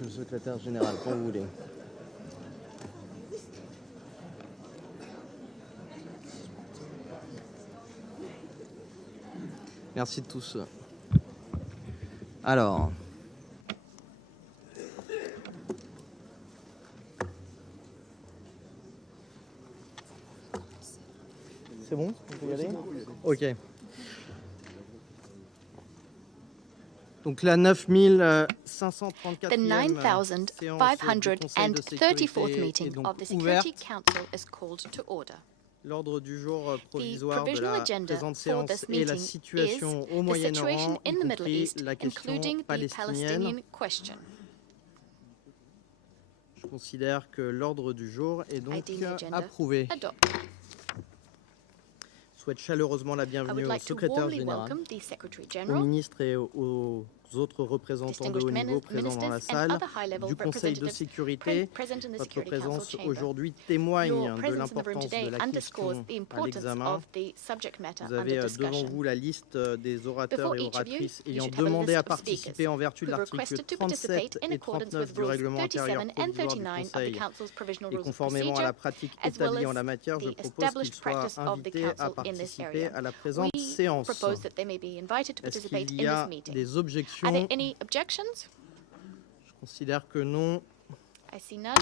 Monsieur le secrétaire général, quand vous voulez. Merci de tous. Alors. C'est bon? On peut y aller? Ok. Donc la 9534e The 9534th meeting of the Security Council is called to order. L'ordre du jour provisoire de provisional la agenda présente for séance this est la meeting situation au the Moyen-Orient, situation y in the Middle compris East, la question including the palestinienne. Palestinian question. Je considère que l'ordre du jour est I donc deem the agenda approuvé. adopted. Je souhaite chaleureusement la I bienvenue would au like to secrétaire warmly général, welcome the Secretary aux General, ministres et aux autres représentants de haut niveau présents dans la ministers and salle other high-level du Conseil de representatives sécurité. present in the Votre Security Council présence chamber. aujourd'hui témoigne Your de presence in the room l'importance today de la underscores question the à importance l'examen. of the subject matter Vous under avez devant discussion. vous la liste des orateurs Before et each of you, oratrices you ayant should have a demandé list à of participer speakers en vertu de who l'article requested to participate 37 in et accordance 39 with du rules règlement intérieur 37 and provisoire du 39 of the Conseil. Council's provisional Et rules of conformément à procedure, la pratique as well établie en as la matière, je the propose qu'ils established soient practice of the invités à Council in this participer area. à la présente We séance. propose that they may be invited to Est-ce participate qu'il y in a this meeting. des objections? Are there any objections? Je considère que non. I see none.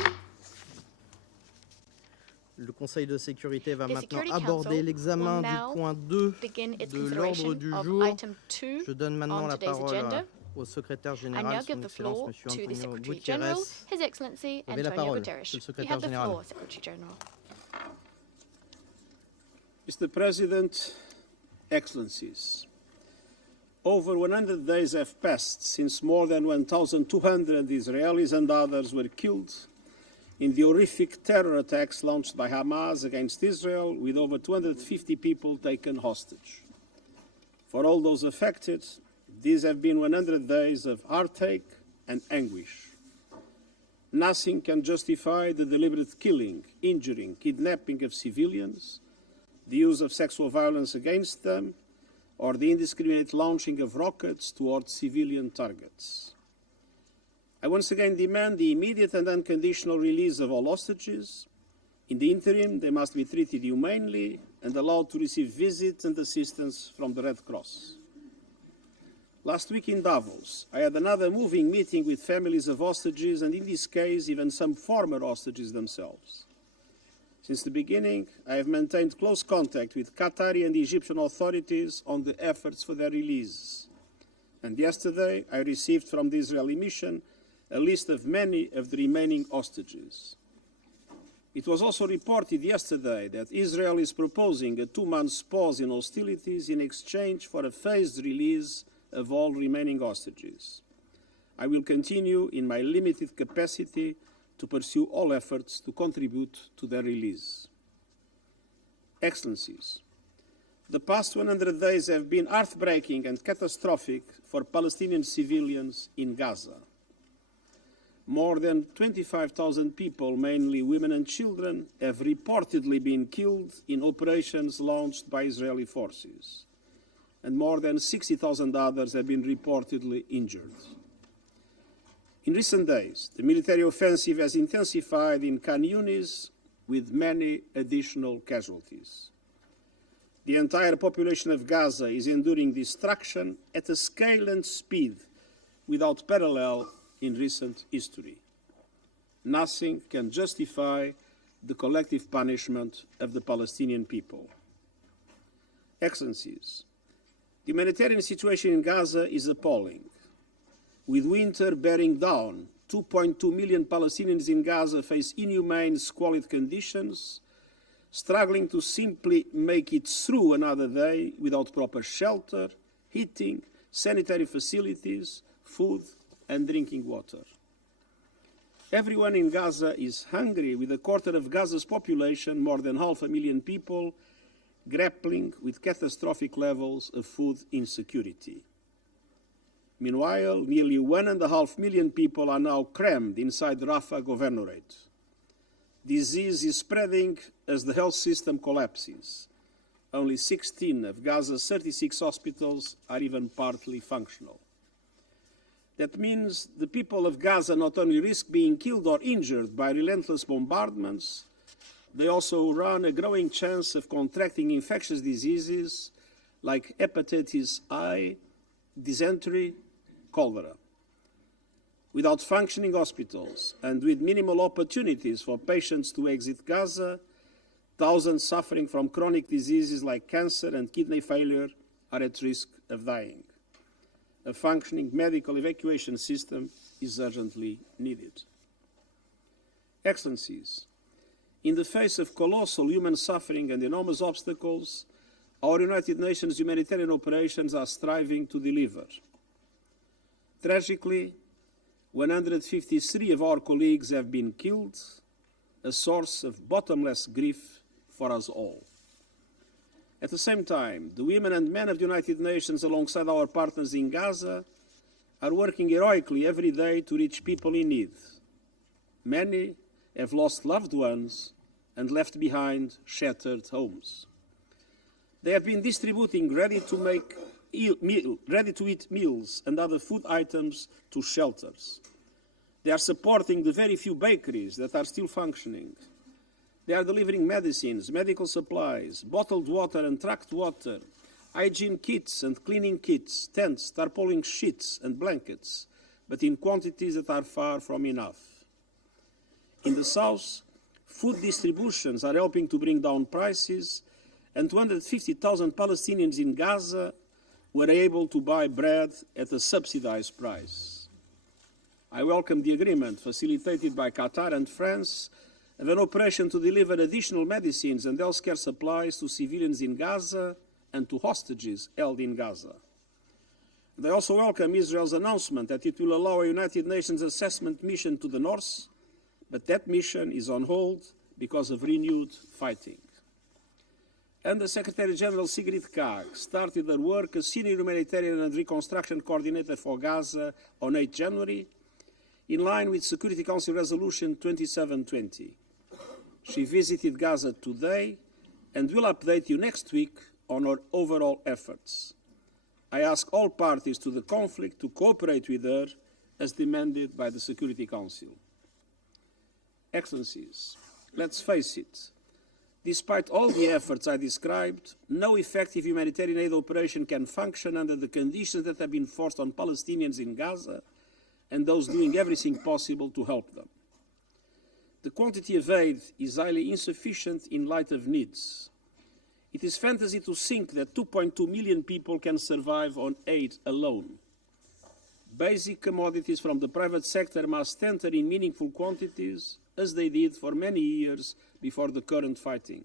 Le Conseil de sécurité va The maintenant Security aborder Council l'examen will du now point 2 begin its de l'ordre consideration du of jour. item 2 Je donne maintenant on la today's parole agenda. au secrétaire I now général, give son the Excellence floor Monsieur to the Antonio Secretary General, Gutiérrez. His Excellency Vous avez la Antonio parole, Guterres. Monsieur le You secrétaire have the général. floor, Secretary General. Mr. President, Excellencies, over 100 days have passed since more than 1,200 Israelis and others were killed in the horrific terror attacks launched by Hamas against Israel, with over 250 people taken hostage. For all those affected, these have been 100 days of heartache and anguish. Nothing can justify the deliberate killing, injuring, kidnapping of civilians, the use of sexual violence against them, or the indiscriminate launching of rockets towards civilian targets. I once again demand the immediate and unconditional release of all hostages. In the interim, they must be treated humanely and allowed to receive visits and assistance from the Red Cross. Last week in Davos, I had another moving meeting with families of hostages, and in this case, even some former hostages themselves. Since the beginning, I have maintained close contact with Qatari and Egyptian authorities on the efforts for their release. And yesterday, I received from the Israeli mission a list of many of the remaining hostages. It was also reported yesterday that Israel is proposing a 2-month pause in hostilities in exchange for a phased release of all remaining hostages. I will continue in my limited capacity to pursue all efforts to contribute to their release. Excellencies, the past 100 days have been heartbreaking and catastrophic for Palestinian civilians in Gaza. More than 25,000 people, mainly women and children, have reportedly been killed in operations launched by Israeli forces, and more than 60,000 others have been reportedly injured. In recent days, the military offensive has intensified in Khan Yunis, with many additional casualties. The entire population of Gaza is enduring destruction at a scale and speed without parallel in recent history. Nothing can justify the collective punishment of the Palestinian people. Excellencies, the humanitarian situation in Gaza is appalling. With winter bearing down, 2.2 million Palestinians in Gaza face inhumane, squalid conditions, struggling to simply make it through another day without proper shelter, heating, sanitary facilities, food, and drinking water. Everyone in Gaza is hungry, with a quarter of Gaza's population, more than 500,000 people, grappling with catastrophic levels of food insecurity. Meanwhile, nearly 1.5 million people are now crammed inside Rafah governorate. Disease is spreading as the health system collapses. Only 16 of Gaza's 36 hospitals are even partly functional. That means the people of Gaza not only risk being killed or injured by relentless bombardments, they also run a growing chance of contracting infectious diseases like hepatitis I, dysentery, cholera. Without functioning hospitals and with minimal opportunities for patients to exit Gaza, thousands suffering from chronic diseases like cancer and kidney failure are at risk of dying. A functioning medical evacuation system is urgently needed. Excellencies, in the face of colossal human suffering and enormous obstacles, our United Nations humanitarian operations are striving to deliver. Tragically, 153 of our colleagues have been killed, a source of bottomless grief for us all. At the same time, the women and men of the United Nations, alongside our partners in Gaza, are working heroically every day to reach people in need. Many have lost loved ones and left behind shattered homes. They have been distributing ready-to-eat meals and other food items to shelters. They are supporting the very few bakeries that are still functioning. They are delivering medicines, medical supplies, bottled water and tracked water, hygiene kits and cleaning kits, tents, tarpaulin sheets and blankets, but in quantities that are far from enough. In the south, food distributions are helping to bring down prices, and 250,000 Palestinians in Gaza were able to buy bread at a subsidized price. I welcome the agreement facilitated by Qatar and France of an operation to deliver additional medicines and healthcare supplies to civilians in Gaza and to hostages held in Gaza. And I also welcome Israel's announcement that it will allow a United Nations assessment mission to the north, but that mission is on hold because of renewed fighting. Under Secretary General Sigrid Kaag started her work as Senior Humanitarian and Reconstruction Coordinator for Gaza on 8 January, in line with Security Council Resolution 2720. She visited Gaza today and will update you next week on our overall efforts. I ask all parties to the conflict to cooperate with her as demanded by the Security Council. Excellencies, let's face it, despite all the efforts I described, no effective humanitarian aid operation can function under the conditions that have been forced on Palestinians in Gaza and those doing everything possible to help them. The quantity of aid is highly insufficient in light of needs. It is fantasy to think that 2.2 million people can survive on aid alone. Basic commodities from the private sector must enter in meaningful quantities, as they did for many years before the current fighting.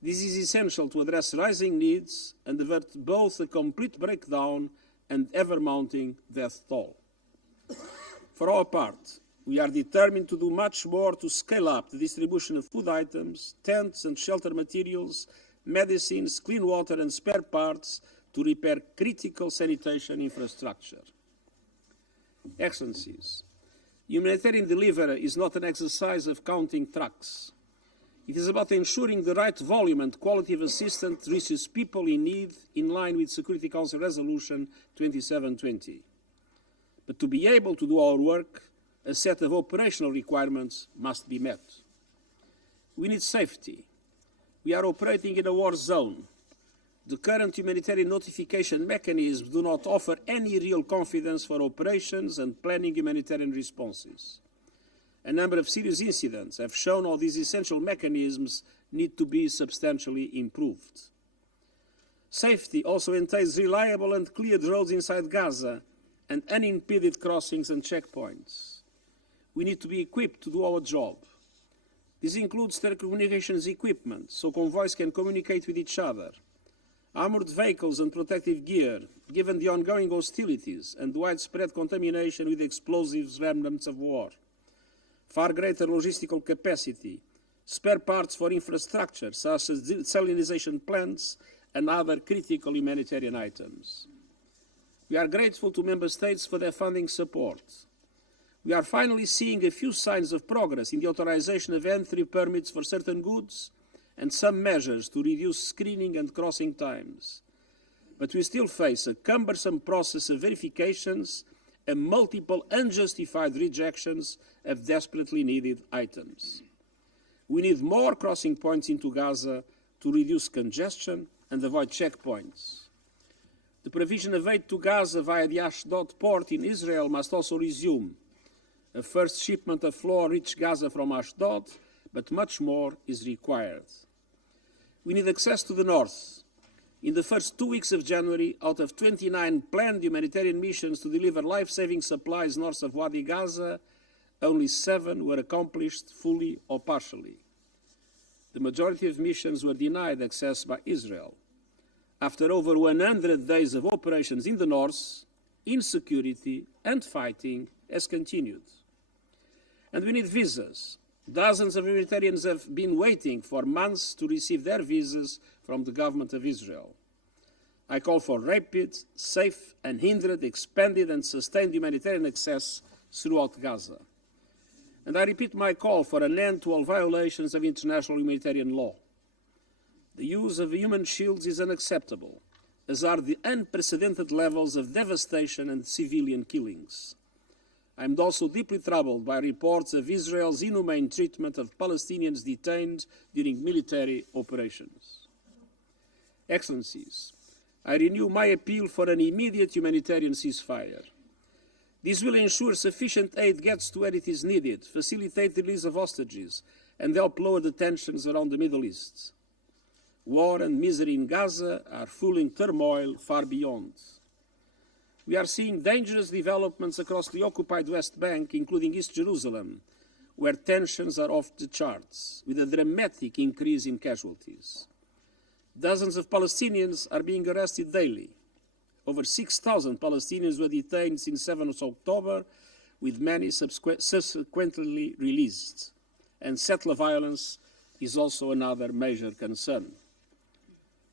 This is essential to address rising needs and avert both a complete breakdown and ever-mounting death toll. For our part, we are determined to do much more to scale up the distribution of food items, tents and shelter materials, medicines, clean water and spare parts to repair critical sanitation infrastructure. Excellencies, humanitarian delivery is not an exercise of counting trucks. It is about ensuring the right volume and quality of assistance reaches people in need in line with Security Council Resolution 2720. But to be able to do our work, a set of operational requirements must be met. We need safety. We are operating in a war zone. The current humanitarian notification mechanisms do not offer any real confidence for operations and planning humanitarian responses. A number of serious incidents have shown how these essential mechanisms need to be substantially improved. Safety also entails reliable and cleared roads inside Gaza and unimpeded crossings and checkpoints. We need to be equipped to do our job. This includes telecommunications equipment, so convoys can communicate with each other, armored vehicles and protective gear, given the ongoing hostilities and widespread contamination with explosives remnants of war, far greater logistical capacity, spare parts for infrastructure such as desalination plants and other critical humanitarian items. We are grateful to Member States for their funding support. We are finally seeing a few signs of progress in the authorization of entry permits for certain goods and some measures to reduce screening and crossing times. But we still face a cumbersome process of verifications and multiple unjustified rejections of desperately needed items. We need more crossing points into Gaza to reduce congestion and avoid checkpoints. The provision of aid to Gaza via the Ashdod port in Israel must also resume. A first shipment of flour reached Gaza from Ashdod, but much more is required. We need access to the north. In the first 2 weeks of January, out of 29 planned humanitarian missions to deliver life-saving supplies north of Wadi Gaza, only 7 were accomplished fully or partially. The majority of missions were denied access by Israel. After over 100 days of operations in the north, insecurity and fighting has continued. And we need visas. Dozens of humanitarians have been waiting for months to receive their visas from the government of Israel. I call for rapid, safe, unhindered, expanded and sustained humanitarian access throughout Gaza. And I repeat my call for an end to all violations of international humanitarian law. The use of human shields is unacceptable, as are the unprecedented levels of devastation and civilian killings. I am also deeply troubled by reports of Israel's inhumane treatment of Palestinians detained during military operations. Excellencies, I renew my appeal for an immediate humanitarian ceasefire. This will ensure sufficient aid gets to where it is needed, facilitate the release of hostages, and help lower the tensions around the Middle East. War and misery in Gaza are fueling turmoil far beyond. We are seeing dangerous developments across the occupied West Bank, including East Jerusalem, where tensions are off the charts, with a dramatic increase in casualties. Dozens of Palestinians are being arrested daily. Over 6,000 Palestinians were detained since 7th October, with many subsequently released. And settler violence is also another major concern.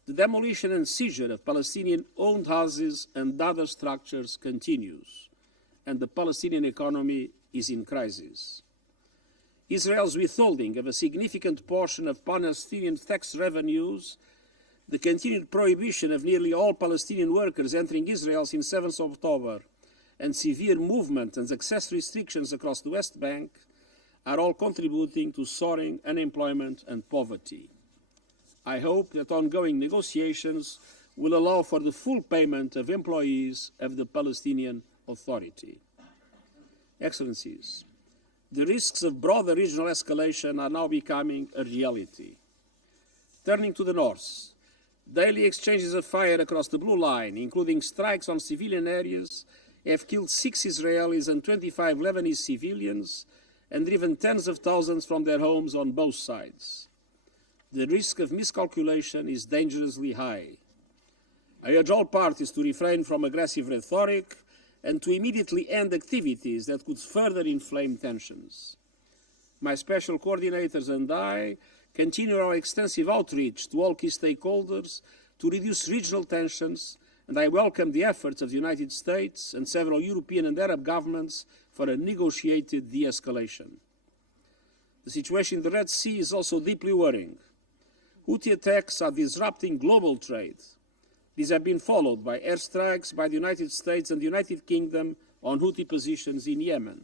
The demolition and seizure of Palestinian-owned houses and other structures continues, and the Palestinian economy is in crisis. Israel's withholding of a significant portion of Palestinian tax revenues, the continued prohibition of nearly all Palestinian workers entering Israel since 7th October, and severe movement and access restrictions across the West Bank are all contributing to soaring unemployment and poverty. I hope that ongoing negotiations will allow for the full payment of employees of the Palestinian Authority. Excellencies, the risks of broader regional escalation are now becoming a reality. Turning to the north, daily exchanges of fire across the Blue Line, including strikes on civilian areas, have killed 6 Israelis and 25 Lebanese civilians and driven tens of thousands from their homes on both sides. The risk of miscalculation is dangerously high. I urge all parties to refrain from aggressive rhetoric and to immediately end activities that could further inflame tensions. My special coordinators and I continue our extensive outreach to all key stakeholders to reduce regional tensions, and I welcome the efforts of the United States and several European and Arab governments for a negotiated de-escalation. The situation in the Red Sea is also deeply worrying. Houthi attacks are disrupting global trade. These have been followed by airstrikes by the United States and the United Kingdom on Houthi positions in Yemen.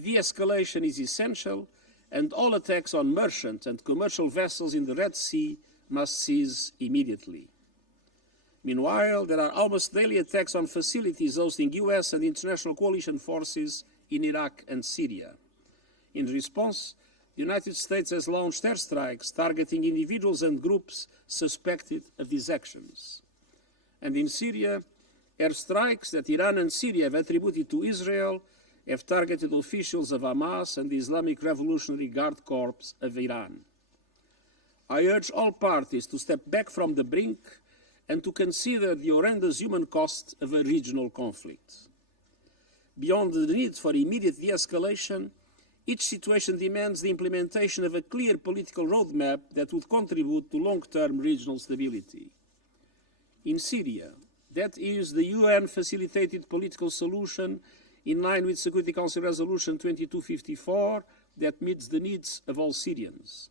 De-escalation is essential, and all attacks on merchant and commercial vessels in the Red Sea must cease immediately. Meanwhile, there are almost daily attacks on facilities hosting US and international coalition forces in Iraq and Syria. In response, the United States has launched airstrikes targeting individuals and groups suspected of these actions. And in Syria, airstrikes that Iran and Syria have attributed to Israel have targeted officials of Hamas and the Islamic Revolutionary Guard Corps of Iran. I urge all parties to step back from the brink and to consider the horrendous human cost of a regional conflict. Beyond the need for immediate de-escalation, each situation demands the implementation of a clear political roadmap that would contribute to long-term regional stability. In Syria, that is the UN-facilitated political solution in line with Security Council Resolution 2254 that meets the needs of all Syrians.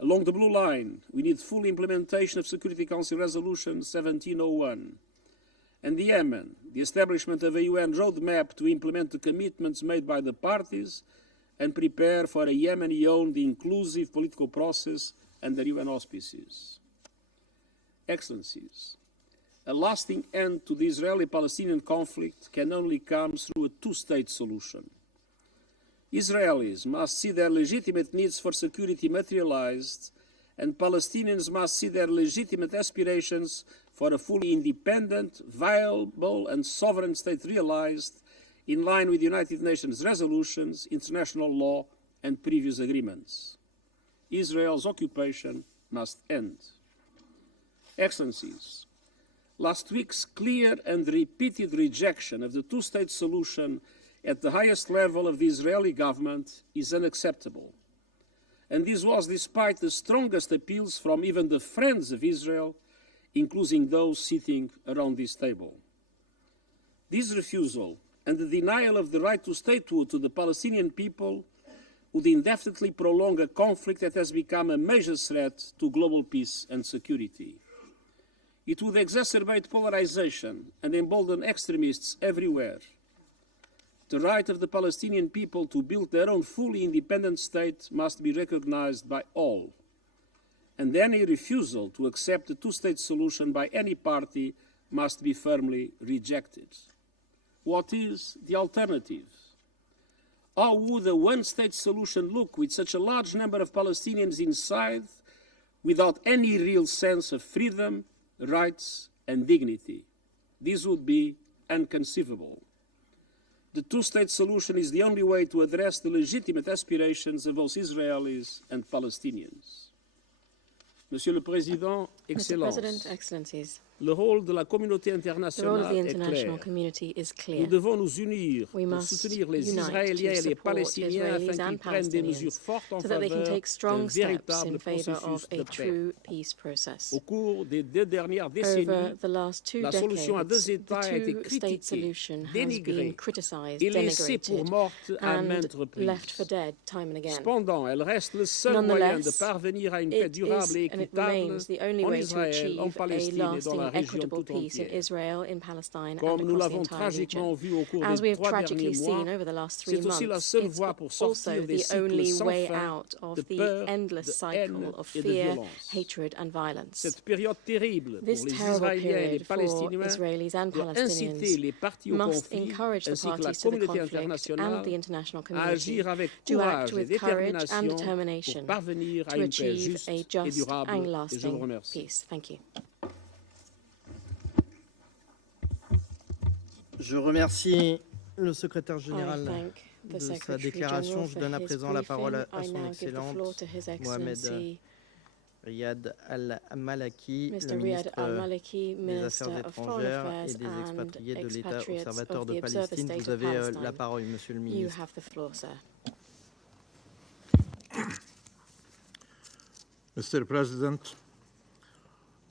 Along the Blue Line, we need full implementation of Security Council Resolution 1701. and Yemen, the establishment of a UN roadmap to implement the commitments made by the parties and prepare for a Yemeni-owned inclusive political process under UN auspices. Excellencies, a lasting end to the Israeli-Palestinian conflict can only come through a two-state solution. Israelis must see their legitimate needs for security materialized, and Palestinians must see their legitimate aspirations for a fully independent, viable and sovereign state realized in line with United Nations resolutions, international law and previous agreements. Israel's occupation must end. Excellencies, last week's clear and repeated rejection of the two-state solution at the highest level of the Israeli government is unacceptable. And this was despite the strongest appeals from even the friends of Israel, including those sitting around this table. This refusal and the denial of the right to statehood to the Palestinian people would indefinitely prolong a conflict that has become a major threat to global peace and security. It would exacerbate polarization and embolden extremists everywhere. The right of the Palestinian people to build their own fully independent state must be recognized by all, and any refusal to accept the two-state solution by any party must be firmly rejected. What is the alternative? How would a one-state solution look with such a large number of Palestinians inside, without any real sense of freedom, rights and dignity? This would be inconceivable. The two-state solution is the only way to address the legitimate aspirations of both Israelis and Palestinians. Monsieur le Président, Excellences, Mr. President, Excellencies, le rôle de la communauté the role of internationale the est international clair. community is Nous clear. devons nous unir We pour must soutenir les unite Israéliens et to les support Palestiniens Israelis afin qu'ils and prennent des mesures Palestinians fortes en so that they can faveur take strong d'un steps véritable in favor of processus a de paix. true peace process. Au cours des 2 dernières Over décennies, the last two la solution à decades, deux États a été the two-state critiquée, solution has dénigrée been criticized, et laissée pour denigrated, morte à and maintes reprises. left for dead time and again. Cependant, elle reste le seul moyen de Nonetheless, parvenir à une paix it durable et is and it équitable remains the only en way to Israël, en achieve a Palestine et dans lasting, la région equitable tout peace in entière. Israel, in Palestine, Comme and nous across the l'avons entire tragiquement region. vu au cours As des we have 3 tragically derniers mois, seen over the last 3 c'est aussi la months, seule it's voie pour also sortir des the cycles only sans way fin out de of the peur, endless de cycle haine of et de fear, violence. hatred and violence. Cette période terrible pour This les terrible Israéliens et les period for Palestiniens Israelis and doit inciter Palestinians les parties au must conflit encourage the ainsi que la parties to the communauté conflict and internationale the international à community agir avec to act courage et with courage and détermination pour determination parvenir à to une paix achieve juste a et just durable. and Et je vous lasting remercie. peace. Thank you. Je remercie le secrétaire I général thank the de sa Secretary déclaration. General Je for donne à his présent la parole briefing. à I son now give the Excellence floor to His Mohamed Excellency Riyad Al-Malaki, Mr. le Riyad ministre Al-Maliki, des Minister Affaires of Foreign étrangères Affairs et des and expatriés de l'État expatriates observateur of de the Observer Palestine. State Vous of avez Palestine. la parole, Monsieur le You ministre. have the floor, sir. Mr. President,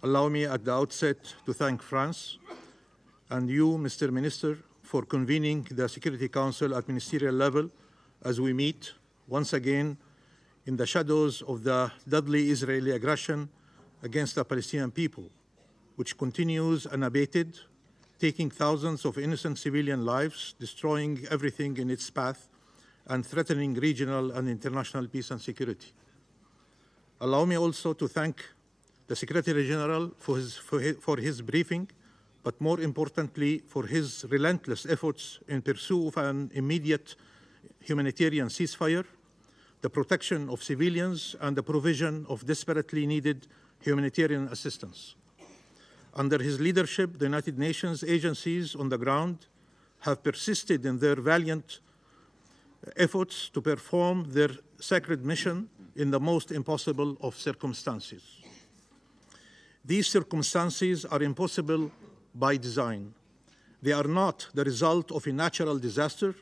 allow me at the outset to thank France and you, Mr. Minister, for convening the Security Council at ministerial level as we meet once again in the shadows of the deadly Israeli aggression against the Palestinian people, which continues unabated, taking thousands of innocent civilian lives, destroying everything in its path, and threatening regional and international peace and security. Allow me also to thank the Secretary General for his briefing, but more importantly, for his relentless efforts in pursuit of an immediate humanitarian ceasefire, the protection of civilians, and the provision of desperately needed humanitarian assistance. Under his leadership, the United Nations agencies on the ground have persisted in their valiant efforts to perform their sacred mission in the most impossible of circumstances. These circumstances are impossible by design. They are not the result of a natural disaster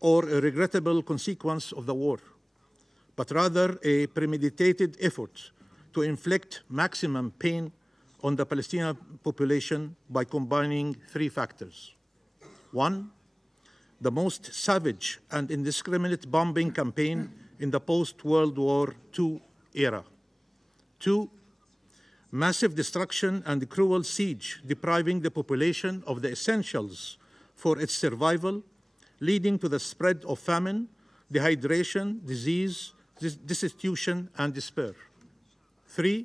or a regrettable consequence of the war, but rather a premeditated effort to inflict maximum pain on the Palestinian population by combining 3 factors. 1, the most savage and indiscriminate bombing campaign in the post-World War II era. 2, massive destruction and cruel siege, depriving the population of the essentials for its survival, leading to the spread of famine, dehydration, disease, destitution, and despair. 3,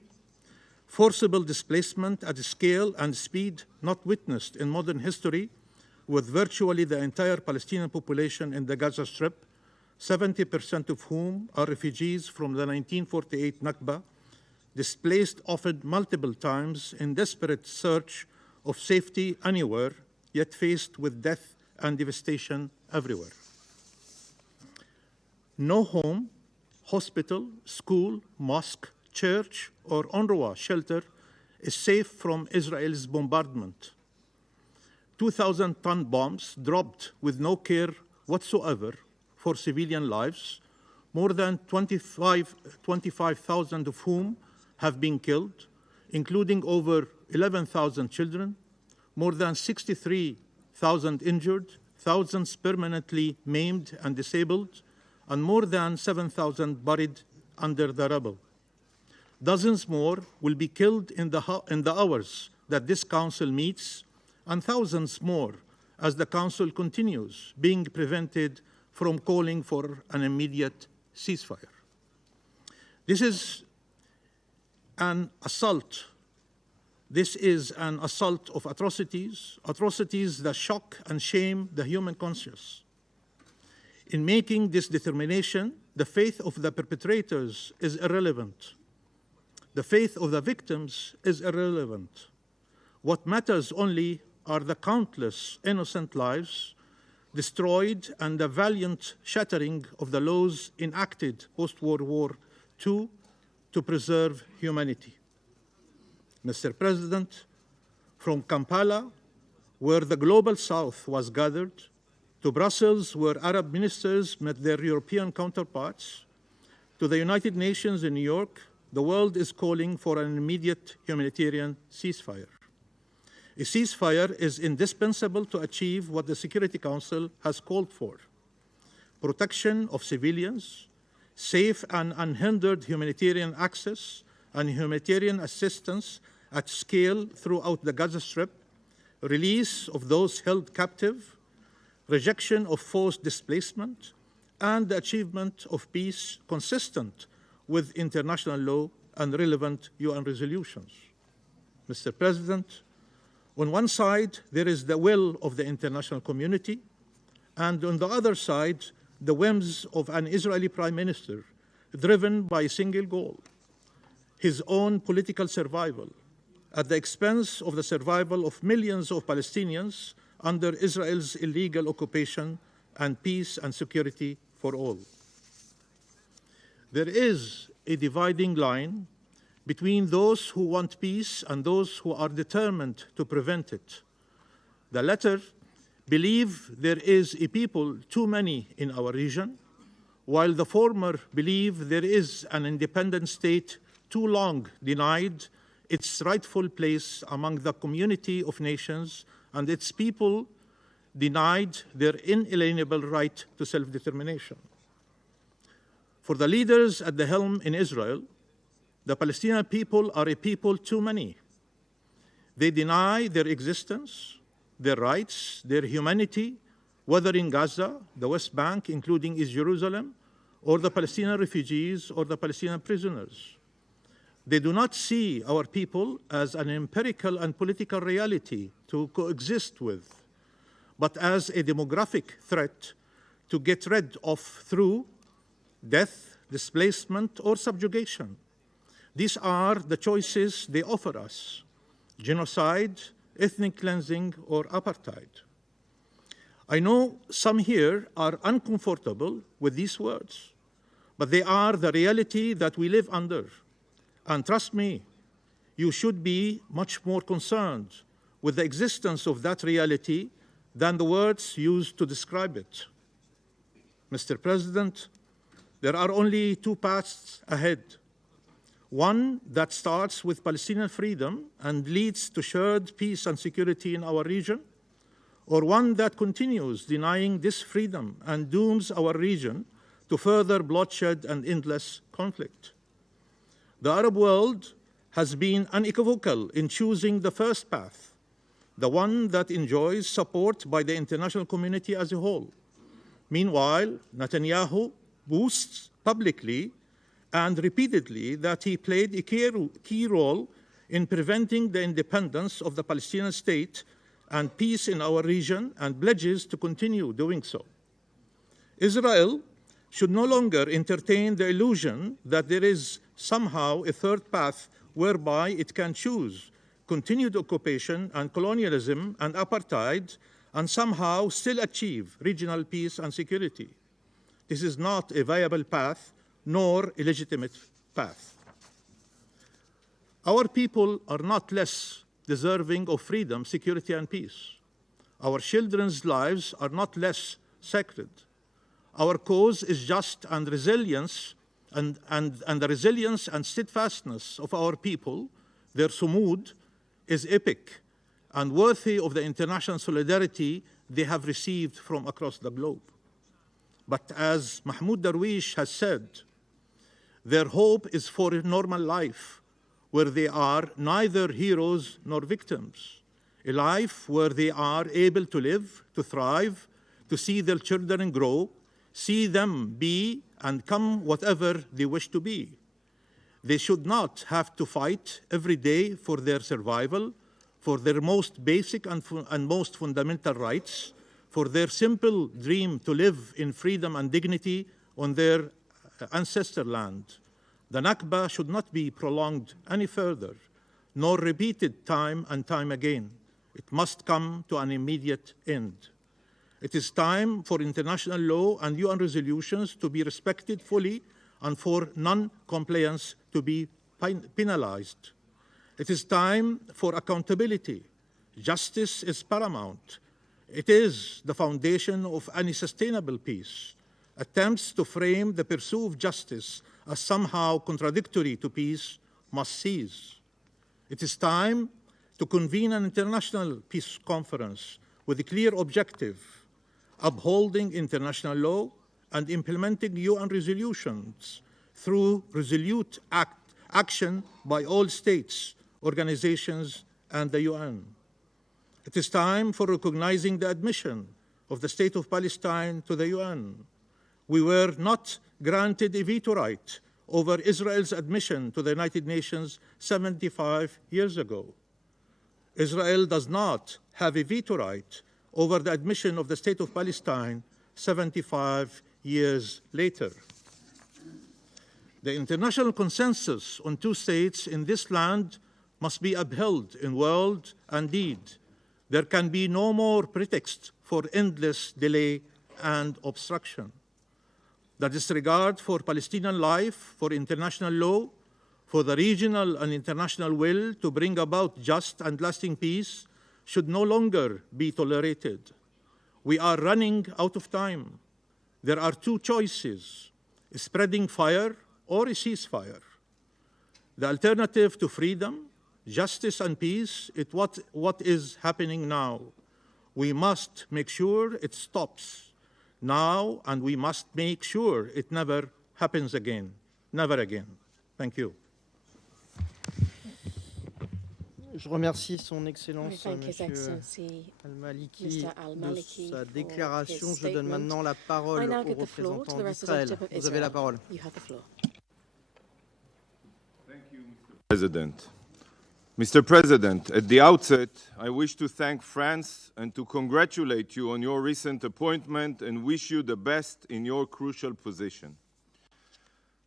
forcible displacement at a scale and speed not witnessed in modern history, with virtually the entire Palestinian population in the Gaza Strip, 70% of whom are refugees from the 1948 Nakba, displaced often multiple times in desperate search of safety anywhere, yet faced with death and devastation everywhere. No home, hospital, school, mosque, church, or UNRWA shelter is safe from Israel's bombardment. 2,000-ton bombs dropped with no care whatsoever for civilian lives, more than 25,000 of whom have been killed, including over 11,000 children, more than 63,000 injured, thousands permanently maimed and disabled, and more than 7,000 buried under the rubble. Dozens more will be killed in the hours that this council meets, and thousands more as the council continues being prevented from calling for an immediate ceasefire. This is an assault. This is an assault of atrocities, atrocities that shock and shame the human conscience. In making this determination, the faith of the perpetrators is irrelevant. The faith of the victims is irrelevant. What matters only are the countless innocent lives destroyed and the valiant shattering of the laws enacted post-World War II to preserve humanity. Mr. President, from Kampala, where the global South was gathered, to Brussels, where Arab ministers met their European counterparts, to the United Nations in New York, the world is calling for an immediate humanitarian ceasefire. A ceasefire is indispensable to achieve what the Security Council has called for: protection of civilians, safe and unhindered humanitarian access and humanitarian assistance at scale throughout the Gaza Strip, release of those held captive, rejection of forced displacement, and the achievement of peace consistent with international law and relevant UN resolutions. Mr. President, on one side, there is the will of the international community, and on the other side, the whims of an Israeli prime minister driven by a single goal: his own political survival, at the expense of the survival of millions of Palestinians under Israel's illegal occupation and peace and security for all. There is a dividing line between those who want peace and those who are determined to prevent it. The latter believe there is a people too many in our region, while the former believe there is an independent state too long denied its rightful place among the community of nations and its people denied their inalienable right to self-determination. For the leaders at the helm in Israel, the Palestinian people are a people too many. They deny their existence, their rights, their humanity, whether in Gaza, the West Bank, including East Jerusalem, or the Palestinian refugees or the Palestinian prisoners. They do not see our people as an empirical and political reality to coexist with, but as a demographic threat to get rid of through death, displacement, or subjugation. These are the choices they offer us: genocide, ethnic cleansing, or apartheid. I know some here are uncomfortable with these words, but they are the reality that we live under. And trust me, you should be much more concerned with the existence of that reality than the words used to describe it. Mr. President, there are only two paths ahead. One that starts with Palestinian freedom and leads to shared peace and security in our region, or one that continues denying this freedom and dooms our region to further bloodshed and endless conflict. The Arab world has been unequivocal in choosing the first path, the one that enjoys support by the international community as a whole. Meanwhile, Netanyahu boasts publicly and repeatedly that he played a key role in preventing the independence of the Palestinian state and peace in our region, and pledges to continue doing so. Israel should no longer entertain the illusion that there is somehow a third path whereby it can choose continued occupation and colonialism and apartheid and somehow still achieve regional peace and security. This is not a viable path, nor a legitimate path. Our people are not less deserving of freedom, security, and peace. Our children's lives are not less sacred. Our cause is just, and resilience, and the resilience and steadfastness of our people, their sumud, is epic and worthy of the international solidarity they have received from across the globe. But as Mahmoud Darwish has said, their hope is for a normal life, where they are neither heroes nor victims, a life where they are able to live, to thrive, to see their children grow, see them be and come whatever they wish to be. They should not have to fight every day for their survival, for their most basic and most fundamental rights, for their simple dream to live in freedom and dignity on their ancestor land. The Nakba should not be prolonged any further, nor repeated time and time again. It must come to an immediate end. It is time for international law and UN resolutions to be respected fully and for non-compliance to be penalized. It is time for accountability. Justice is paramount. It is the foundation of any sustainable peace. Attempts to frame the pursuit of justice as somehow contradictory to peace must cease. It is time to convene an international peace conference with a clear objective, upholding international law and implementing UN resolutions through resolute action by all states, organizations, and the UN. It is time for recognizing the admission of the State of Palestine to the UN. We were not granted a veto right over Israel's admission to the United Nations 75 years ago. Israel does not have a veto right over the admission of the State of Palestine 75 years later. The international consensus on two states in this land must be upheld in word and deed. There can be no more pretext for endless delay and obstruction. The disregard for Palestinian life, for international law, for the regional and international will to bring about just and lasting peace should no longer be tolerated. We are running out of time. There are two choices: spreading fire or a ceasefire. The alternative to freedom, justice, and peace is what is happening now. We must make sure it stops now, and we must make sure it never happens again. Never again. Thank you. Je remercie son Excellence, Monsieur Al-Maliki, de sa déclaration. Je donne maintenant la parole au représentant d'Israël. Vous avez la parole. Thank you, Mr. President. Mr. President, at the outset, I wish to thank France and to congratulate you on your recent appointment and wish you the best in your crucial position.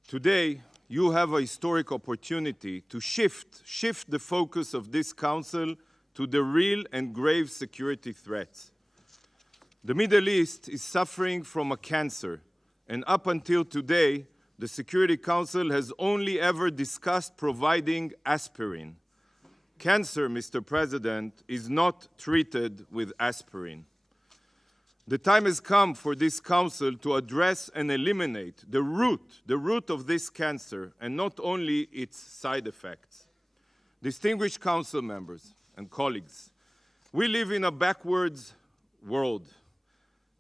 Today, you have a historic opportunity to shift the focus of this Council to the real and grave security threats. The Middle East is suffering from a cancer, and up until today, the Security Council has only ever discussed providing aspirin. Cancer, Mr. President, is not treated with aspirin. The time has come for this Council to address and eliminate the root of this cancer, and not only its side effects. Distinguished Council members and colleagues, we live in a backwards world.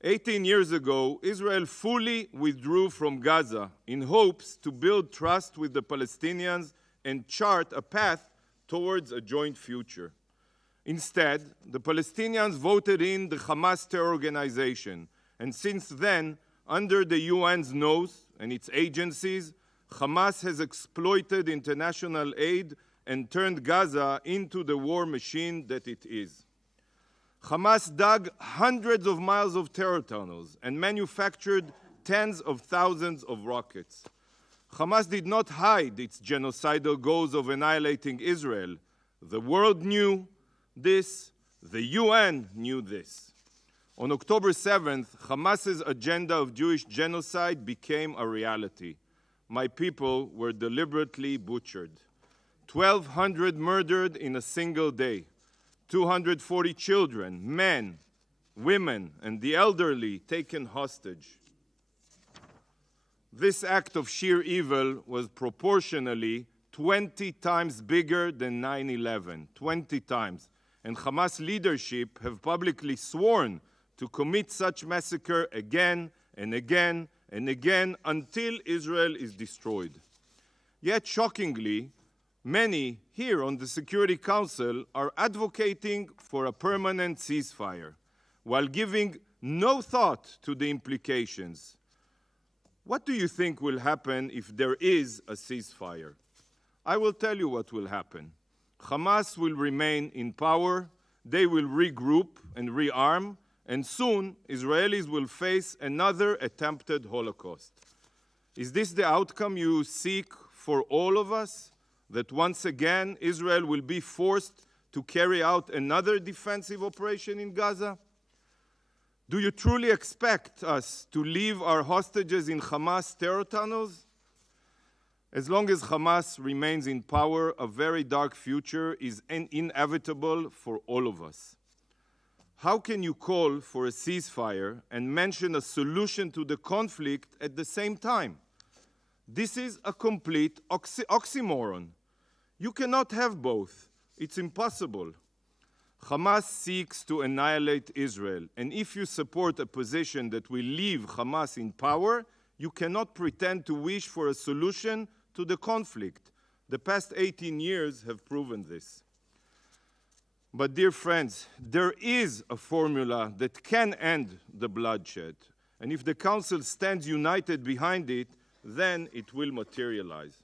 18 years ago, Israel fully withdrew from Gaza in hopes to build trust with the Palestinians and chart a path towards a joint future. Instead, the Palestinians voted in the Hamas terror organization, and since then, under the UN's nose and its agencies, Hamas has exploited international aid and turned Gaza into the war machine that it is. Hamas dug hundreds of miles of terror tunnels and manufactured tens of thousands of rockets. Hamas did not hide its genocidal goals of annihilating Israel. The world knew this, the UN knew this. On October 7th, Hamas's agenda of Jewish genocide became a reality. My people were deliberately butchered. 1,200 murdered in a single day. 240 children, men, women, and the elderly taken hostage. This act of sheer evil was proportionally 20 times bigger than 9/11, 20 times. And Hamas leadership have publicly sworn to commit such massacre again and again and again until Israel is destroyed. Yet, shockingly, many here on the Security Council are advocating for a permanent ceasefire, while giving no thought to the implications. What do you think will happen if there is a ceasefire? I will tell you what will happen. Hamas will remain in power, they will regroup and rearm, and soon Israelis will face another attempted Holocaust. Is this the outcome you seek for all of us? That once again Israel will be forced to carry out another defensive operation in Gaza? Do you truly expect us to leave our hostages in Hamas terror tunnels? As long as Hamas remains in power, a very dark future is inevitable for all of us. How can you call for a ceasefire and mention a solution to the conflict at the same time? This is a complete oxymoron. You cannot have both. It's impossible. Hamas seeks to annihilate Israel, and if you support a position that will leave Hamas in power, you cannot pretend to wish for a solution to the conflict. The past 18 years have proven this. But dear friends, there is a formula that can end the bloodshed, and if the Council stands united behind it, then it will materialize.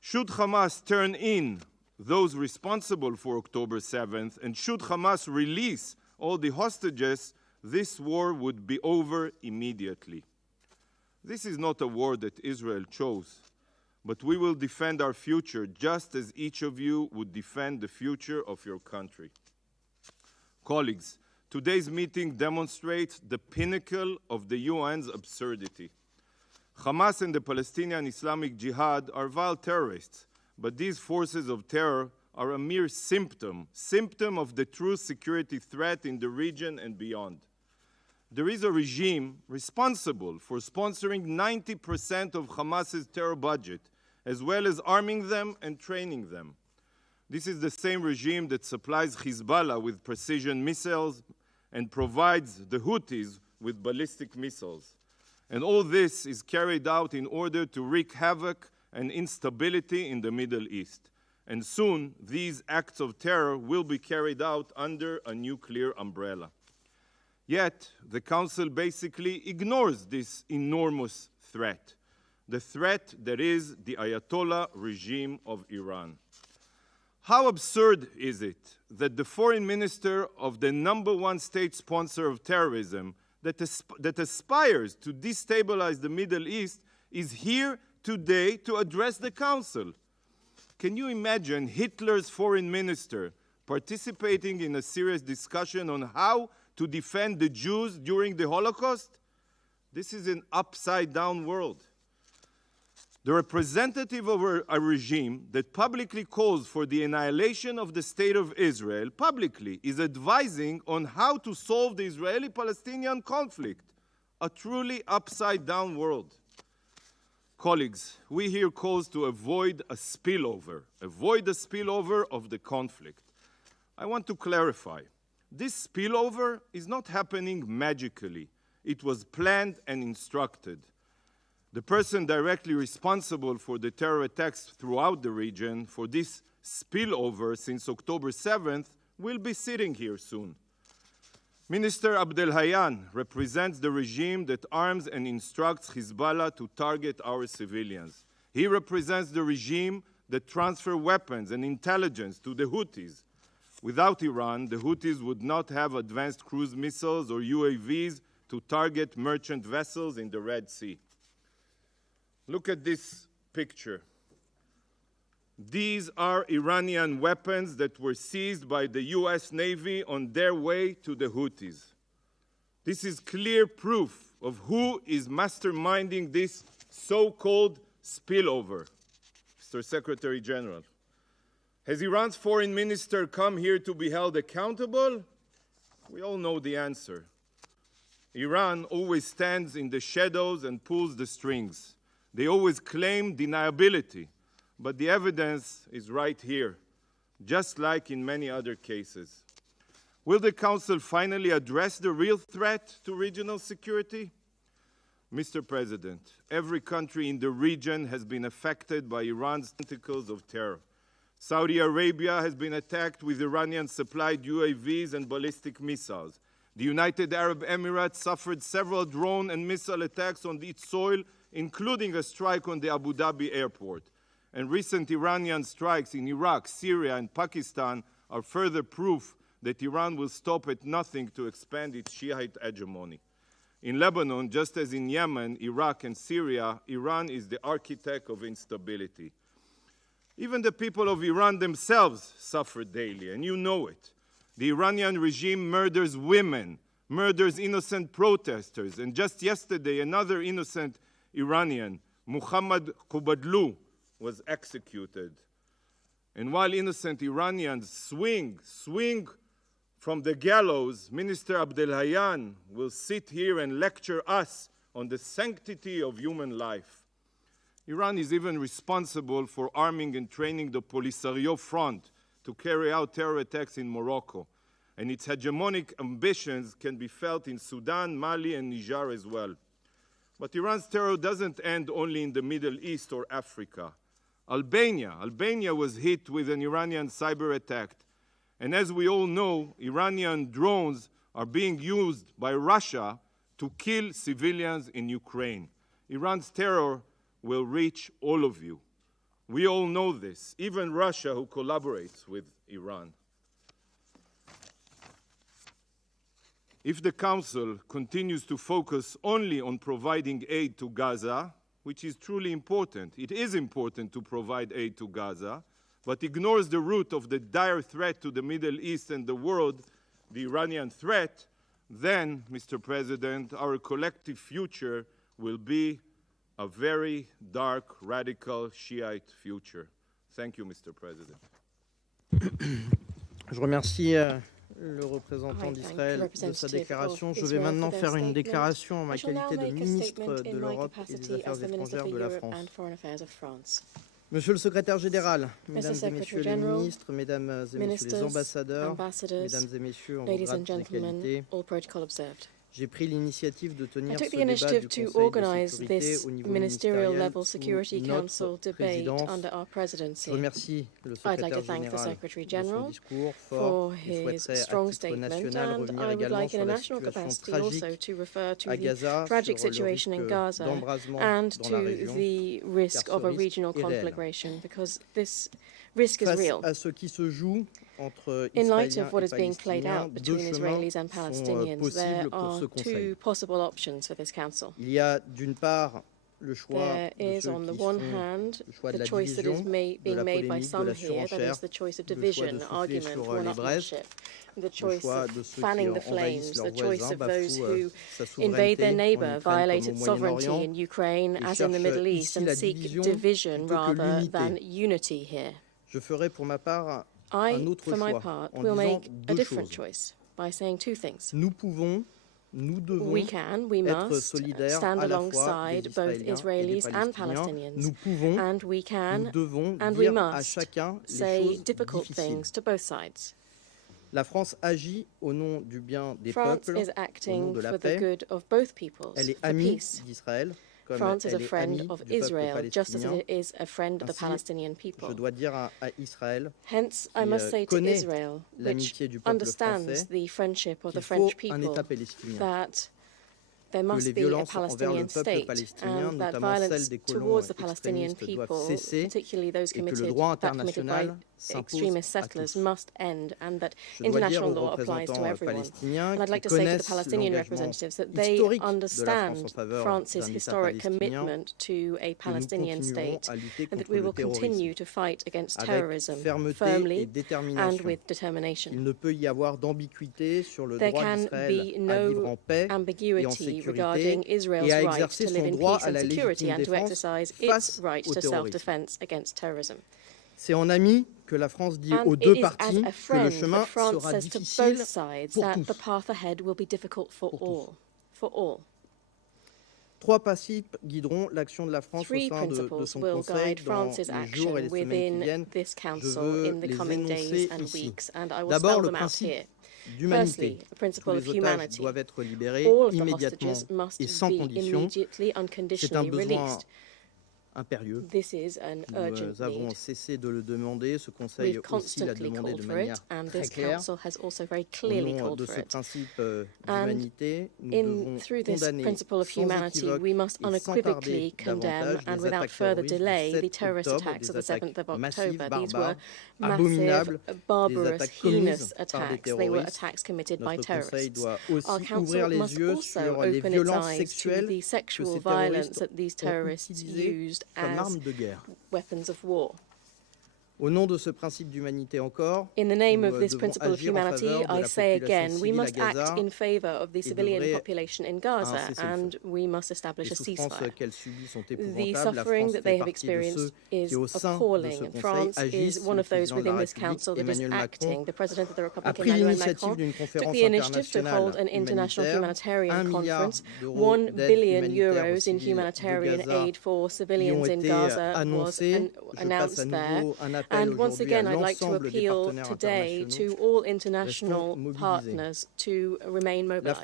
Should Hamas turn in those responsible for October 7th, and should Hamas release all the hostages, this war would be over immediately. This is not a war that Israel chose, but we will defend our future just as each of you would defend the future of your country. Colleagues, today's meeting demonstrates the pinnacle of the UN's absurdity. Hamas and the Palestinian Islamic Jihad are vile terrorists, but these forces of terror are a mere symptom of the true security threat in the region and beyond. There is a regime responsible for sponsoring 90% of Hamas's terror budget, as well as arming them and training them. This is the same regime that supplies Hezbollah with precision missiles and provides the Houthis with ballistic missiles. And all this is carried out in order to wreak havoc and instability in the Middle East. And soon, these acts of terror will be carried out under a nuclear umbrella. Yet, the Council basically ignores this enormous threat, the threat that is the Ayatollah regime of Iran. How absurd is it that the foreign minister of the #1 state sponsor of terrorism that aspires to destabilize the Middle East is here today to address the Council? Can you imagine Hitler's foreign minister participating in a serious discussion on how to defend the Jews during the Holocaust? This is an upside-down world. The representative of a regime that publicly calls for the annihilation of the State of Israel publicly is advising on how to solve the Israeli-Palestinian conflict, a truly upside-down world. Colleagues, we hear calls to avoid a spillover of the conflict. I want to clarify. This spillover is not happening magically. It was planned and instructed. The person directly responsible for the terror attacks throughout the region, for this spillover since October 7th, will be sitting here soon. Minister Abdelhayan represents the regime that arms and instructs Hezbollah to target our civilians. He represents the regime that transfers weapons and intelligence to the Houthis. Without Iran, the Houthis would not have advanced cruise missiles or UAVs to target merchant vessels in the Red Sea. Look at this picture. These are Iranian weapons that were seized by the US Navy on their way to the Houthis. This is clear proof of who is masterminding this so-called spillover. Mr. Secretary General, has Iran's foreign minister come here to be held accountable? We all know the answer. Iran always stands in the shadows and pulls the strings. They always claim deniability. But the evidence is right here, just like in many other cases. Will the Council finally address the real threat to regional security? Mr. President, every country in the region has been affected by Iran's tentacles of terror. Saudi Arabia has been attacked with Iranian-supplied UAVs and ballistic missiles. The United Arab Emirates suffered several drone and missile attacks on its soil, including a strike on the Abu Dhabi airport. And recent Iranian strikes in Iraq, Syria, and Pakistan are further proof that Iran will stop at nothing to expand its Shiite hegemony. In Lebanon, just as in Yemen, Iraq, and Syria, Iran is the architect of instability. Even the people of Iran themselves suffer daily, and you know it. The Iranian regime murders women, murders innocent protesters, and just yesterday, another innocent Iranian, Muhammad Qubadlu, was executed. And while innocent Iranians swing from the gallows, Minister Abdelhayan will sit here and lecture us on the sanctity of human life. Iran is even responsible for arming and training the Polisario Front to carry out terror attacks in Morocco. And its hegemonic ambitions can be felt in Sudan, Mali, and Niger as well. But Iran's terror doesn't end only in the Middle East or Africa. Albania was hit with an Iranian cyber attack. And as we all know, Iranian drones are being used by Russia to kill civilians in Ukraine. Iran's terror will reach all of you. We all know this, even Russia, who collaborates with Iran. If the Council continues to focus only on providing aid to Gaza, which is truly important, it is important to provide aid to Gaza, but ignores the root of the dire threat to the Middle East and the world, the Iranian threat, then, Mr. President, our collective future will be a very dark, radical Shiite future. Thank you, Mr. President. Je remercie le représentant d'Israël de sa déclaration. Je vais maintenant faire une déclaration en ma qualité de ministre de l'Europe et des Affaires étrangères de la France. Monsieur le secrétaire général, mesdames et messieurs les ministres, mesdames et messieurs les ambassadeurs, mesdames et messieurs en grade de qualité, j'ai pris l'initiative de tenir ce débat du Conseil de sécurité au niveau ministériel sous notre présidence. Je remercie le secrétaire général de son discours fort et souhaiterais à titre national revenir également sur la situation tragique à Gaza, sur le risque d'embrasement dans la région, car ce risque est réel. Face à ce qui se joue entre Israéliens et Palestiniens, deux chemins sont possibles pour ce Conseil. Il y a d'une part le choix de ceux qui font le choix de la division, de la polémique, de la surenchère, le choix de souffler sur les braises, le choix de ceux qui envahissent leurs voisins, bafouent sa souveraineté en Ukraine comme au Moyen-Orient et cherchent ici la division plutôt que l'unité. Je ferai pour ma part un autre choix en disant deux choses. Nous pouvons, nous devons être solidaires à la fois des Israéliens et des Palestiniens. Nous pouvons, nous devons dire à chacun les choses difficiles. La France agit au nom du bien des peuples, au nom de la paix. Elle est amie d'Israël. France is a friend of Israel, just as it is a friend of the Palestinian people. Hence, I must say to Israel, which understands the friendship of the French people, that there must be a Palestinian state, and that violence towards the Palestinian people, particularly those committed by extremist settlers, must end, and that international law applies to everyone. And I'd like to say to the Palestinian representatives that they understand France's historic commitment to a Palestinian state, and that we will continue to fight against terrorism firmly and with determination. There can be no ambiguity regarding Israel's right to live in peace and security and to exercise its right to self-defense against terrorism. C'est en ami que la France dit aux deux parties que le chemin sera difficile pour tous. The path ahead will be difficult for all. Trois principes guideront l'action de la France au sein de son Conseil dans les jours et les semaines qui viennent. Je veux les énoncer ici. D'abord, le principe d'humanité. Tous les otages doivent être libérés immédiatement et sans condition. C'est un besoin impérieux. Nous avons cessé de le demander. Ce Conseil aussi l'a demandé de manière très claire. Au nom de ce principe d'humanité, nous devons condamner sans équivoque et sans tarder davantage les attaques terroristes, des attaques massives, barbares, abominables, des attaques commises par des terroristes. Notre Conseil doit aussi ouvrir les yeux sur les violences sexuelles que ces terroristes ont utilisées comme arme de guerre. Au nom de ce principe d'humanité encore, in the name of this principle of humanity, I say again, we must act in favor of the civilian population in Gaza, and we must establish a ceasefire. The suffering that they have experienced is appalling. France is one of those within this council that is acting. The President of the Republic, Emmanuel Macron, took the initiative to hold an international humanitarian conference. €1 billion in humanitarian aid for civilians in Gaza was announced there. And once again, I'd like to appeal today to all international partners to remain mobilized.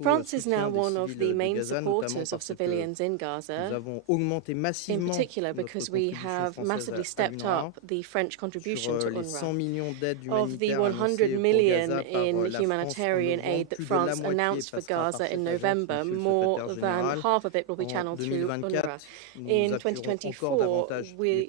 France is now one of the main supporters of civilians in Gaza, in particular because we have massively stepped up the French contribution to UNRWA. Of the 100 million in humanitarian aid that France announced for Gaza in November, more than half of it will be channeled through UNRWA. In 2024, we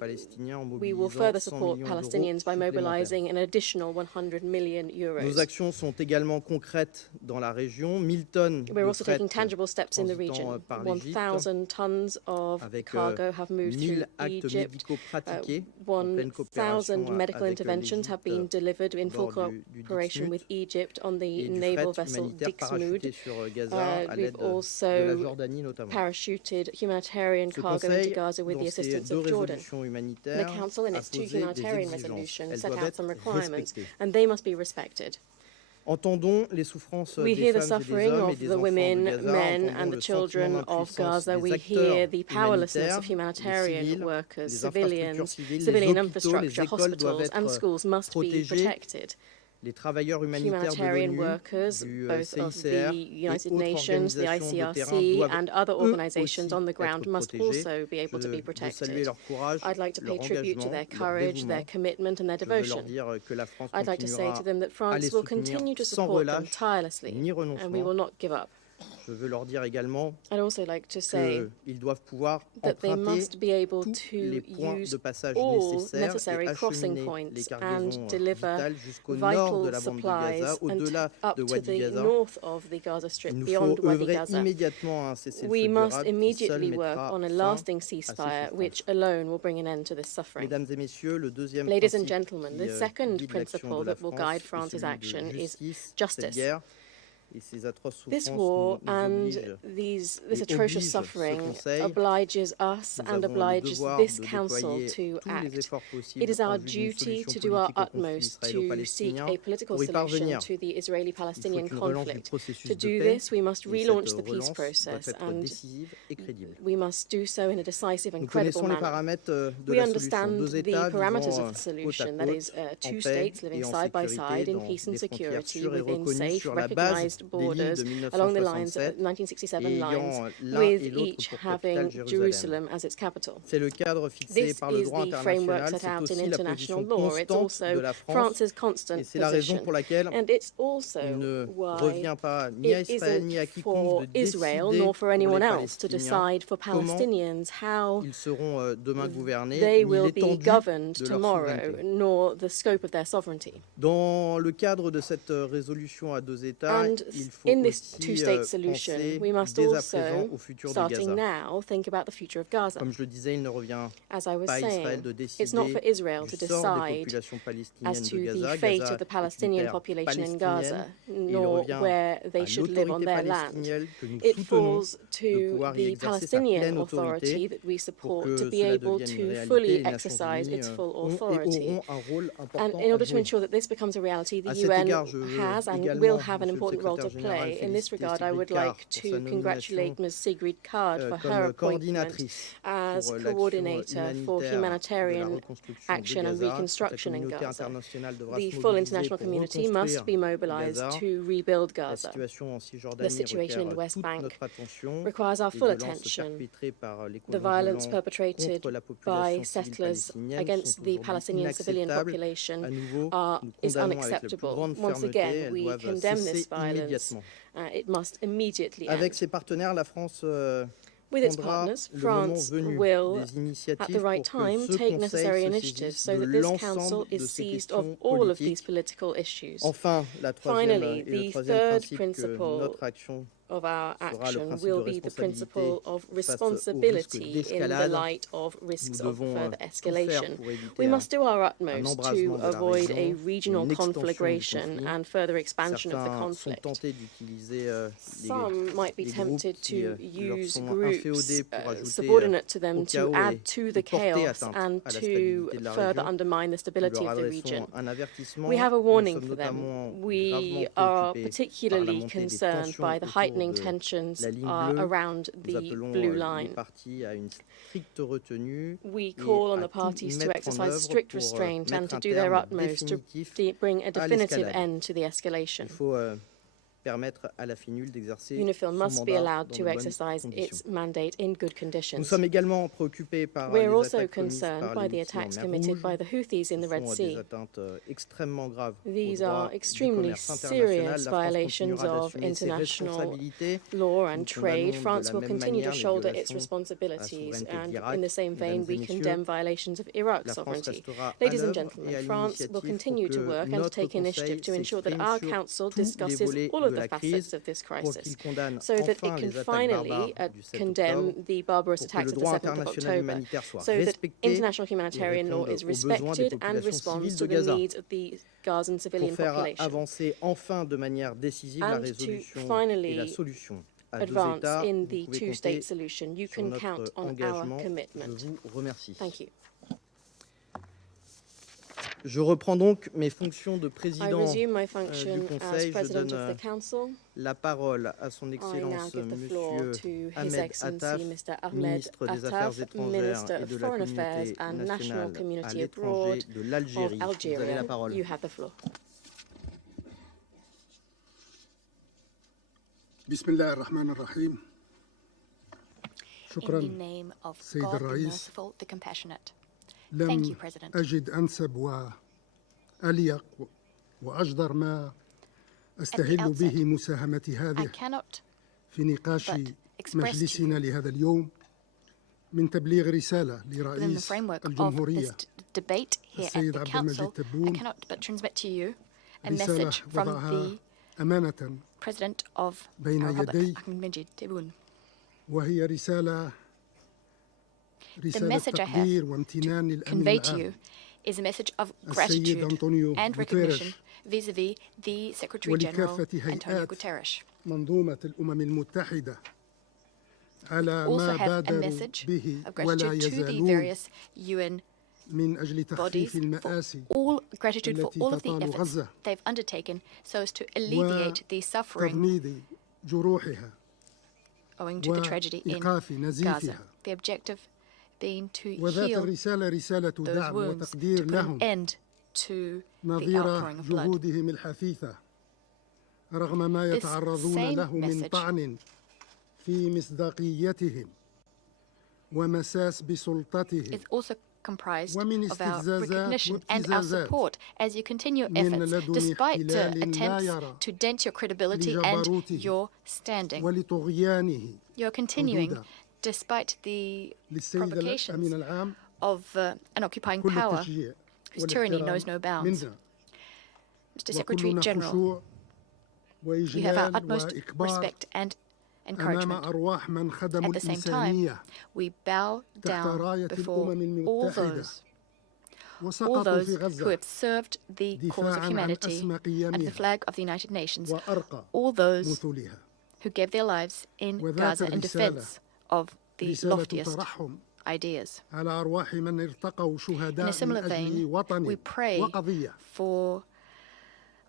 will further support Palestinians by mobilizing an additional 100 million euros. Nos actions sont également concrètes dans la région. We're also taking tangible steps in the region. 1,000 tons of cargo have moved through Egypt. 1,000 medical interventions have been delivered in full cooperation with Egypt on the naval vessel Dixmude. We've also parachuted humanitarian cargo into Gaza with the assistance of Jordan. The Council, in its 2 humanitarian resolutions, set out some requirements, and they must be respected. We hear the suffering of the women, men, and the children of Gaza. We hear the powerlessness of humanitarian workers, civilians, civilian infrastructure, hospitals, and schools must be protected. Humanitarian workers, both of the United Nations, the ICRC, and other organizations on the ground must also be able to be protected. I'd like to pay tribute to their courage, their commitment, and their devotion. I'd like to say to them that France will continue to support them tirelessly, and we will not give up. I'd also like to say that they must be able to use all necessary crossing points and deliver vital supplies up to the north of the Gaza Strip, beyond Wadi Gaza. We must immediately work on a lasting ceasefire, which alone will bring an end to this suffering. Ladies and gentlemen, the second principle that will guide France's action is justice. This war and this atrocious suffering obliges us and obliges this Council to act. It is our duty to do our utmost to seek a political solution to the Israeli-Palestinian conflict. To do this, we must relaunch the peace process, and we must do so in a decisive and credible manner. We understand the parameters of the solution, that is, 2 states living side by side in peace and security within safe, recognized recognized borders along the lines of 1967 lines, with each having Jerusalem as its capital. This is the framework set out in international law. It's also France's constant position, and it's also why it isn't for Israel nor for anyone else to decide for Palestinians how they will be governed tomorrow, nor the scope of their sovereignty. And in this two-state solution, we must also, starting now, think about the future of Gaza. As I was saying, it's not for Israel to decide as to the fate of the Palestinian population in Gaza, nor where they should live on their land. It falls to the Palestinian Authority that we support to be able to fully exercise its full authority. And in order to ensure that this becomes a reality, the UN has and will have an important role to play. In this regard, I would like to congratulate Ms. Sigrid Kaag for her appointment as coordinator for humanitarian action and reconstruction in Gaza. The full international community must be mobilized to rebuild Gaza. The situation in the West Bank requires our full attention. The violence perpetrated by settlers against the Palestinian civilian population is unacceptable. Once again, we condemn this violence. It must immediately end. With its partners, France will, at the right time, take necessary initiatives so that this Council is seized of all of these political issues. Finally, the third principle of our action will be the principle of responsibility in the light of risks of further escalation. We must do our utmost to avoid a regional conflagration and further expansion of the conflict. Some might be tempted to use groups subordinate to them to add to the chaos and to further undermine the stability of the region. We have a warning for them. We are particularly concerned by the heightening tensions around the blue line. We call on the parties to exercise strict restraint and to do their utmost to bring a definitive end to the escalation. UNIFIL must be allowed to exercise its mandate in good conditions. We are also concerned by the attacks committed by the Houthis in the Red Sea. These are extremely serious violations of international law and trade. France will continue to shoulder its responsibilities, and in the same vein, we condemn violations of Iraq's sovereignty. Ladies and gentlemen, France will continue to work and to take initiative to ensure that our Council discusses all of the facets of this crisis, so that it can finally condemn the barbarous attacks of the 7th of October, so that international humanitarian law is respected and responds to the needs of the Gazan civilian population, and to finally advance in the two-state solution. You can count on our commitment. Thank you. Je reprends donc mes fonctions de président du Conseil. La parole à son Excellence Monsieur Ahmad, ministre des Affaires étrangères et de la Communauté nationale à l'étranger de l'Algérie. Vous avez la parole. بسم الله الرحمن الرحيم. شكرا سيد الرئيس. لم أجد أنسب وأليق وأجدر ما أستهل به مساهمتي هذه في نقاش مجلسنا لهذا اليوم من تبليغ رسالة لرئيس الجمهورية السيد عبد المجيد تبون، رسالة وضعها أمانة بين يدي، وهي رسالة تقدير وامتنان للأمين العام is a message of gratitude and recognition vis-à-vis the Secretary General Antonio Guterres. منظومة الأمم المتحدة على ما بادروا به ولا يزالون من أجل تخفيف المآسي التي تطال غزة وتضميد جروحها وإيقاف نزيفها. being to وذات heal الرسالة رسالة دعم وتقدير لهم end to نظير جهودهم الحثيثة رغم ما يتعرضون له من طعن في مصداقيتهم ومساس بسلطتهم comprised of our recognition and our support as you continue efforts, despite attempts to dent your credibility and your standing. You're continuing despite the provocations of an occupying power whose tyranny knows no bounds. Mr. Secretary General, you have our utmost respect and encouragement. At the same time, we bow down before all those who have served the cause of humanity and the flag of the United Nations, all those who gave their lives in Gaza in defense of the loftiest ideas. In a similar vein, we pray for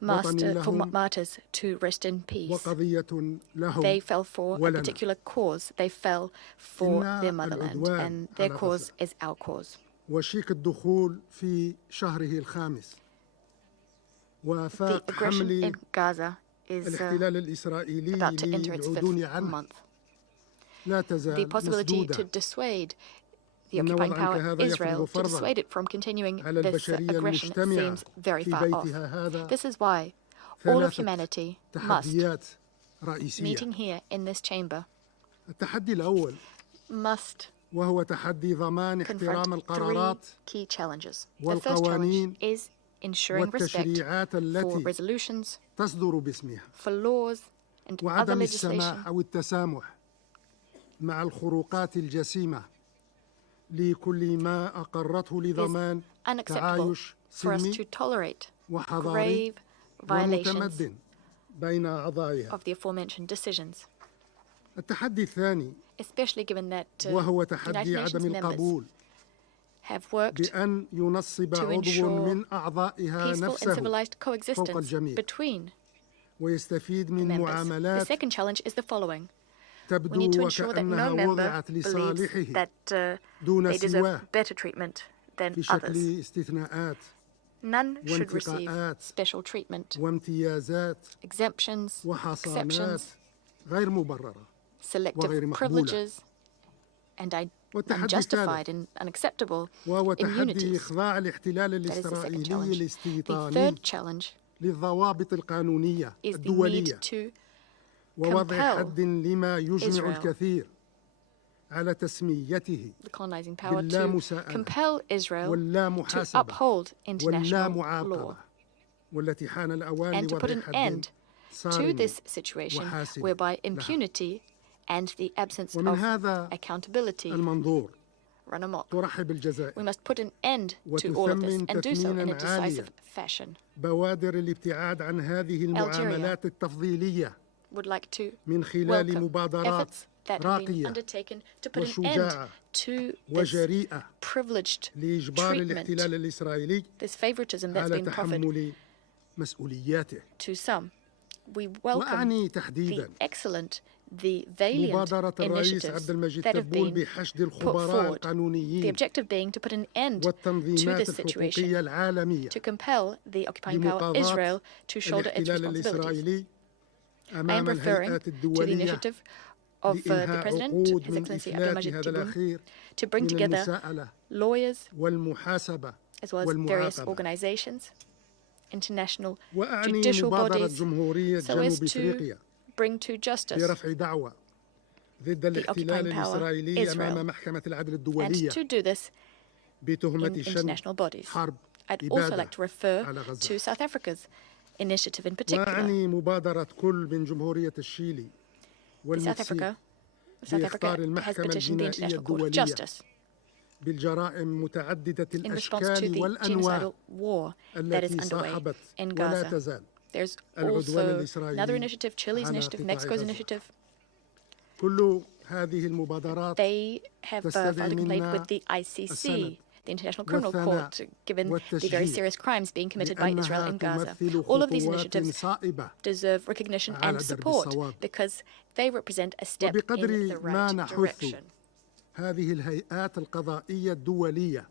martyrs to rest in peace. They fell for a particular cause. They fell for their motherland, and their cause is our cause. The aggression in Gaza is about to enter its 5th month. The possibility to dissuade the occupying power Israel, to dissuade it from continuing this aggression, seems very far off. This is why all of humanity must, meeting here in this chamber, must confront 3 key challenges. The first challenge is ensuring respect for resolutions, for laws and other legislation, مع الخروقات الجسيمة لكل ما أقرته لضمان تعايش سلمي وحضاري ومتمدن بين أعضائها. التحدي الثاني وهو تحدي عدم القبول بأن ينصب عضو من أعضائها نفسه فوق الجميع ويستفيد من معاملات We need to ensure that no member believes that they deserve better treatment than others. None should receive special treatment, exemptions, exceptions, selective privileges, and unjustified and unacceptable immunities. That is the second challenge. The third challenge is the need to the colonizing power to compel Israel to uphold international law and to put an end to this situation whereby impunity and the absence of accountability run amok. We must put an end to all of this and do so in a decisive fashion. Algeria would like to welcome efforts that have been undertaken to put an end to this privileged treatment, this favoritism that's been proffered to some. We welcome the excellent, the valiant initiatives that have been put forward, the objective being to put an end to this situation, to compel the occupying power Israel to shoulder its responsibilities. I am referring to the initiative of the President, His Excellency Ahmad, to bring together lawyers as well as various organizations, international judicial bodies, so as to bring to justice the occupying power Israel, and to do this in international bodies. I'd also like to refer to South Africa's initiative in particular. South Africa has petitioned the International Court of Justice in response to the genocidal war that is underway in Gaza. There's also another initiative, Chile's initiative, Mexico's initiative. They have filed a complaint with the ICC, the International Criminal Court, given the very serious crimes being committed by Israel in Gaza. All of these initiatives deserve recognition and support because they represent a step in the right direction. هذه الهيئات القضائية الدولية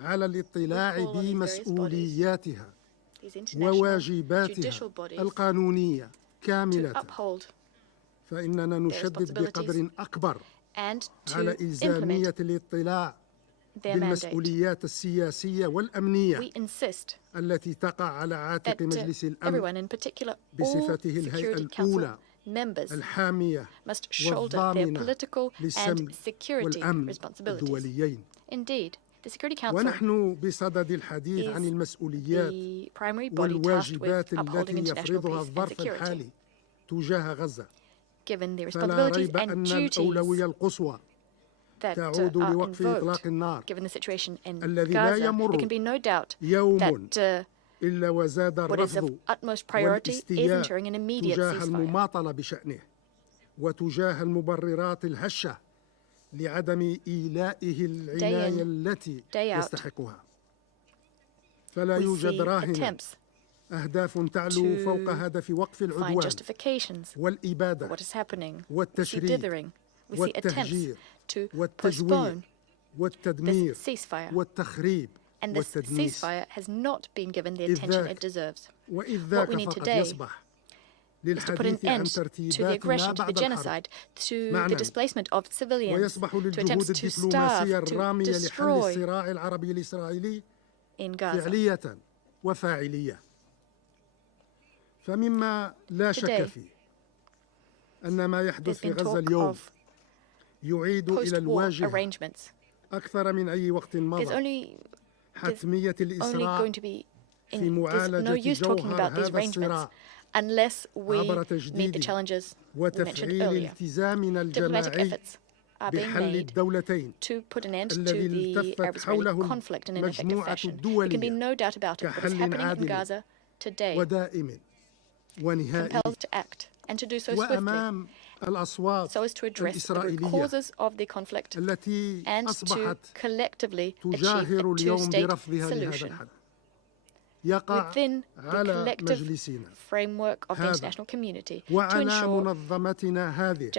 على الاطلاع بمسؤولياتها these international وواجباتها judicial bodies القانونية to كاملة، uphold فإننا نشدد بقدر أكبر and على to إلزامية implement الاطلاع their mandate. بالمسؤوليات السياسية والأمنية We insist التي تقع على عاتق that مجلس الأمن everyone, in particular all بصفته الهيئة Security Council الأولى members, الحامية must shoulder their والضامنة political and للسلم security والأمن responsibilities. الدوليين. Indeed, the Security Council ونحن بصدد الحديث عن is المسؤوليات the primary body tasked with والواجبات upholding التي international يفرضها peace and الظرف security. الحالي تجاه غزة. Given the فلا responsibilities ريب and أن duties الأولوية القصوى that تعود are لوقف إطلاق invoked, النار given the situation in الذي لا Gaza, there يمر can be no doubt يوم that إلا وزاد what is of الرفض utmost priority is والاستياء ensuring an immediate تجاه ceasefire. المماطلة بشأنه وتجاه المبررات الهشة لعدم إيلائه العناية التي يستحقها. فلا يوجد راهن أهداف تعلو فوق هدف وقف العدوان والإبادة والتشريد والتهجير والتجويع والتدمير والتخريب And this ceasefire has not been given the attention it deserves. What we need today is to put an end to the aggression, to the genocide, to the displacement of civilians, to attempts to starve, to destroy in Gaza. فعلية وفاعلية. فمما لا شك فيه أن ما يحدث في غزة اليوم يعيد إلى الواجهة أكثر من أي وقت مضى حتمية الإسراع في معالجة جوهر هذا الصراع unless we عبر meet the تجديد challenges we mentioned وتفعيل earlier. التزامنا الجماعي بحل الدولتين to put an end to الذي the التفت Arab-Israeli حوله conflict in an effective مجموعة fashion. There can be الدول no doubt about it. What is كحل happening in عادل Gaza today ودائم ونهائي compels to act and to do so swiftly وأمام الأصوات so as to address the root الإسرائيلية causes of the conflict التي and to أصبحت collectively achieve تجاهر a اليوم two-state برفضها لهذا solution الحد. يقع within the على collective مجلسنا framework of the هذا international community to وعلى ensure منظمتنا هذه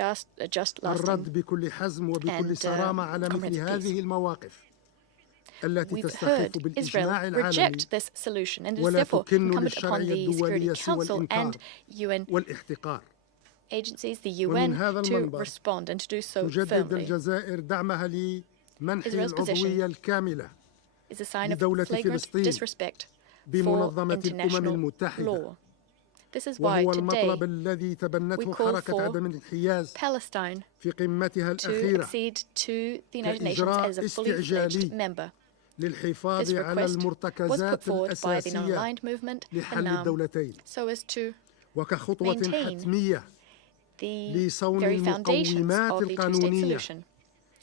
just الرد lasting. بكل حزم وبكل صرامة على مثل هذه المواقف التي We've تستخف heard بالإجماع Israel العالمي reject this solution, and it is ولا therefore تكن incumbent upon للشرعية the Security الدولية سوى Council and الإنكار UN والاحتقار. agencies, the ومن UN, هذا to المنبر respond and to do so تجدد firmly. الجزائر دعمها لمنح Israel's العضوية الكاملة Is a sign of لدولة flagrant فلسطين disrespect for بمنظمة الأمم international المتحدة law. This is why وهو today المطلب الذي we تبنته call حركة for عدم الانحياز Palestine في قمتها to الأخيرة accede to the United Nations كإجراء as a fully fledged استعجالي member. للحفاظ This على request was put المرتكزات forward by the الأساسية non-aligned movement لحل and الدولتين so as to وكخطوة maintain حتمية the لصون very foundations المقومات of the two-state القانونية solution.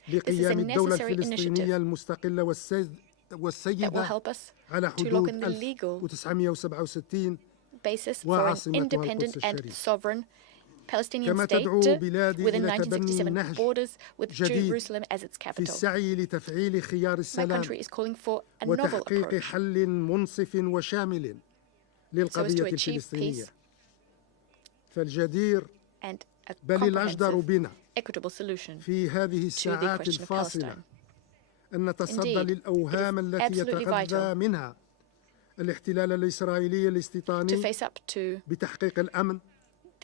لقيام a الدولة necessary الفلسطينية المستقلة that will والسيدة help us على to lock in حدود the legal 1967 basis for an وعاصمتها independent القدس and الشريف. sovereign Palestinian كما state تدعو بلادي within إلى تبني 1967 نهج borders with جديد Jerusalem as its في capital. السعي لتفعيل خيار My السلام country is calling for a novel وتحقيق approach حل منصف وشامل so as للقضية to achieve الفلسطينية. peace فالجدير and a بل الأجدر comprehensive, بنا equitable solution في هذه to the الساعات question of الفاصلة Palestine. أن نتصدى Indeed, للأوهام it is التي absolutely يتغذى vital منها الاحتلال الإسرائيلي to الاستيطاني face up to بتحقيق الأمن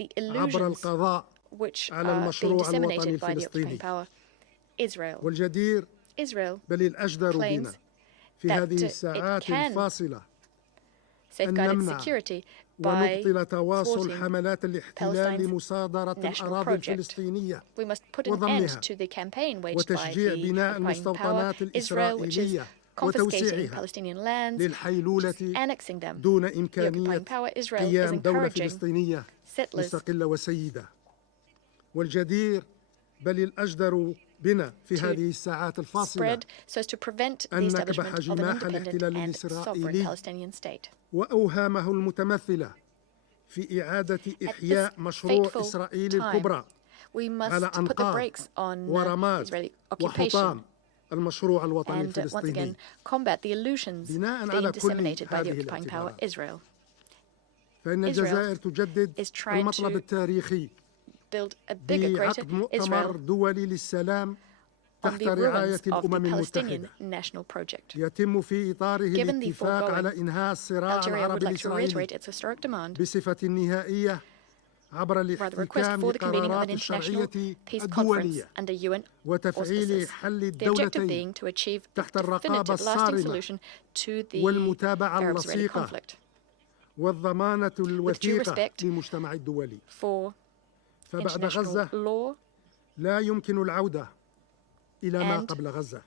the عبر illusions القضاء which على are being المشروع الوطني disseminated by the الفلسطيني. occupying power, Israel. والجدير Israel بل الأجدر claims بنا في that هذه it الساعات can الفاصلة أن safeguard its نمنع security by ونبطل تواصل thwarting حملات الاحتلال Palestine's لمصادرة national الأراضي project. الفلسطينية We must put an وضمها end to the campaign waged by وتشجيع the بناء occupying power, المستوطنات Israel, which is الإسرائيلية confiscating وتوسيعها Palestinian lands, للحيلولة annexing them. دون The إمكانية occupying power, Israel, is قيام دولة encouraging فلسطينية settlers مستقلة وسيدة. والجدير بل الأجدر بنا في هذه الساعات الفاصلة spread so as to prevent the أن نكبح establishment of an جماح independent الاحتلال and sovereign الإسرائيلي Palestinian state. وأوهامه المتمثلة في إعادة إحياء مشروع fateful إسرائيل time, الكبرى We must على put the أنقاض brakes on ورماد Israeli occupation وحطام المشروع الوطني and once الفلسطيني again combat the illusions بناء being على كل disseminated by the هذه occupying power, الاعتبارات. Israel. فإن الجزائر تجدد is trying المطلب to التاريخي build a bigger, greater بعقد مؤتمر Israel دولي للسلام on the ruins of the Palestinian national project. يتم في إطاره Given the الاتفاق على foregoing, إنهاء الصراع Algeria would العربي like to الإسرائيلي reiterate its historic demand بصفة نهائية عبر the request الاحتكام for the convening of an لقرارات international الشرعية peace conference الدولية under UN وتفعيل auspices. حل The objective الدولتين being to achieve a تحت الرقابة definitive lasting الصارمة solution to the والمتابعة Arab-Israeli اللصيقة conflict والضمانة الوثيقة respect للمجتمع الدولي. for فبعد international غزة law لا يمكن العودة إلى ما and قبل غزة.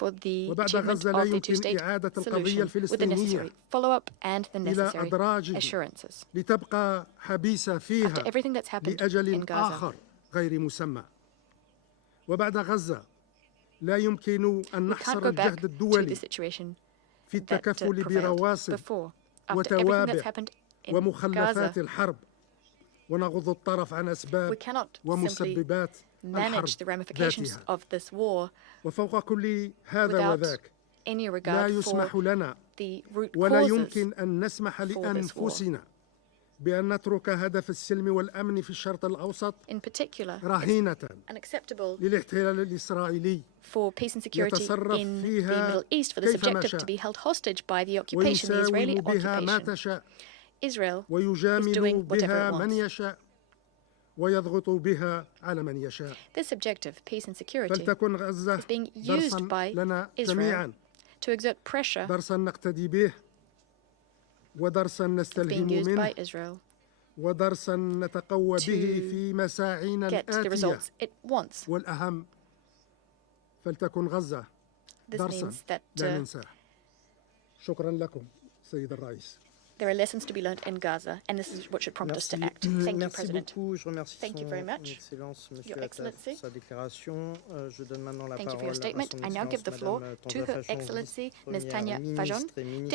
for the وبعد achievement غزة لا of the يمكن two-state إعادة القضية solution with the الفلسطينية necessary follow-up and the إلى necessary أدراج assurances. لتبقى حبيسة فيها After everything that's happened in لأجل Gaza, آخر غير مسمى. وبعد غزة لا يمكن أن we can't نحصر go back الجهد to the الدولي situation في that التكفل prevailed برواسب before. After everything that's وتوابع happened in ومخلفات Gaza, الحرب ونغض الطرف عن we أسباب cannot simply ومسببات الحرب manage the ramifications ذاتها. of this war وفوق كل هذا without وذاك any لا regard يسمح for لنا the root ولا causes يمكن أن نسمح لأنفسنا بأن نترك هدف السلم والأمن في الشرق الأوسط in particular. رهينة It's unacceptable للاحتلال الإسرائيلي for peace and security يتصرف in the فيها Middle East for this كيفما objective شاء to be held hostage by the occupation, the Israeli ويساوم بها ما occupation. تشاء Israel is ويجامل doing whatever بها it من wants. يشاء ويضغط بها على من يشاء. This objective, peace and security, فلتكن غزة is being درسا used by لنا Israel جميعا to exert pressure. درسا نقتدي به ودرسا It's نستلهم being used منه by Israel ودرسا نتقوى به في مساعينا get the الآتية results it wants. والأهم فلتكن غزة This درسا means that لا ننساه. شكرا لكم سيد الرئيس. there are lessons to be learned in Gaza, and this is what should prompt us to act. Thank you, President. Thank you very much, Your Excellency. Thank you for your statement. I now give the floor to Her Excellency Ms. Tanya Fajon,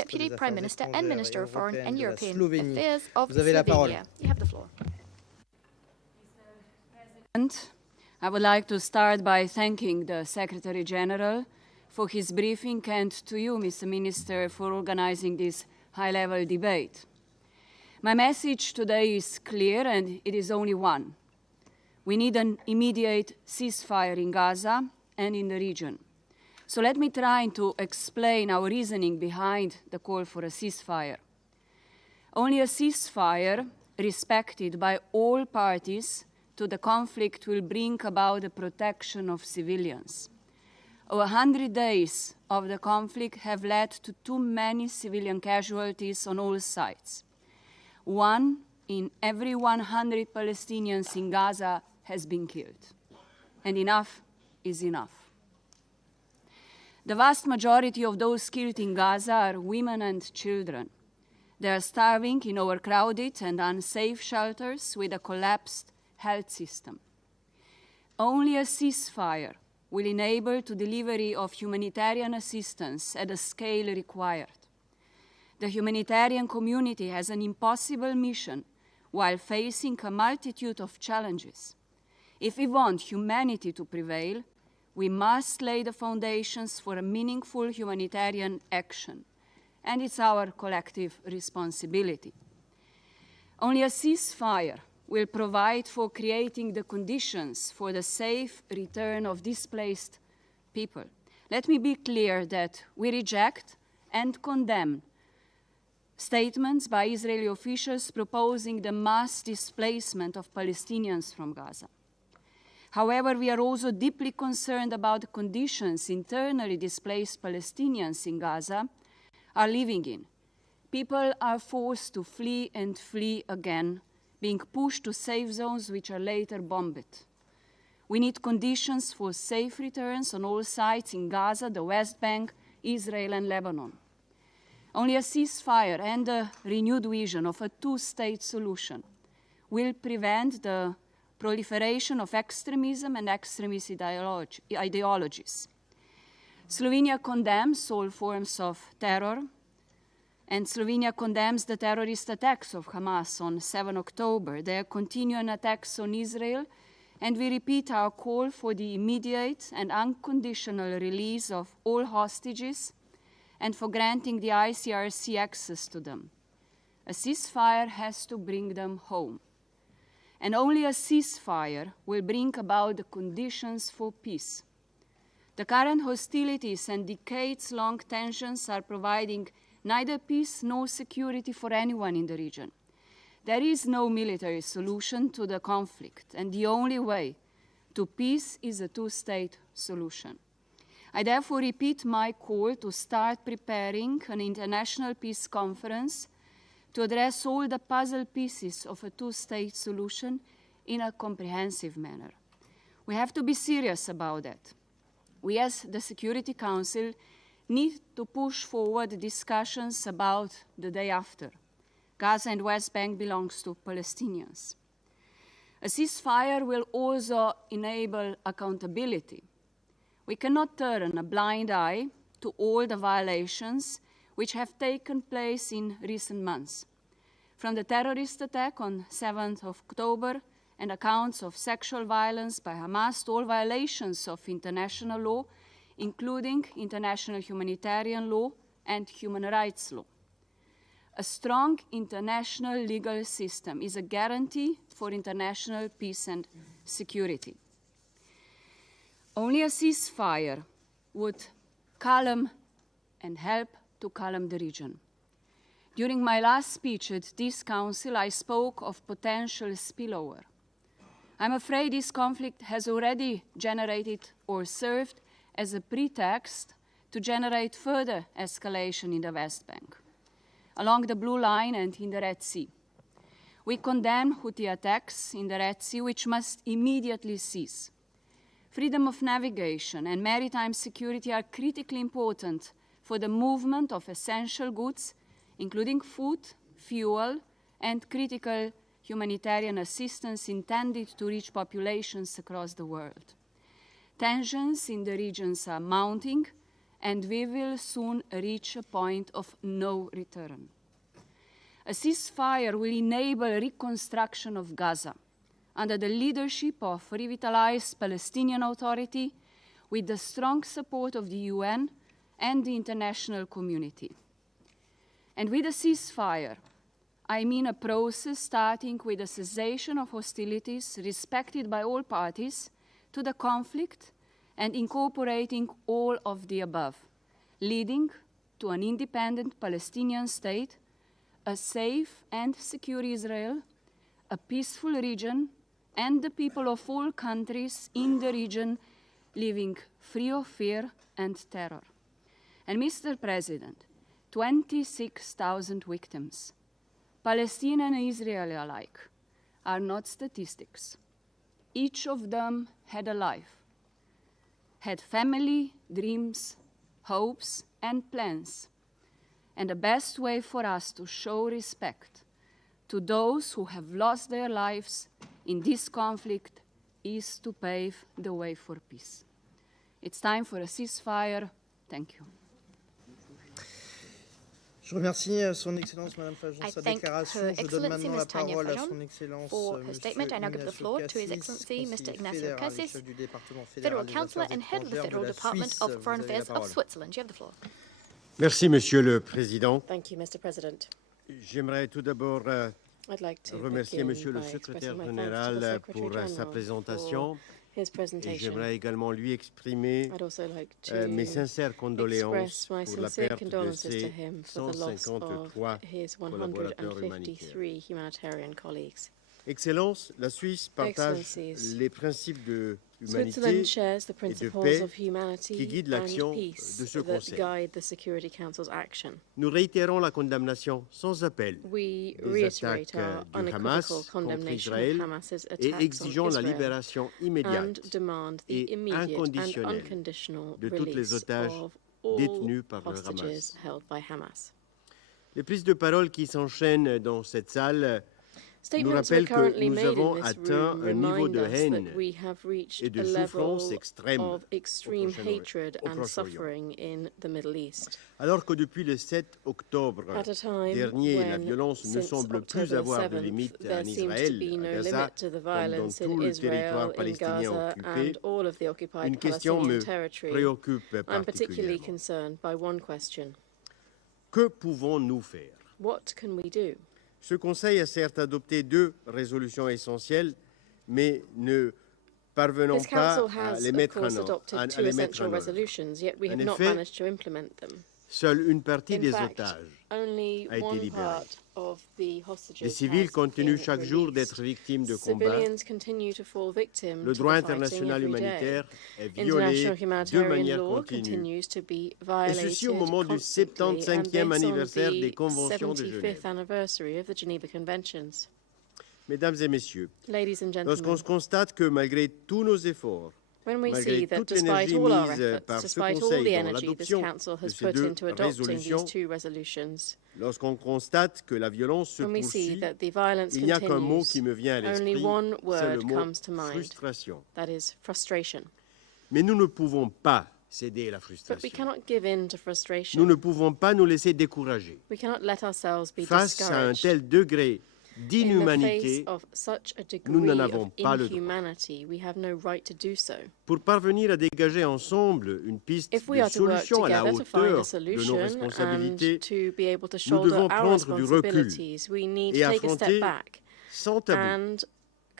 Deputy Prime Minister and Minister of Foreign and European Affairs of Slovenia. You have the floor. I would like to start by thanking the Secretary General for his briefing and to you, Mr. Minister, for organizing this high-level debate. My message today is clear, and it is only one. We need an immediate ceasefire in Gaza and in the region. So let me try to explain our reasoning behind the call for a ceasefire. Only a ceasefire respected by all parties to the conflict will bring about the protection of civilians. Over 100 days of the conflict have led to too many civilian casualties on all sides. 1 in every 100 Palestinians in Gaza has been killed. And enough is enough. The vast majority of those killed in Gaza are women and children. They are starving in overcrowded and unsafe shelters with a collapsed health system. Only a ceasefire will enable the delivery of humanitarian assistance at the scale required. The humanitarian community has an impossible mission while facing a multitude of challenges. If we want humanity to prevail, we must lay the foundations for a meaningful humanitarian action, and it's our collective responsibility. Only a ceasefire will provide for creating the conditions for the safe return of displaced people. Let me be clear that we reject and condemn statements by Israeli officials proposing the mass displacement of Palestinians from Gaza. However, we are also deeply concerned about the conditions internally displaced Palestinians in Gaza are living in. People are forced to flee and flee again, being pushed to safe zones which are later bombed. We need conditions for safe returns on all sides in Gaza, the West Bank, Israel, and Lebanon. Only a ceasefire and a renewed vision of a two-state solution will prevent the proliferation of extremism and extremist ideologies. Slovenia condemns all forms of terror, and Slovenia condemns the terrorist attacks of Hamas on 7 October, their continuing attacks on Israel, and we repeat our call for the immediate and unconditional release of all hostages and for granting the ICRC access to them. A ceasefire has to bring them home. And only a ceasefire will bring about the conditions for peace. The current hostilities and decades-long tensions are providing neither peace nor security for anyone in the region. There is no military solution to the conflict, and the only way to peace is a two-state solution. I therefore repeat my call to start preparing an international peace conference to address all the puzzle pieces of a two-state solution in a comprehensive manner. We have to be serious about that. We, as the Security Council, need to push forward discussions about the day after. Gaza and West Bank belongs to Palestinians. A ceasefire will also enable accountability. We cannot turn a blind eye to all the violations which have taken place in recent months. From the terrorist attack on 7th of October and accounts of sexual violence by Hamas to all violations of international law, including international humanitarian law and human rights law. A strong international legal system is a guarantee for international peace and security. Only a ceasefire would calm and help to calm the region. During my last speech at this council, I spoke of potential spillover. I'm afraid this conflict has already generated or served as a pretext to generate further escalation in the West Bank, along the Blue Line and in the Red Sea. We condemn Houthi attacks in the Red Sea, which must immediately cease. Freedom of navigation and maritime security are critically important for the movement of essential goods, including food, fuel, and critical humanitarian assistance intended to reach populations across the world. Tensions in the regions are mounting, and we will soon reach a point of no return. A ceasefire will enable reconstruction of Gaza under the leadership of revitalized Palestinian Authority with the strong support of the UN and the international community. And with a ceasefire, I mean a process starting with a cessation of hostilities respected by all parties to the conflict and incorporating all of the above, leading to an independent Palestinian state, a safe and secure Israel, a peaceful region, and the people of all countries in the region living free of fear and terror. And Mr. President, 26,000 victims, Palestinian and Israeli alike, are not statistics. Each of them had a life, had family, dreams, hopes, and plans. And the best way for us to show respect to those who have lost their lives in this conflict is to pave the way for peace. It's time for a ceasefire. Thank you. Je remercie Son Excellence Madame Fajon sa déclaration. Je donne maintenant la parole à Son Excellence statement. I now give the floor to His Excellency Mr. Ignacio Cassis, Federal Councillor and Head of the Federal Department of Foreign Affairs of Switzerland. You have the floor. Merci, Monsieur le Président. Thank you, Mr. President. J'aimerais tout d'abord remercier Monsieur le Secrétaire général pour sa présentation. Et j'aimerais également lui exprimer mes sincères condoléances pour la perte de ses 153 collaborateurs humanitaires. Excellence, la Suisse partage les principes de humanité et de paix qui guident l'action de ce Conseil. Nous réitérons la condamnation sans appel des attaques du Hamas contre Israël et exigeons la libération immédiate et inconditionnelle de tous les otages détenus par le Hamas. Les prises de parole qui s'enchaînent dans cette salle nous rappelle que nous avons atteint un niveau de haine et de souffrance extrême au Proche-Orient. Alors que depuis le 7 octobre dernier, la violence ne semble plus avoir de limite en Israël, à Gaza, comme dans tout le territoire palestinien occupé, une question me préoccupe particulièrement. Que pouvons-nous faire? Ce Conseil a certes adopté 2 résolutions essentielles, mais ne parvenons This pas council à has, les of mettre course, en œuvre. adopted two essential resolutions, yet we have En not effet, managed to implement them. Seule une partie In des fact, otages only a été one libérée. part of the hostages Les civils has continuent been chaque jour released. d'être victimes de combats. Civilians continue to fall victim Le to droit the fighting international every day. humanitaire est violé International de humanitarian manière law continue. continues to be Et violated ceci au moment du constantly, and 75e this on anniversaire des the conventions de Genève. 75th anniversary of the Geneva Conventions. Mesdames et messieurs, Ladies and lorsqu'on gentlemen, constate que malgré tous nos efforts, when we malgré see that toute despite l'énergie all our mise par efforts, ce despite all Conseil the dans energy this l'adoption Council de has ces put deux into adopting résolutions, these two resolutions, lorsqu'on constate que la violence se when we see poursuit, that the violence il n'y a qu'un mot continues, qui me vient à only l'esprit, one c'est le word mot comes to mind. frustration. That is frustration. Mais nous ne pouvons pas céder à la But we frustration. cannot give in to frustration. Nous ne pouvons pas nous laisser décourager. We cannot let ourselves be Face à un discouraged. tel degré In the d'inhumanité, face of such a nous n'en degree avons of pas le droit. inhumanity, we have no right to do so. Pour parvenir à dégager ensemble une piste If we de are to work solution à la together to find a hauteur de nos solution and responsabilités, to be able to nous shoulder devons our prendre du recul responsibilities, we need et to take a affronter step back sans tabou and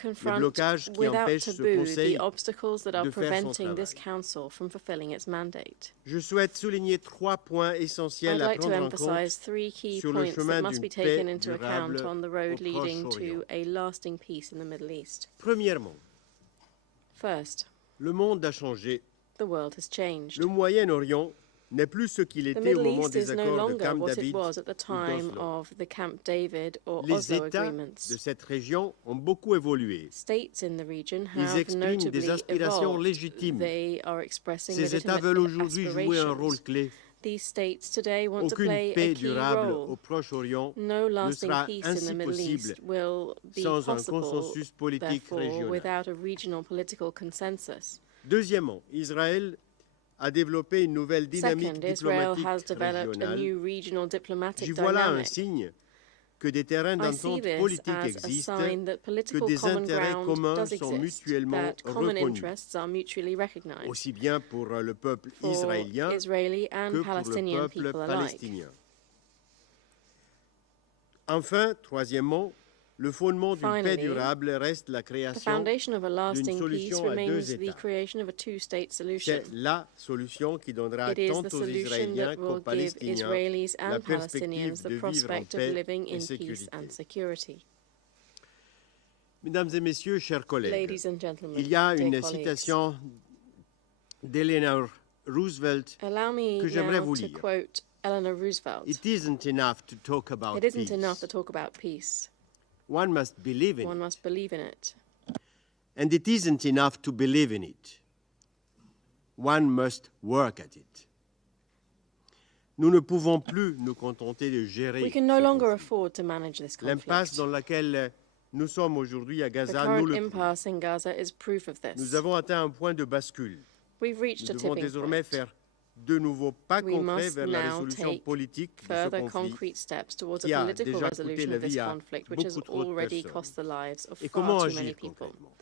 confront blocages qui without empêchent ce taboo Conseil the obstacles that are de faire son preventing this travail. council from fulfilling its mandate. Je souhaite souligner 3 points I'd essentiels à like to prendre en emphasize compte 3 key sur le points chemin that must be d'une taken paix into durable account on the au road leading Proche-Orient. to a lasting peace in the Middle East. Premièrement, First, le monde a changé. the world has changed. Le Moyen-Orient n'est plus ce qu'il The était Middle au moment East des is no accords de longer Camp what it David was at the ou time d'Oslo. of the Camp David or Les Oslo États agreements. de cette région ont beaucoup évolué. States in the region Ils have expriment des notably aspirations evolved. légitimes. They are expressing Ces États legitimate veulent aujourd'hui jouer un rôle aspirations. clé. These states today want to Aucune play a paix key durable au role. Proche-Orient No ne lasting sera peace in ainsi the Middle possible East will be sans un possible, consensus politique therefore, régional. without a regional political consensus. Deuxièmement, Israël a développé une nouvelle dynamique Second, Israel diplomatique has developed a régionale. new regional diplomatic J'y vois là un dynamic. signe que des terrains I see d'entente this politique as a existent, sign that que political des common intérêts ground communs does sont exist, mutuellement that common reconnus, interests are mutually recognized aussi bien pour le peuple for israélien Israeli and que pour le Palestinian peuple people alike. palestinien. Enfin, troisièmement, le fondement d'une paix Finally, durable reste la The création foundation of a d'une lasting peace solution à remains deux the États. creation of a two-state solution. C'est la solution qui donnera It is tant the aux solution Israéliens that qu'aux will give Palestiniens Israelis la and Palestinians perspective the de vivre en prospect of paix living et in peace sécurité. and security. Mesdames et messieurs, chers collègues, Ladies and gentlemen, il y a dear une colleagues, citation d'Eleanor Roosevelt allow me que j'aimerais now vous to lire. quote Eleanor Roosevelt. It isn't enough to talk about It isn't peace. enough to talk about peace. One must believe in One it. must believe in it. And it isn't enough to believe in it. One must work at it. Nous ne pouvons plus nous contenter de gérer We can no ce longer conflit. afford to manage this L'impasse conflict. dans laquelle nous sommes aujourd'hui à The Gaza nous current le prouve. impasse in Gaza is proof of Nous this. avons atteint un point de bascule. We've reached Nous a devons tipping désormais point. faire de nouveaux pas We concrets must vers la now résolution take politique de ce further conflit. concrete steps towards qui a a political déjà coûté resolution la of this vie à conflict, which has beaucoup trop de already personnes. cost the lives of Et far comment too many agir people. concrètement?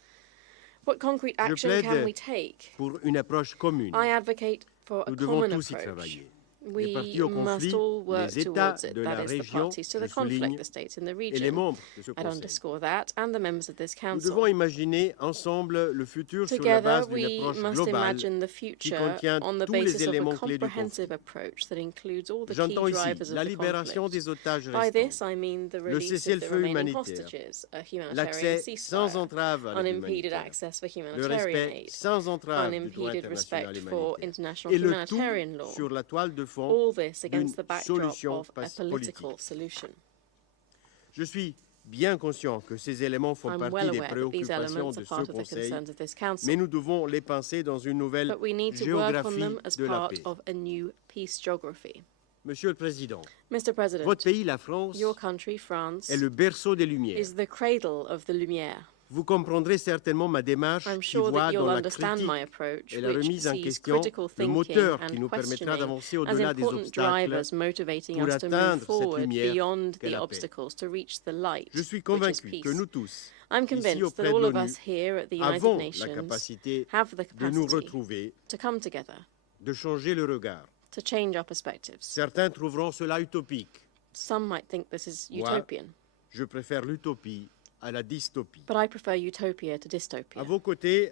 What concrete Je action plaide can we take? pour une approche commune. I advocate for a Nous devons common tous y approach. travailler. Les We parties au conflit, must all work les États towards it. de la That is, the région, parties to je the conflict, souligne, the states in the et les region. membres de ce I'd Conseil. underscore that, and the members of this Nous council. devons imaginer ensemble le futur sur la Together, base d'une we approche must globale imagine the qui future contient on the tous les basis of a éléments clés du comprehensive conflit. approach that includes all the key J'entends ici drivers la of the libération conflict. des otages By this, restants, I mean the le release of the cessez-le-feu remaining humanitaire, hostages, a humanitarian l'accès sans ceasefire, entrave à l'aide unimpeded humanitaire, access for le humanitarian respect aid, sans entrave du droit unimpeded international respect for humanitaire, international et le humanitarian tout law. sur la toile de fond All this d'une against the backdrop solution of a political solution. Je suis bien conscient que ces éléments font I'm partie well des aware that these préoccupations elements de are ce part of the Conseil, concerns of this council, mais nous devons les penser dans une nouvelle but we need to work on géographie them as de la part paix. of a new peace geography. Monsieur le Président, Mr. President, votre pays, la France, your country, France, est le berceau des Lumières. is the cradle of the Lumière. Vous comprendrez certainement ma démarche I'm qui sure voit that you'll dans la understand my critique approach, et la which remise en sees question critical le thinking moteur qui and nous permettra questioning d'avancer as au-delà des important obstacles drivers motivating pour us to move atteindre cette forward lumière beyond qu'est the la paix. obstacles to reach the light, Je suis which is convaincu peace. que nous tous, I'm ici convinced auprès that de all of l'ONU, us here at the United avons la Nations capacité have the de nous capacity retrouver, to come together, de changer le regard. to change our perspectives. Certains trouveront cela utopique. Some might think this is Moi, utopian, je préfère l'utopie à la dystopie. but I prefer utopia to dystopia. À vos côtés,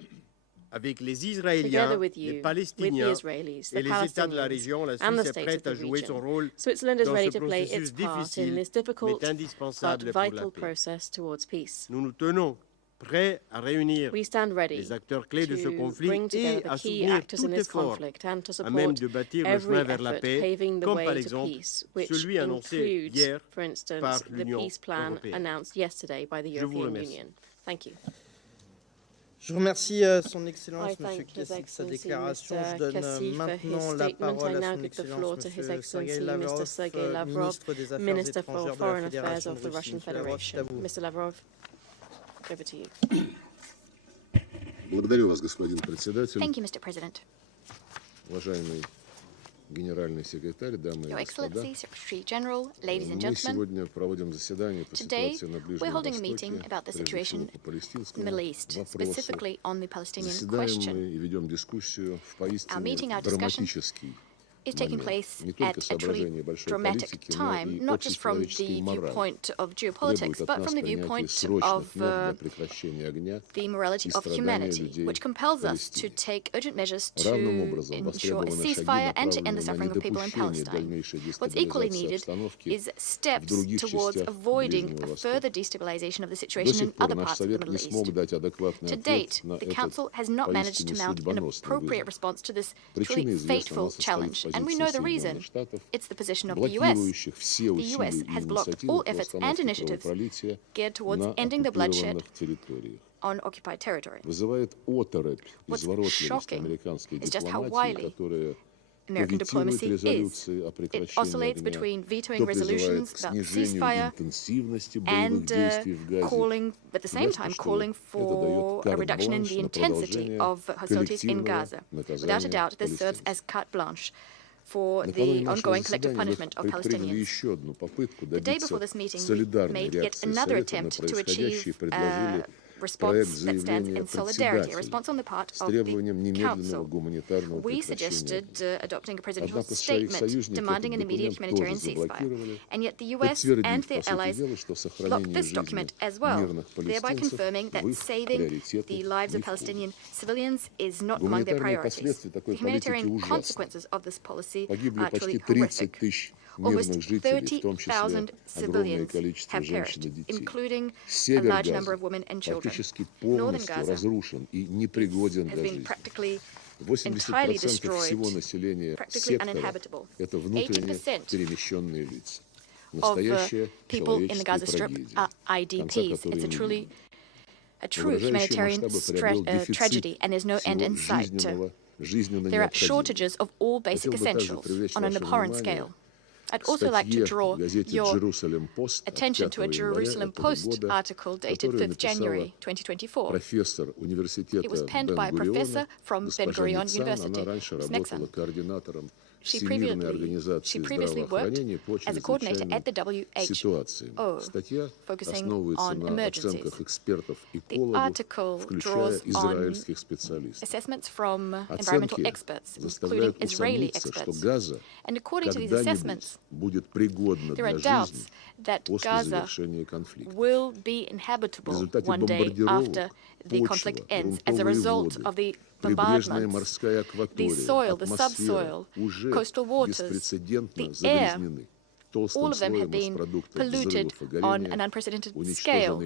avec les Israéliens, les Palestiniens et les États de la région, la Suisse est prête à jouer son rôle dans ce processus difficile mais indispensable pour la paix. Nous nous tenons prêts à réunir les acteurs clés de ce conflit et à soutenir tout effort à même de bâtir le chemin vers la paix, comme par exemple celui annoncé hier par l'Union européenne. Je vous remercie. Je remercie Son Excellence, M. Kassif, sa déclaration. Je donne maintenant la parole à Son Excellence, M. Sergei Lavrov, ministre des Affaires étrangères de la Fédération de Russie. Mr. Lavrov, over to you. Благодарю вас, господин председатель. Thank you, Mr. President. Уважаемый генеральный секретарь, дамы и Your господа. Excellency, Secretary General, ladies and Мы gentlemen, сегодня проводим заседание по today ситуации на we're Ближнем holding a Востоке, meeting about the прежде situation всего по in the палестинскому Middle East, вопросу. specifically on the Palestinian Заседаем question. мы и ведем дискуссию в поистине Our discussion драматический is taking момент. place Не только at a truly соображение большой dramatic политики, но time, и not just from the общечеловеческий мораль. viewpoint of Требует geopolitics, от but нас from the принятия viewpoint срочных of мер для прекращения огня the morality и of страдания humanity, людей which в compels us to Палестине. take urgent measures Равным to образом ensure a востребованы шаги, ceasefire and to end the направленные на suffering of people in недопущение Palestine. дальнейшей What's equally дестабилизации needed обстановки is в steps других towards частях avoiding Ближнего a Востока. further destabilization of the До situation in сих пор other наш parts of the Совет Middle не смог East. дать адекватный To ответ date, на the этот Council has not managed поистине to mount an судьбоносный appropriate вызов. response to this Причина truly известна, она fateful состоит в challenge, and we позиции know the Соединенных reason. Штатов, It's the position of the US. блокирующих все The US усилия и has blocked инициативы all по efforts and остановке initiatives кровопролития geared towards на ending the bloodshed оккупированных территориях. on occupied territory. Вызывает оторопь What's изворотливость shocking американской is just how дипломатии, wily которая American ветирует diplomacy is. резолюции о It прекращении oscillates огня, between то vetoing призывает resolutions к about снижению ceasefire интенсивности боевых and действий в Газе. calling, at the same time, calling for a reduction in the intensity of hostilities in Gaza. Without a doubt, this serves as carte blanche for the ongoing collective punishment of Palestinians. The day before this meeting, we made yet another attempt to achieve a response that stands in solidarity, a response on the part of the Council. We suggested adopting a presidential statement demanding an immediate humanitarian ceasefire. And yet the US and their allies blocked this document as well, thereby confirming that saving the lives of Palestinian civilians is not among their priorities. The humanitarian consequences of this policy are truly horrific. Almost 30,000 civilians have perished, including a large number of women and children. Northern Gaza has been practically entirely destroyed, practically uninhabitable. 80% of people in the Gaza Strip are IDPs. It's a true humanitarian tragedy, and there's no end in sight. There are shortages of all basic essentials on an abhorrent scale. I'd also like to draw your attention to a Jerusalem Post article dated 5th January 2024. It was penned by a professor from Ben-Gurion University, Ms. Nexon. She previously worked as a coordinator at the WHO, focusing on emergencies. The article draws on assessments from environmental experts, including Israeli experts. And according to these assessments, there are doubts that Gaza will be inhabitable one day after the conflict ends as a result of the bombardments, the soil, the subsoil, coastal waters, the air, all of them have been polluted on an unprecedented scale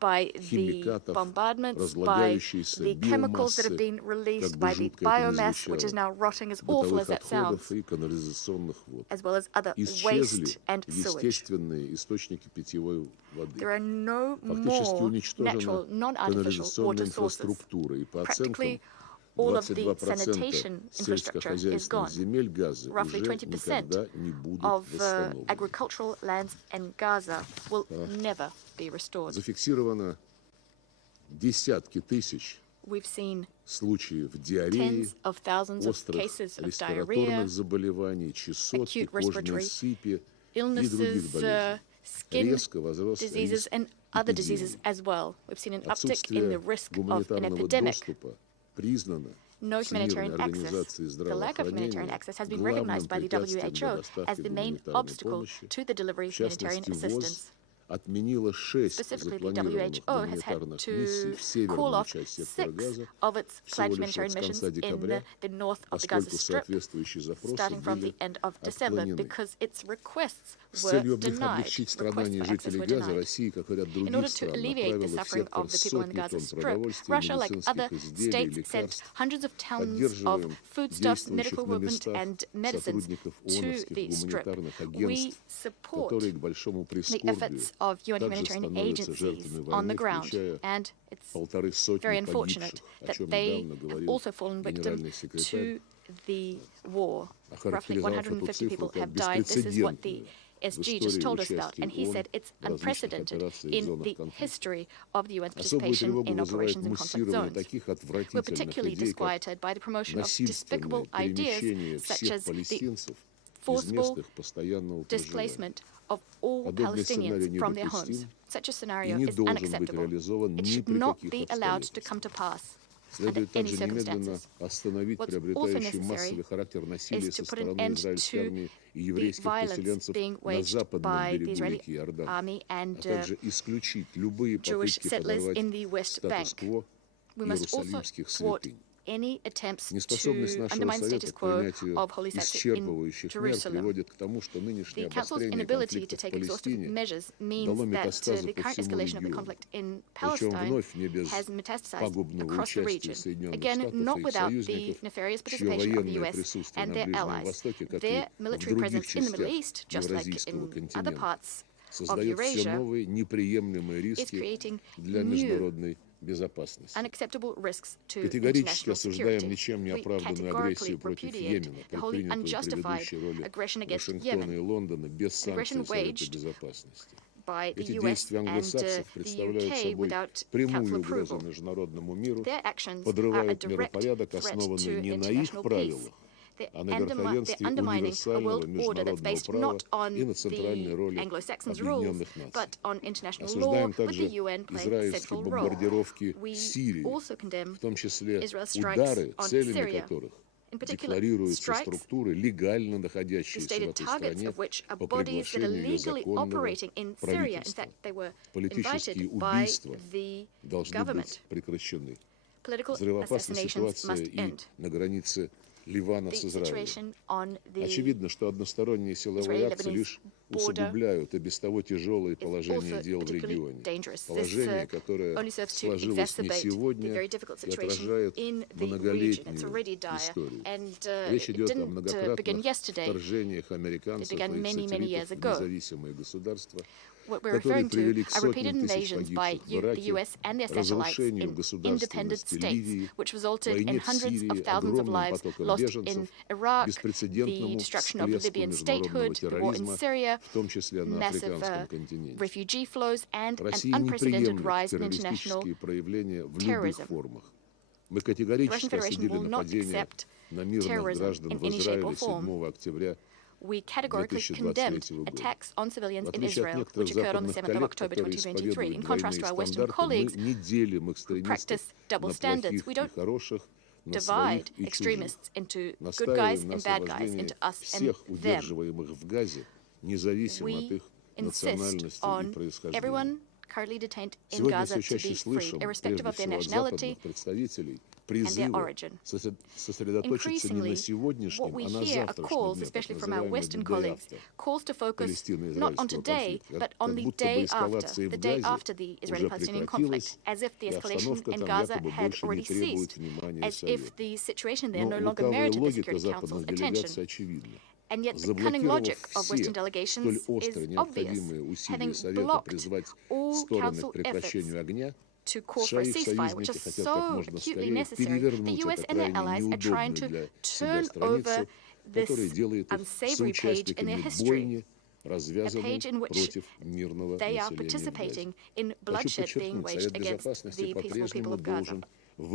by the bombardments, by the chemicals that have been released, by the biomass, which is now rotting, as awful as that sounds, as well as other waste and sewage. There are no more natural, non-artificial water sources. Practically all of the sanitation infrastructure is gone. Roughly 20% of agricultural lands in Gaza will never be restored. We've seen tens of thousands of cases of diarrhea, acute respiratory illnesses, skin diseases, and other diseases as well. We've seen an uptick in the risk of an epidemic. No humanitarian access. The lack of humanitarian access has been recognized by the WHO as the main obstacle to the delivery of humanitarian assistance. Specifically, the WHO has had to call off 6 of its pledged humanitarian missions in the north of the Gaza Strip, starting from the end of December, because its requests were denied. Requests for access were denied. In order to alleviate the suffering of the people in the Gaza Strip, Russia, like other states, sent hundreds of tons of foodstuffs, medical equipment, and medicines to the Strip. We support the efforts of UN humanitarian agencies on the ground, and it's very unfortunate that they have also fallen victim to the war. Roughly 150 people have died. This is what the SG just told us about, and he said it's unprecedented in the history of the UN's participation in operations in conflict zones. We're particularly disquieted by the promotion of despicable ideas such as the forcible displacement of all Palestinians from their homes. Such a scenario is unacceptable. It should not be allowed to come to pass under any circumstances. What's also necessary is to put an end to the violence being waged by the Israeli army and Jewish settlers in the West Bank. We must also thwart any attempts to undermine the status quo of holy sites in Jerusalem. The Council's inability to take exhaustive measures means that the current escalation of the conflict in Palestine has metastasized across the region. Again, not without the nefarious participation of the US and their allies. Their military presence in the Middle East, just like in other parts of Eurasia, is creating new unacceptable risks to international security. We categorically repudiate the wholly unjustified aggression against Yemen, an aggression waged by the US and the UK without Council approval. Their actions are a direct threat to international peace. They're undermining a world order that's based not on the Anglo-Saxons' rules, but on international law, with the UN playing a central role. We also condemn Israel's strikes on Syria, in particular strikes, the stated targets of which are bodies that are legally operating in Syria. In fact, they were invited by the government. Political assassinations must end. The situation on the Israeli-Lebanese border is also particularly dangerous. This only serves to exacerbate the very difficult situation in the region. It's already dire, and it didn't begin yesterday. It began many, many years ago. What we're referring to are repeated invasions by the US and their satellites in independent states, which resulted in hundreds of thousands of lives lost in Iraq, the destruction of Libyan statehood, the war in Syria, massive refugee flows, and an unprecedented rise in international terrorism. The Russian Federation will not accept terrorism in any shape or form. We categorically condemned attacks on civilians in Israel, which occurred on the 7th of October 2023. In contrast to our Western colleagues who practice double standards, we don't divide extremists into good guys and bad guys, into us and them. We insist on everyone currently detained in Gaza to be freed, irrespective of their nationality and their origin. Increasingly, what we hear are calls, especially from our Western colleagues, calls to focus not on today, but on the day after the Israeli-Palestinian conflict, as if the escalation in Gaza had already ceased, as if the situation there no longer merited the Security Council's attention. And yet the cunning logic of Western delegations is obvious, having blocked all Council efforts to call for a ceasefire, which is so acutely necessary. The US and their allies are trying to turn over this unsavory page in their history, a page in which they are participating in bloodshed being waged against the peaceful people of Gaza. Let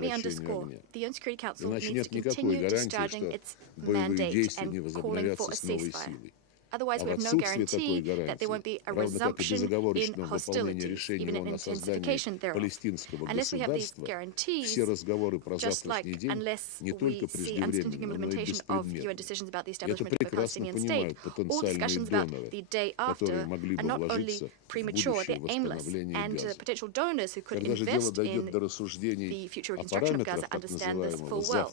me underscore, the UN Security Council needs to continue discharging its mandate and calling for a ceasefire. Otherwise, we have no guarantee that there won't be a resumption in hostilities, even an intensification thereof. Unless we have these guarantees, just like unless we see unstinting implementation of UN decisions about the establishment of a Palestinian state, all discussions about the day after are not only premature, they're aimless, and potential donors who could invest in the future reconstruction of Gaza understand this full well.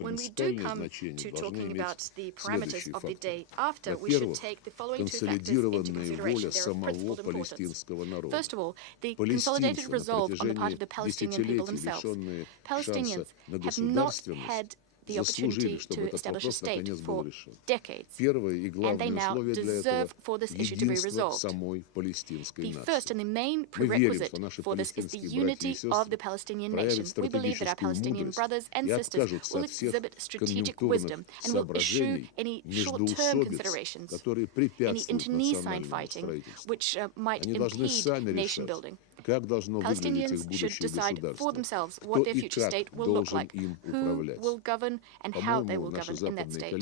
When we do come to talking about the parameters of the day after, we should take the following two factors into consideration. They're of principal importance. First of all, the consolidated resolve on the part of the Palestinian people themselves. Palestinians have not had the opportunity to establish a state for decades, and they now deserve for this issue to be resolved. The first and the main prerequisite for this is the unity of the Palestinian nation. We believe that our Palestinian brothers and sisters will exhibit strategic wisdom and will eschew any short-term considerations, any internecine fighting, which might impede nation building. Palestinians should decide for themselves what their future state will look like, who will govern and how they will govern in that state.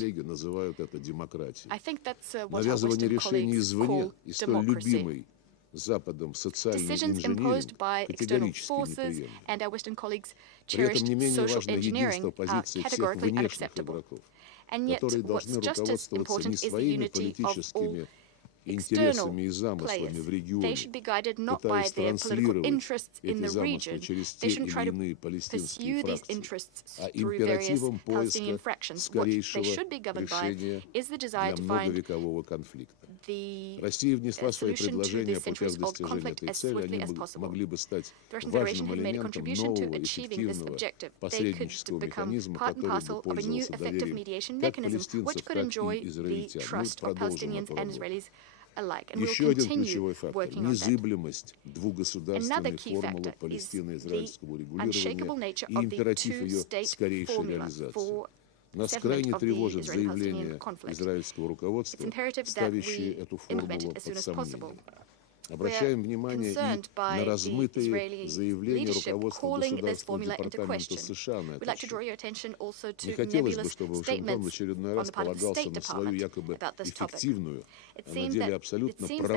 I think that's what our Western colleagues call democracy. Decisions imposed by external forces and our Western colleagues cherished social engineering are categorically unacceptable. And yet, what's just as important is the unity of all external players. They should be guided not by their political interests in the region. They shouldn't try to pursue these interests through various Palestinian fractions. What they should be governed by is the desire to find the solution to this centuries-old conflict as swiftly as possible. The Russian Federation had made a contribution to achieving this objective. They could become part and parcel of a new effective mediation mechanism which could enjoy the trust of Palestinians and Israelis alike, and we will continue working on that. Another key factor is the unshakable nature of the two-state formula for settlement of the Israeli-Palestinian conflict. It's imperative that we implement it as soon as possible. We are concerned by the Israeli leadership calling this formula into question. We'd like to draw your attention also to nebulous statements on the part of the State Department about this topic. It seems that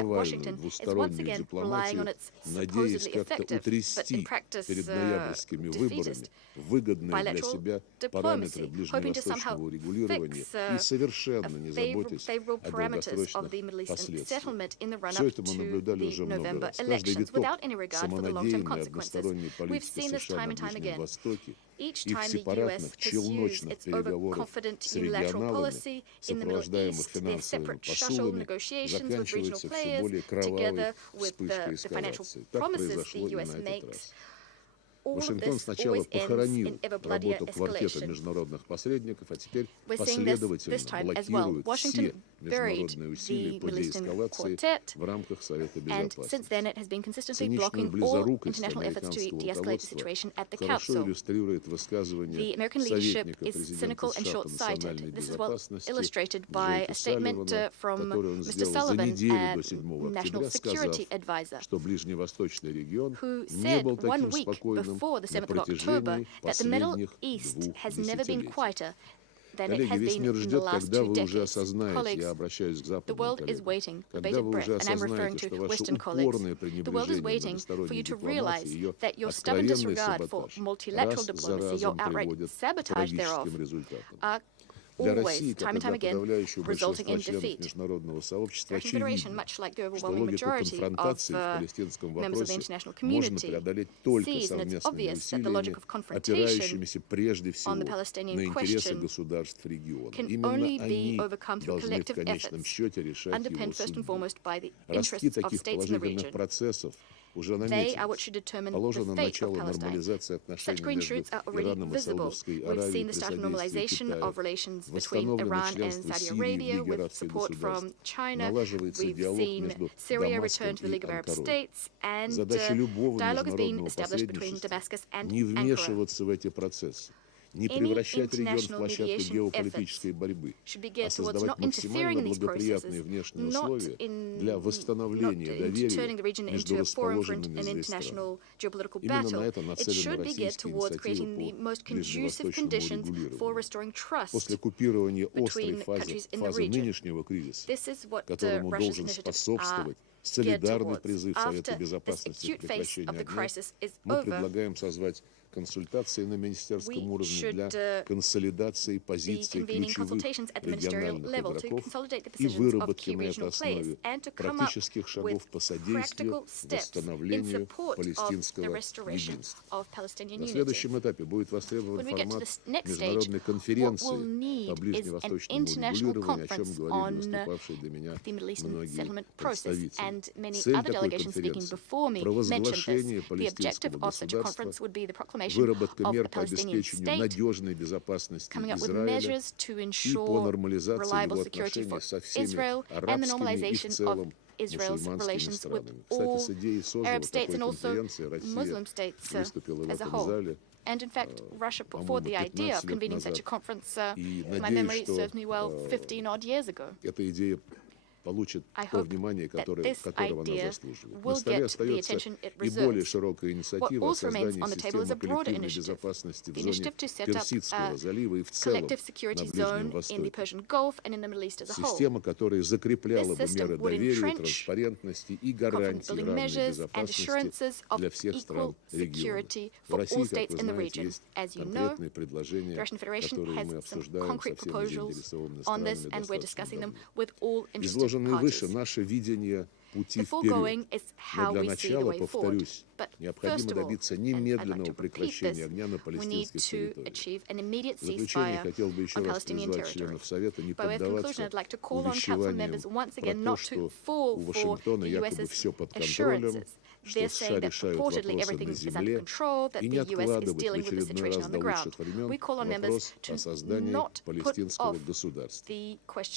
Washington is once again relying on its supposedly effective, but in practice defeatist, bilateral diplomacy, hoping to somehow fix favorable parameters of the Middle Eastern settlement in the run-up to the November elections, without any regard for the long-term consequences. We've seen this time and time again. Each time the U.S. pursues its overconfident unilateral policy in the Middle East, their separate shuttle negotiations with regional players, together with the financial promises the U.S. makes, all of this always ends in ever bloodier escalation. We're seeing this time as well. Washington buried the Middle Eastern Quartet, and since then it has been consistently blocking all international efforts to de-escalate the situation at the Council. The American leadership is cynical and short-sighted. This is well illustrated by a statement from Mr. Sullivan, National Security Advisor, who said 1 week before the 7th of October that the Middle East has never been quieter than it has been in the last 2 decades. Colleagues, the world is waiting with bated breath, and I'm referring to Western colleagues. The world is waiting for you to realize that your stubborn disregard for multilateral diplomacy, your outright sabotage thereof, are always, time and time again, resulting in defeat. The Russian Federation, much like the overwhelming majority of members of the international community, sees, and it's obvious that the logic of confrontation on the Palestinian question can only be overcome through collective efforts, underpinned first and foremost by the interests of states in the region. They are what should determine the fate of Palestine. Such green shoots are already visible. We've seen the start of normalization of relations between Iran and Saudi Arabia with support from China. We've seen Syria return to the League of Arab States, and dialogue is being established between Damascus and Ankara. any international mediation efforts should be geared towards not interfering in these processes, not turning the region into a forum for an international geopolitical battle. It should be geared towards creating the most conducive conditions for restoring trust between countries in the region. This is what Russia's initiatives are geared towards. After this acute phase of the crisis is over, консультации на министерском уровне should, для консолидации позиций ключевых региональных игроков и выработки выработки на этой основе практических шагов по содействию восстановлению палестинского единства. На следующем этапе будет востребован формат международной конференции по ближневосточному регулированию, о чем говорили выступавшие до меня многие представители. Цель такой конференции – провозглашение палестинского государства, выработка мер по обеспечению надежной безопасности Израиля и по нормализации его отношений со всеми арабскими и в целом мусульманскими странами. Кстати, с идеей создана такой конференции Россия выступила в этом зале, And in fact, Russia put forward the idea of convening such a conference, if my memory serves me well, 15 odd years ago. Эта идея получит то внимание, которого она заслуживает. На столе остается и более широкая инициатива о создании системы коллективной безопасности в зоне Персидского залива и в целом на Ближнем Востоке. Система, которая закрепляла бы меры доверия, транспарентности и гарантии равной безопасности для всех стран региона. В России, как вы знаете, есть конкретные предложения, которые мы обсуждаем со всеми заинтересованными странами достаточно. Выше наше видение пути вперед. Но для начала, повторюсь, необходимо добиться немедленного прекращения огня на палестинских территориях. В заключение хотел бы еще раз призвать членов Совета не поддаваться увещеваниям про то, что у Вашингтона якобы все под контролем, что США решают вопросы на земле, и не откладывать в очередной раз до лучших времен вопрос о создании палестинского государства.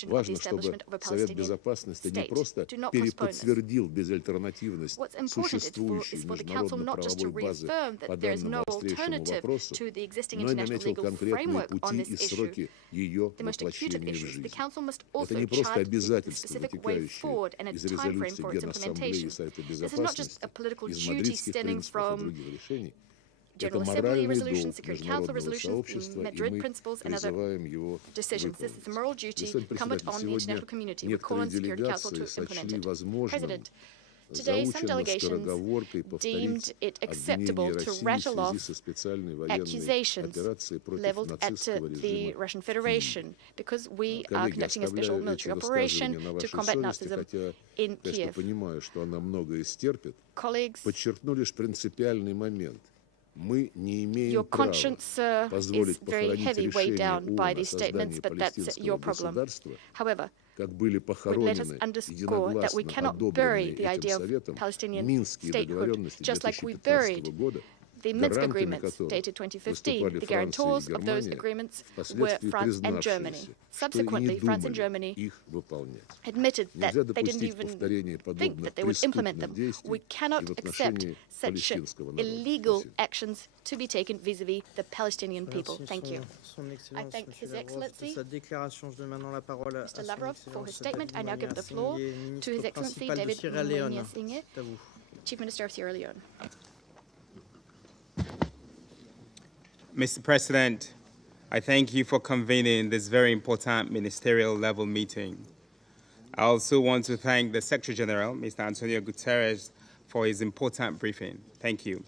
Важно, чтобы Совет Безопасности не просто переподтвердил безальтернативность существующей международно-правовой базы по данному острейшему вопросу, но и наметил конкретные пути и сроки ее воплощения в жизнь. Это не просто обязательства, вытекающие из резолюции Генассамблеи и Совета Безопасности, из мадридских принципов и других решений. Это моральный долг международного сообщества, и мы призываем его выполнить. Господин председатель, сегодня некоторые делегации сочли возможным заучено скороговоркой повторить обвинение России в связи со специальной военной операцией против нацистского режима. Коллеги, оставляю эти высказывания на вашей совести, хотя, конечно, понимаю, что она многое стерпит, подчеркну лишь принципиальный момент. Мы не имеем права позволить похоронить решение ООН о создании палестинского государства, как были похоронены единогласно одобренные этим Советом Минские договоренности 2015 года, the Minsk agreements dated 2015, the guarantors of those agreements were France and Germany. Subsequently, France and Germany admitted that they didn't even think that they would implement them. We cannot accept such illegal actions to be taken vis-à-vis the Palestinian people. Thank you. I thank His Excellency, Mr. Lavrov, for his statement. I now give the floor to His Excellency David Munyesinghe, Chief Minister of Sierra Leone. Mr. President, I thank you for convening this very important ministerial level meeting. I also want to thank the Secretary General, Mr. Antonio Guterres, for his important briefing. Thank you.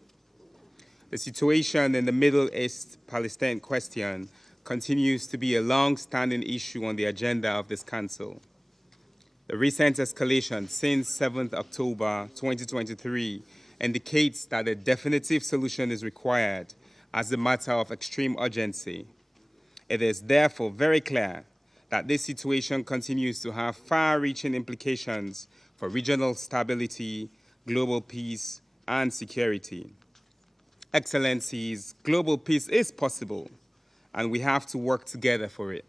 The situation in the Middle East Palestine question continues to be a long-standing issue on the agenda of this Council. The recent escalation since 7th October 2023 indicates that a definitive solution is required as a matter of extreme urgency. It is therefore very clear that this situation continues to have far-reaching implications for regional stability, global peace, and security. Excellencies, global peace is possible, and we have to work together for it.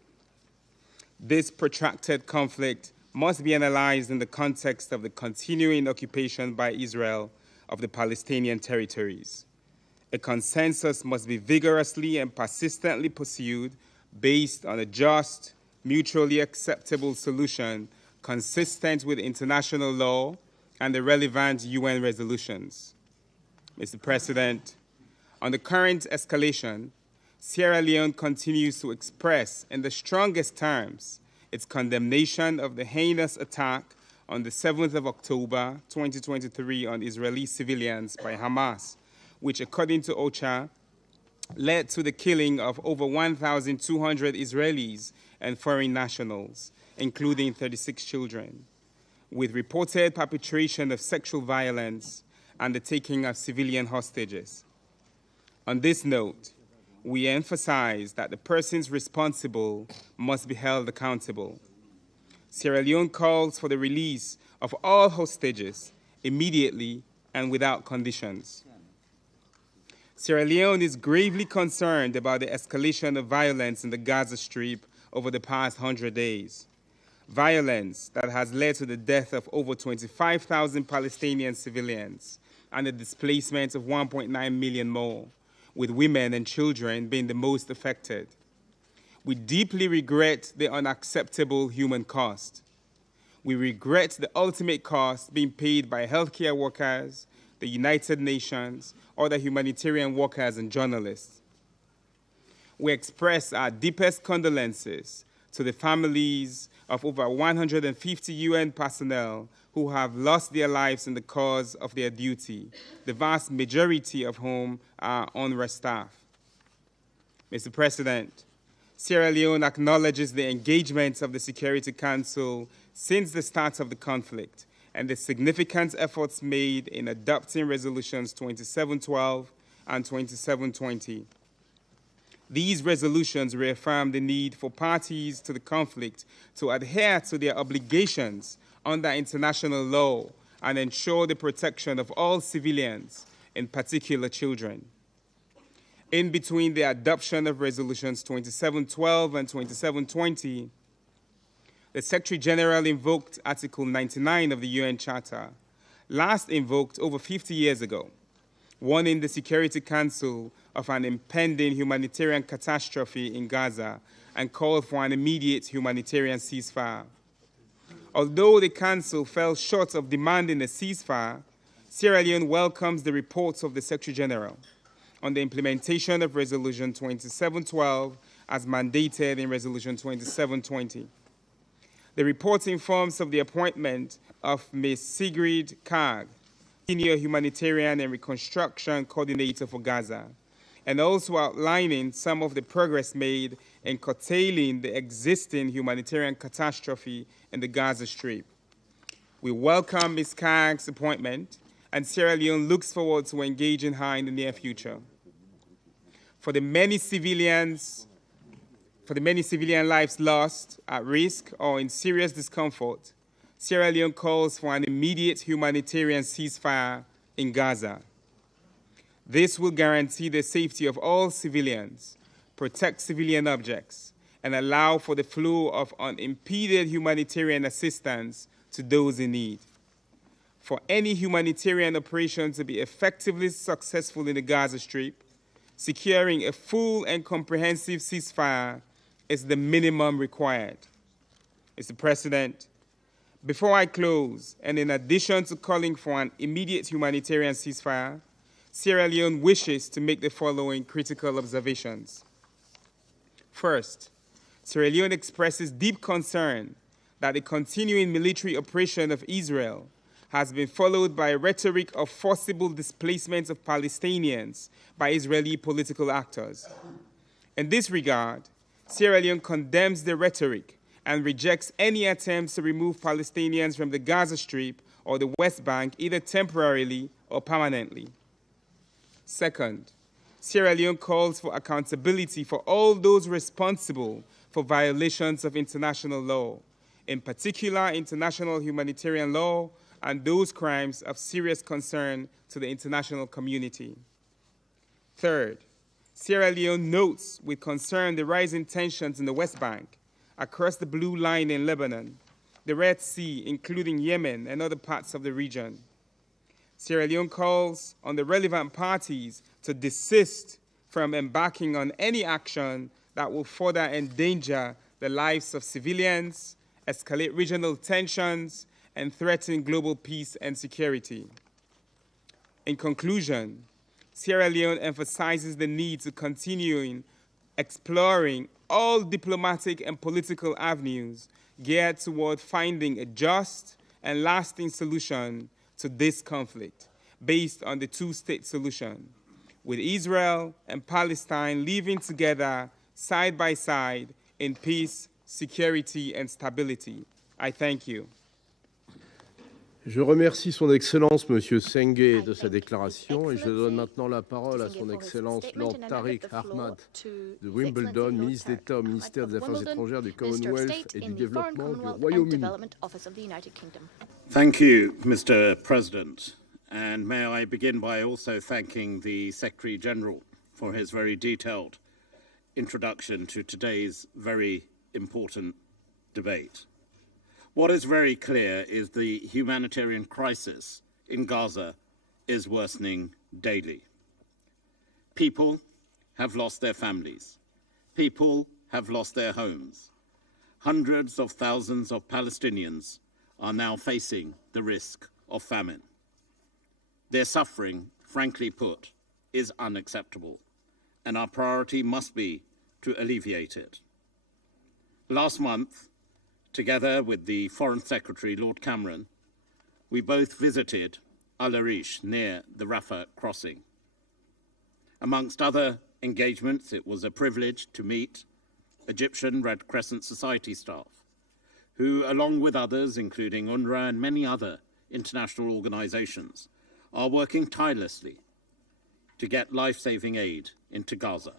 This protracted conflict must be analyzed in the context of the continuing occupation by Israel of the Palestinian territories. A consensus must be vigorously and persistently pursued based on a just, mutually acceptable solution consistent with international law and the relevant UN resolutions. Mr. President, on the current escalation, Sierra Leone continues to express in the strongest terms its condemnation of the heinous attack on the 7th of October 2023 on Israeli civilians by Hamas, which, according to OCHA, led to the killing of over 1,200 Israelis and foreign nationals, including 36 children, with reported perpetration of sexual violence and the taking of civilian hostages. On this note, we emphasize that the persons responsible must be held accountable. Sierra Leone calls for the release of all hostages immediately and without conditions. Sierra Leone is gravely concerned about the escalation of violence in the Gaza Strip over the past 100 days. Violence that has led to the death of over 25,000 Palestinian civilians and the displacement of 1.9 million more, with women and children being the most affected. We deeply regret the unacceptable human cost. We regret the ultimate cost being paid by healthcare workers, the United Nations, other humanitarian workers and journalists. We express our deepest condolences to the families of over 150 UN personnel who have lost their lives in the cause of their duty, the vast majority of whom are UNRWA staff. Mr. President, Sierra Leone acknowledges the engagement of the Security Council since the start of the conflict and the significant efforts made in adopting resolutions 2712 and 2720. These resolutions reaffirm the need for parties to the conflict to adhere to their obligations under international law and ensure the protection of all civilians, in particular children. In between the adoption of resolutions 2712 and 2720, the Secretary General invoked Article 99 of the UN Charter, last invoked over 50 years ago, warning the Security Council of an impending humanitarian catastrophe in Gaza and called for an immediate humanitarian ceasefire. Although the Council fell short of demanding a ceasefire, Sierra Leone welcomes the reports of the Secretary General on the implementation of Resolution 2712 as mandated in Resolution 2720. The report informs of the appointment of Ms. Sigrid Kaag, Senior Humanitarian and Reconstruction Coordinator for Gaza, and also outlining some of the progress made in curtailing the existing humanitarian catastrophe in the Gaza Strip. We welcome Ms. Kaag's appointment, and Sierra Leone looks forward to engaging her in the near future. For the many civilian lives lost, at risk, or in serious discomfort, Sierra Leone calls for an immediate humanitarian ceasefire in Gaza. This will guarantee the safety of all civilians, protect civilian objects, and allow for the flow of unimpeded humanitarian assistance to those in need. For any humanitarian operation to be effectively successful in the Gaza Strip, securing a full and comprehensive ceasefire is the minimum required. Mr. President, before I close, and in addition to calling for an immediate humanitarian ceasefire, Sierra Leone wishes to make the following critical observations. First, Sierra Leone expresses deep concern that the continuing military operation of Israel has been followed by a rhetoric of forcible displacement of Palestinians by Israeli political actors. In this regard, Sierra Leone condemns the rhetoric and rejects any attempts to remove Palestinians from the Gaza Strip or the West Bank, either temporarily or permanently. Second, Sierra Leone calls for accountability for all those responsible for violations of international law, in particular international humanitarian law and those crimes of serious concern to the international community. Third, Sierra Leone notes with concern the rising tensions in the West Bank, across the Blue Line in Lebanon, the Red Sea, including Yemen and other parts of the region. Sierra Leone calls on the relevant parties to desist from embarking on any action that will further endanger the lives of civilians, escalate regional tensions, and threaten global peace and security. In conclusion, Sierra Leone emphasizes the need to continue exploring all diplomatic and political avenues geared toward finding a just and lasting solution to this conflict based on the two-state solution, with Israel and Palestine living together side by side in peace, security, and stability. I thank you. Je remercie son Excellence, Monsieur Senghé, de sa déclaration et je donne maintenant la parole à son Excellence Lord Tariq Ahmad de Wimbledon, ministre d'État au ministère des Affaires étrangères du Commonwealth et du Développement du Royaume-Uni. Thank you, Mr. President. And may I begin by also thanking the Secretary General for his very detailed introduction to today's very important debate. What is very clear is the humanitarian crisis in Gaza is worsening daily. People have lost their families. People have lost their homes. Hundreds of thousands of Palestinians are now facing the risk of famine. Their suffering, frankly put, is unacceptable, and our priority must be to alleviate it. Last month, together with the Foreign Secretary, Lord Cameron, we both visited Al Arish near the Rafah crossing. Amongst other engagements, it was a privilege to meet Egyptian Red Crescent Society staff, who, along with others, including UNRWA and many other international organizations, are working tirelessly to get life-saving aid into Gaza.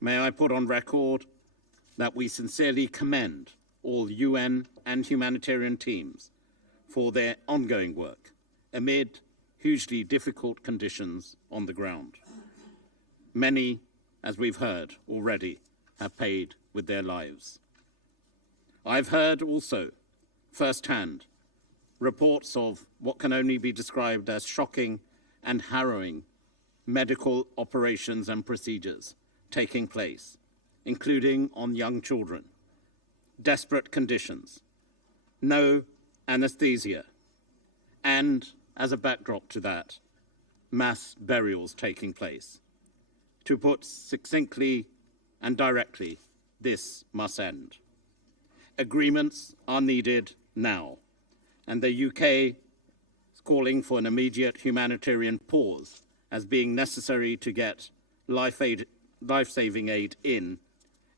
May I put on record that we sincerely commend all UN and humanitarian teams for their ongoing work amid hugely difficult conditions on the ground. Many, as we've heard already, have paid with their lives. I've heard also firsthand reports of what can only be described as shocking and harrowing medical operations and procedures taking place, including on young children, desperate conditions, no anesthesia, and, as a backdrop to that, mass burials taking place. To put succinctly and directly, this must end. Agreements are needed now, and the UK is calling for an immediate humanitarian pause as being necessary to get life-saving aid in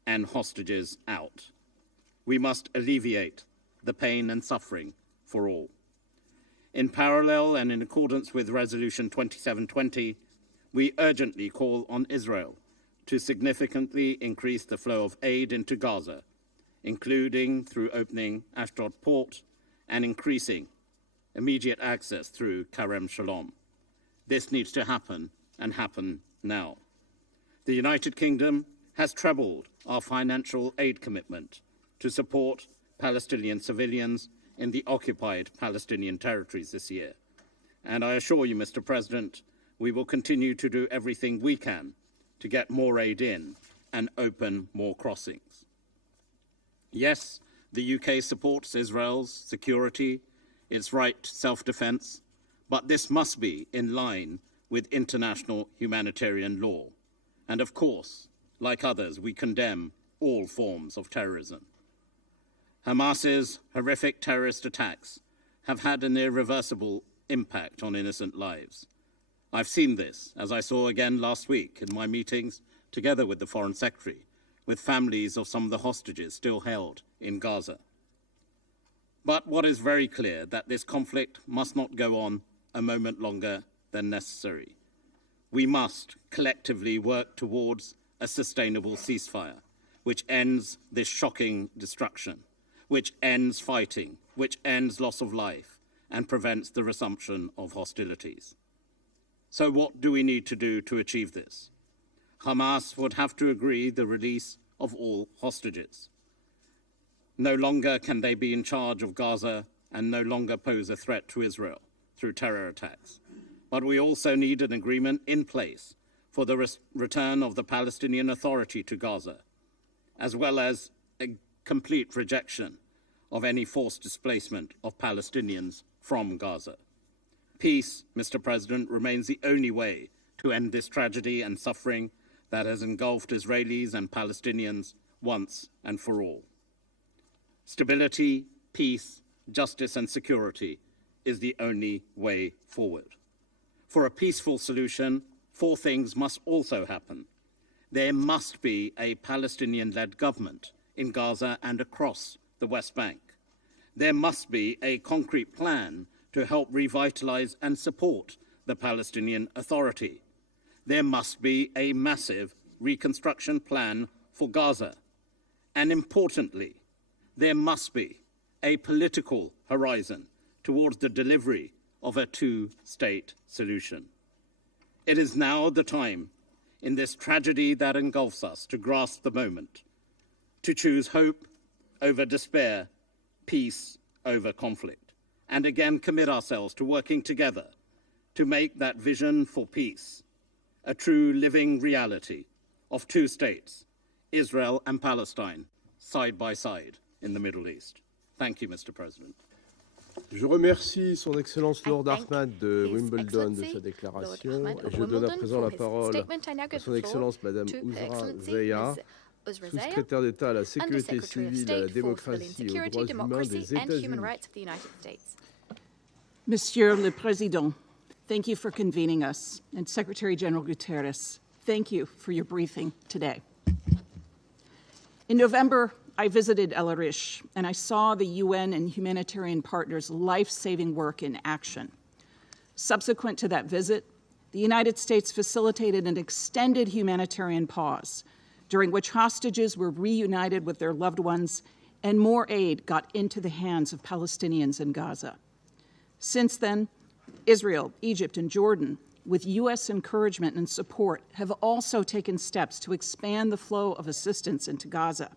and hostages out. We must alleviate the pain and suffering for all. In parallel and in accordance with Resolution 2720, we urgently call on Israel to significantly increase the flow of aid into Gaza, including through opening Ashdod port and increasing immediate access through Karem Shalom. This needs to happen and happen now. The United Kingdom has trebled our financial aid commitment to support Palestinian civilians in the occupied Palestinian territories this year. And I assure you, Mr. President, we will continue to do everything we can to get more aid in and open more crossings. Yes, the UK supports Israel's security, its right to self-defense, but this must be in line with international humanitarian law. And of course, like others, we condemn all forms of terrorism. Hamas's horrific terrorist attacks have had an irreversible impact on innocent lives. I've seen this, as I saw again last week in my meetings together with the Foreign Secretary, with families of some of the hostages still held in Gaza. But what is very clear that this conflict must not go on a moment longer than necessary. We must collectively work towards a sustainable ceasefire, which ends this shocking destruction, which ends fighting, which ends loss of life, and prevents the resumption of hostilities. So what do we need to do to achieve this? Hamas would have to agree the release of all hostages. No longer can they be in charge of Gaza and no longer pose a threat to Israel through terror attacks. but we also need an agreement in place for the return of the Palestinian Authority to Gaza, as well as a complete rejection of any forced displacement of Palestinians from Gaza. Peace, Mr. President, remains the only way to end this tragedy and suffering that has engulfed Israelis and Palestinians once and for all. Stability, peace, justice, and security is the only way forward. For a peaceful solution, 4 things must also happen. There must be a Palestinian-led government in Gaza and across the West Bank. There must be a concrete plan to help revitalize and support the Palestinian Authority. There must be a massive reconstruction plan for Gaza. And importantly, there must be a political horizon towards the delivery of a 2-state solution. It is now the time in this tragedy that engulfs us to grasp the moment, to choose hope over despair, peace over conflict, and again commit ourselves to working together to make that vision for peace a true living reality of 2 states, Israel and Palestine, side by side in the Middle East. Thank you, Mr. President. Je remercie son Excellence Lord Ahmad de Wimbledon de sa déclaration et je donne à présent la parole à son Excellence Madame Uzra Zeya, sous-secrétaire d'État à la sécurité civile, à la démocratie et aux droits humains des États-Unis. Monsieur le Président, thank you for convening us, and Secretary General Guterres, thank you for your briefing today. In November, I visited El Arish, and I saw the UN and humanitarian partners' life-saving work in action. Subsequent to that visit, the United States facilitated an extended humanitarian pause, during which hostages were reunited with their loved ones and more aid got into the hands of Palestinians in Gaza. Since then, Israel, Egypt, and Jordan, with U.S. encouragement and support, have also taken steps to expand the flow of assistance into Gaza,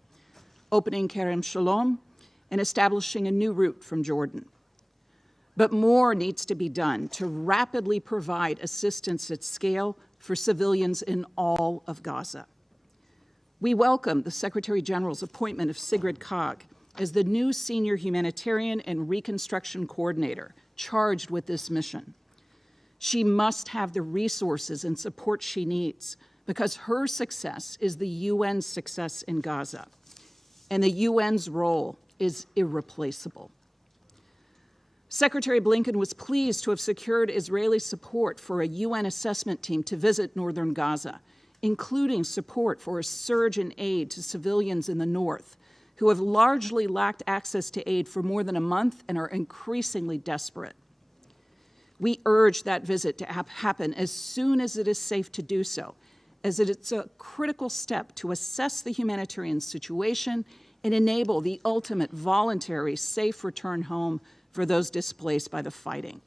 opening Kerem Shalom and establishing a new route from Jordan. But more needs to be done to rapidly provide assistance at scale for civilians in all of Gaza. We welcome the Secretary General's appointment of Sigrid Kaag as the new Senior Humanitarian and Reconstruction Coordinator charged with this mission. She must have the resources and support she needs because her success is the UN's success in Gaza, and the UN's role is irreplaceable. Secretary Blinken was pleased to have secured Israeli support for a UN assessment team to visit northern Gaza, including support for a surge in aid to civilians in the north who have largely lacked access to aid for more than a month and are increasingly desperate. We urge that visit to happen as soon as it is safe to do so, as it's a critical step to assess the humanitarian situation and enable the ultimate voluntary, safe return home for those displaced by the fighting.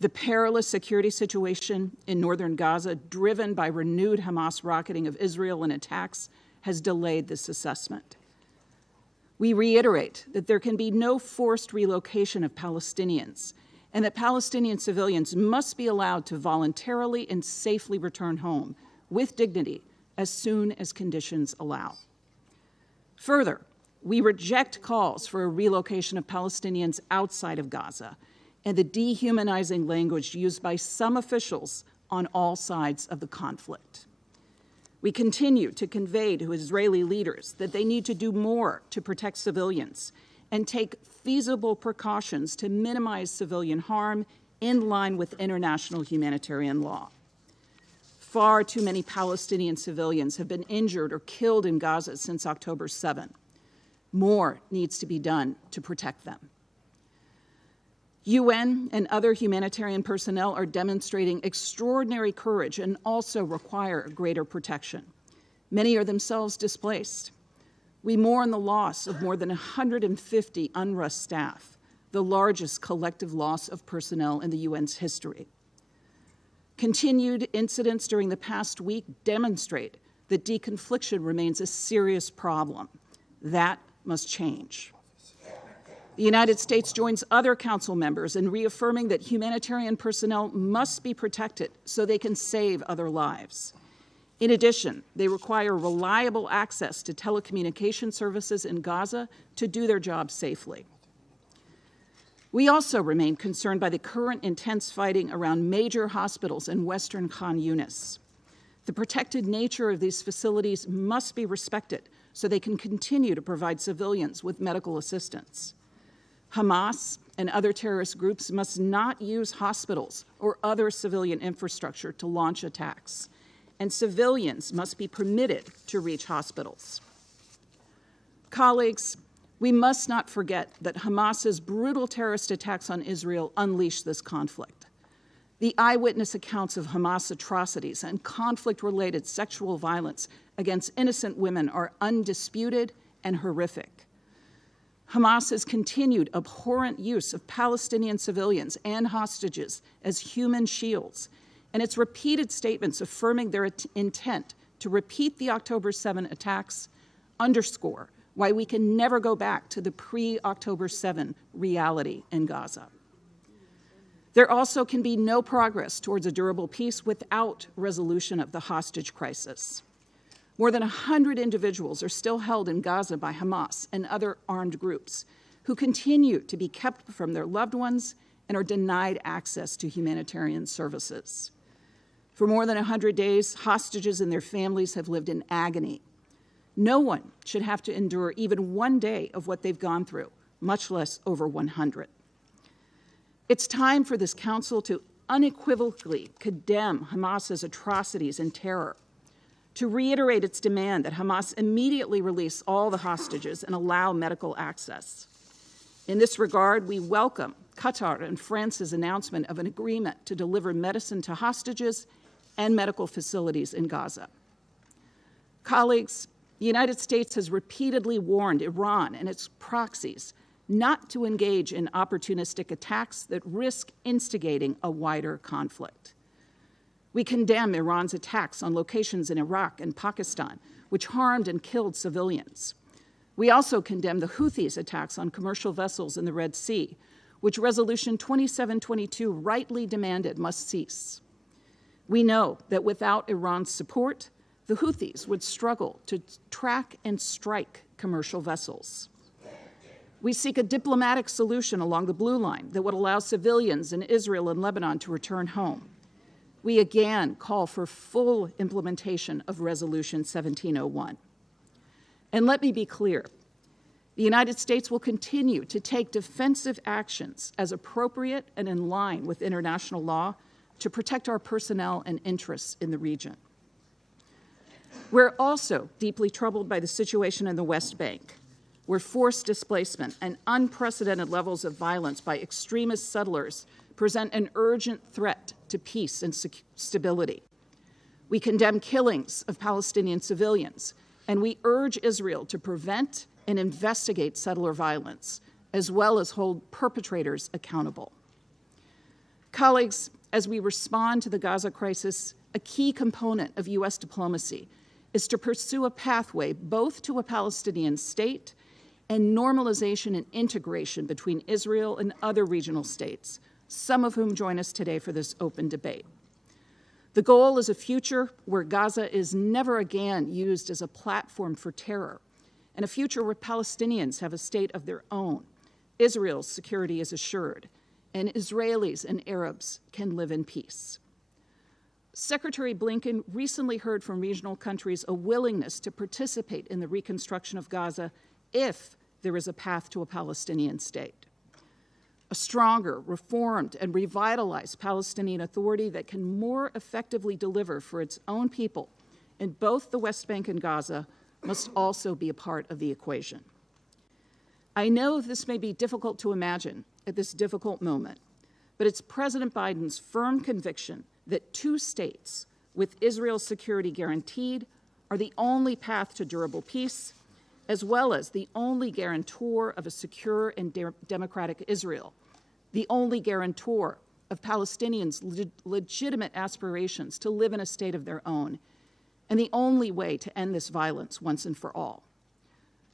The perilous security situation in northern Gaza, driven by renewed Hamas rocketing of Israel and attacks, has delayed this assessment. We reiterate that there can be no forced relocation of Palestinians, and that Palestinian civilians must be allowed to voluntarily and safely return home with dignity as soon as conditions allow. Further, we reject calls for a relocation of Palestinians outside of Gaza and the dehumanizing language used by some officials on all sides of the conflict. We continue to convey to Israeli leaders that they need to do more to protect civilians and take feasible precautions to minimize civilian harm in line with international humanitarian law. Far too many Palestinian civilians have been injured or killed in Gaza since October 7. More needs to be done to protect them. UN and other humanitarian personnel are demonstrating extraordinary courage and also require greater protection. Many are themselves displaced. We mourn the loss of more than 150 UNRWA staff, the largest collective loss of personnel in the UN's history. Continued incidents during the past week demonstrate that deconfliction remains a serious problem. That must change. The United States joins other Council members in reaffirming that humanitarian personnel must be protected so they can save other lives. In addition, they require reliable access to telecommunication services in Gaza to do their jobs safely. We also remain concerned by the current intense fighting around major hospitals in western Khan Yunis. The protected nature of these facilities must be respected so they can continue to provide civilians with medical assistance. Hamas and other terrorist groups must not use hospitals or other civilian infrastructure to launch attacks, and civilians must be permitted to reach hospitals. Colleagues, we must not forget that Hamas's brutal terrorist attacks on Israel unleashed this conflict. The eyewitness accounts of Hamas atrocities and conflict-related sexual violence against innocent women are undisputed and horrific. Hamas's continued abhorrent use of Palestinian civilians and hostages as human shields, and its repeated statements affirming their intent to repeat the October 7 attacks underscore why we can never go back to the pre-October 7 reality in Gaza. There also can be no progress towards a durable peace without resolution of the hostage crisis. More than 100 individuals are still held in Gaza by Hamas and other armed groups who continue to be kept from their loved ones and are denied access to humanitarian services. For more than 100 days, hostages and their families have lived in agony. No one should have to endure even one day of what they've gone through, much less over 100. It's time for this Council to unequivocally condemn Hamas's atrocities and terror, to reiterate its demand that Hamas immediately release all the hostages and allow medical access. In this regard, we welcome Qatar and France's announcement of an agreement to deliver medicine to hostages and medical facilities in Gaza. Colleagues, the United States has repeatedly warned Iran and its proxies not to engage in opportunistic attacks that risk instigating a wider conflict. We condemn Iran's attacks on locations in Iraq and Pakistan, which harmed and killed civilians. We also condemn the Houthis' attacks on commercial vessels in the Red Sea, which Resolution 2722 rightly demanded must cease. We know that without Iran's support, the Houthis would struggle to track and strike commercial vessels. We seek a diplomatic solution along the Blue Line that would allow civilians in Israel and Lebanon to return home. We again call for full implementation of Resolution 1701. And let me be clear, the United States will continue to take defensive actions as appropriate and in line with international law to protect our personnel and interests in the region. We're also deeply troubled by the situation in the West Bank, where forced displacement and unprecedented levels of violence by extremist settlers present an urgent threat to peace and stability. We condemn killings of Palestinian civilians, and we urge Israel to prevent and investigate settler violence, as well as hold perpetrators accountable. Colleagues, as we respond to the Gaza crisis, a key component of U.S. diplomacy is to pursue a pathway both to a Palestinian state and normalization and integration between Israel and other regional states, some of whom join us today for this open debate. The goal is a future where Gaza is never again used as a platform for terror, and a future where Palestinians have a state of their own, Israel's security is assured, and Israelis and Arabs can live in peace. Secretary Blinken recently heard from regional countries a willingness to participate in the reconstruction of Gaza if there is a path to a Palestinian state. A stronger, reformed, and revitalized Palestinian Authority that can more effectively deliver for its own people in both the West Bank and Gaza must also be a part of the equation. I know this may be difficult to imagine at this difficult moment, but it's President Biden's firm conviction that two states with Israel's security guaranteed are the only path to durable peace, as well as the only guarantor of a secure and democratic Israel, the only guarantor of Palestinians' legitimate aspirations to live in a state of their own, and the only way to end this violence once and for all.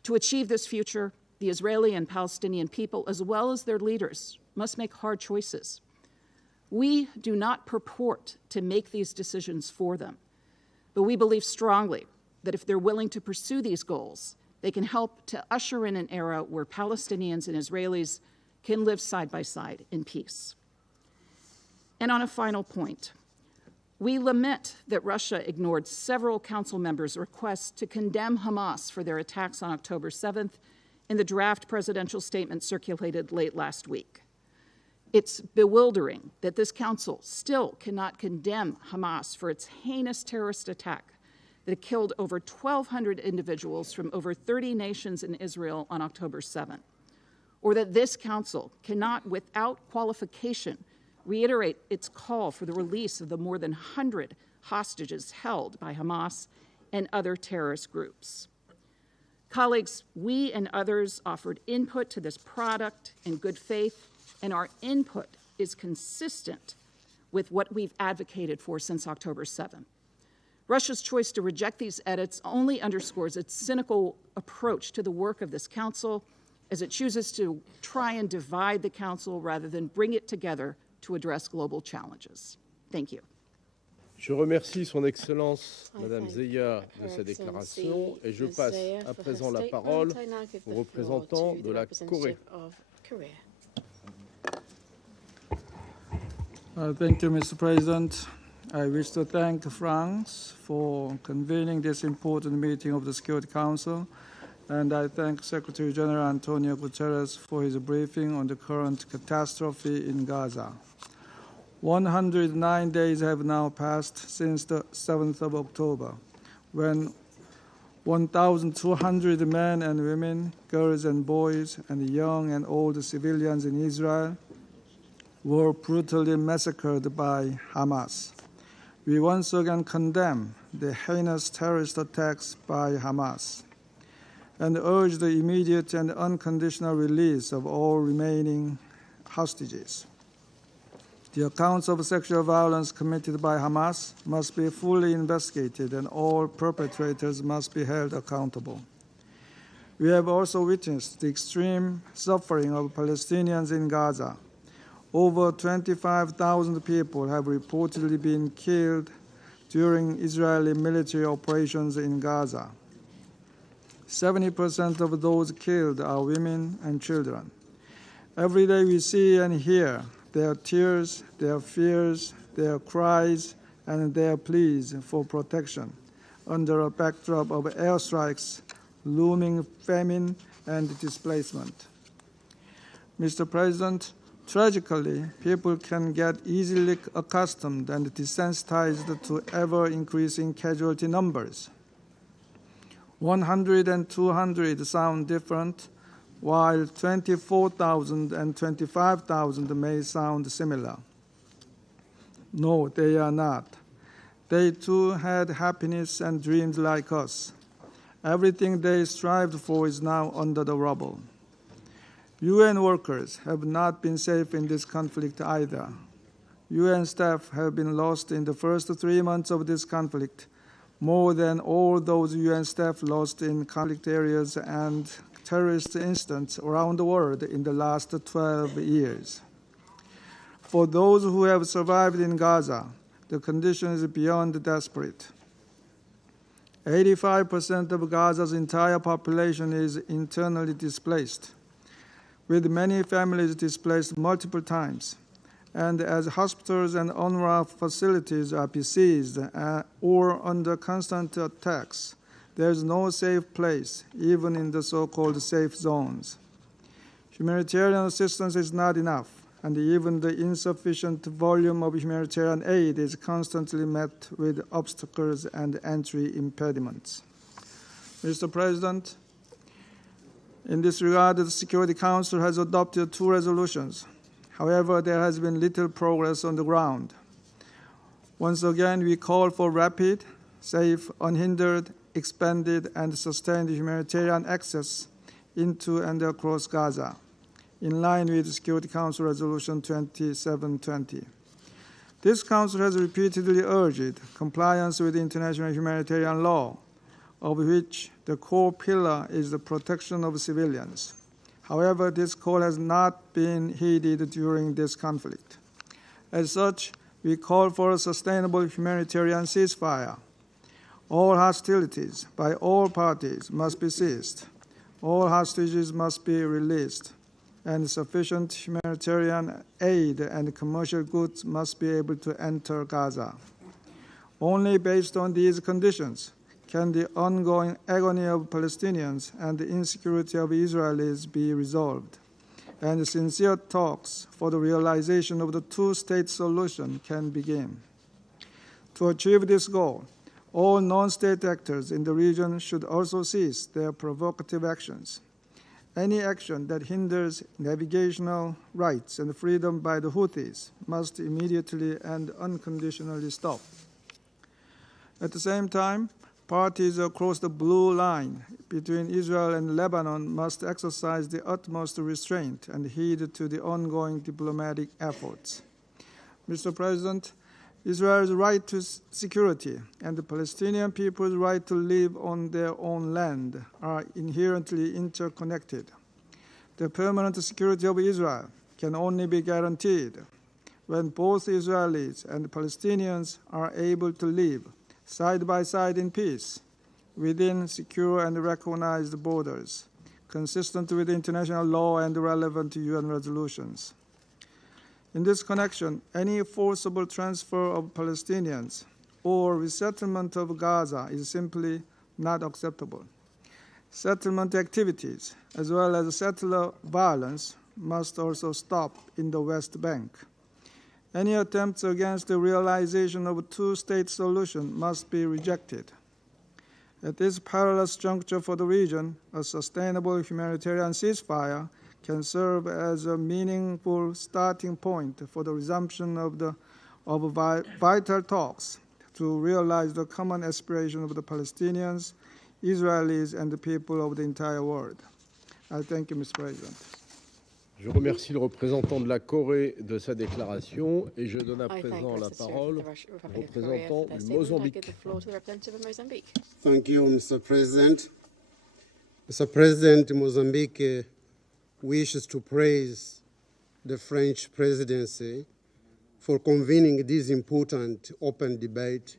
To achieve this future, the Israeli and Palestinian people, as well as their leaders, must make hard choices. We do not purport to make these decisions for them, but we believe strongly that if they're willing to pursue these goals, they can help to usher in an era where Palestinians and Israelis can live side by side in peace. And on a final point, we lament that Russia ignored several council members' requests to condemn Hamas for their attacks on October 7th in the draft presidential statement circulated late last week. It's bewildering that this council still cannot condemn Hamas for its heinous terrorist attack that killed over 1,200 individuals from over 30 nations in Israel on October 7th, or that this council cannot, without qualification, reiterate its call for the release of the more than 100 hostages held by Hamas and other terrorist groups. Colleagues, we and others offered input to this product in good faith, and our input is consistent with what we've advocated for since October 7th. Russia's choice to reject these edits only underscores its cynical approach to the work of this council, as it chooses to try and divide the council rather than bring it together to address global challenges. Thank you. Je remercie Son Excellence Madame Zeya de sa déclaration et je passe à présent la parole au représentant de la Corée. Thank you, Mr. President. I wish to thank France for convening this important meeting of the Security Council, and I thank Secretary General Antonio Guterres for his briefing on the current catastrophe in Gaza. 109 days have now passed since the 7th of October, when 1,200 men and women, girls and boys, and young and old civilians in Israel were brutally massacred by Hamas. We once again condemn the heinous terrorist attacks by Hamas and urge the immediate and unconditional release of all remaining hostages. The accounts of sexual violence committed by Hamas must be fully investigated and all perpetrators must be held accountable. We have also witnessed the extreme suffering of Palestinians in Gaza. Over 25,000 people have reportedly been killed during Israeli military operations in Gaza. 70% of those killed are women and children. Every day we see and hear their tears, their fears, their cries, and their pleas for protection under a backdrop of airstrikes, looming famine, and displacement. Mr. President, tragically, people can get easily accustomed and desensitized to ever-increasing casualty numbers. 100 and 200 sound different, while 24,000 and 25,000 may sound similar. No, they are not. They too had happiness and dreams like us. Everything they strived for is now under the rubble. UN workers have not been safe in this conflict either. UN staff have been lost in the first 3 months of this conflict, more than all those UN staff lost in conflict areas and terrorist incidents around the world in the last 12 years. For those who have survived in Gaza, the condition is beyond desperate. 85% of Gaza's entire population is internally displaced, with many families displaced multiple times. And as hospitals and UNRWA facilities are besieged or under constant attacks, there is no safe place, even in the so-called safe zones. Humanitarian assistance is not enough, and even the insufficient volume of humanitarian aid is constantly met with obstacles and entry impediments. Mr. President, in this regard, the Security Council has adopted 2 resolutions. However, there has been little progress on the ground. Once again, we call for rapid, safe, unhindered, expanded, and sustained humanitarian access into and across Gaza, in line with Security Council Resolution 2720. This Council has repeatedly urged compliance with international humanitarian law, of which the core pillar is the protection of civilians. However, this call has not been heeded during this conflict. As such, we call for a sustainable humanitarian ceasefire. All hostilities by all parties must be ceased. All hostages must be released, and sufficient humanitarian aid and commercial goods must be able to enter Gaza. Only based on these conditions can the ongoing agony of Palestinians and the insecurity of Israelis be resolved, and sincere talks for the realization of the two-state solution can begin. To achieve this goal, all non-state actors in the region should also cease their provocative actions. Any action that hinders navigational rights and freedom by the Houthis must immediately and unconditionally stop. At the same time, parties across the blue line between Israel and Lebanon must exercise the utmost restraint and heed to the ongoing diplomatic efforts. Mr. President, Israel's right to security and the Palestinian people's right to live on their own land are inherently interconnected. The permanent security of Israel can only be guaranteed when both Israelis and Palestinians are able to live side by side in peace within secure and recognized borders, consistent with international law and relevant UN resolutions. In this connection, any forcible transfer of Palestinians or resettlement of Gaza is simply not acceptable. Settlement activities, as well as settler violence, must also stop in the West Bank. Any attempts against the realization of a two-state solution must be rejected. At this perilous juncture for the region, a sustainable humanitarian ceasefire can serve as a meaningful starting point for the resumption of vital talks to realize the common aspiration of the Palestinians, Israelis, and the people of the entire world. I thank you, Mr. President. Je remercie le représentant de la Corée de sa déclaration et je donne à présent la parole au représentant du Mozambique. Thank you, Mr. President. Mr. President, Mozambique wishes to praise the French presidency for convening this important open debate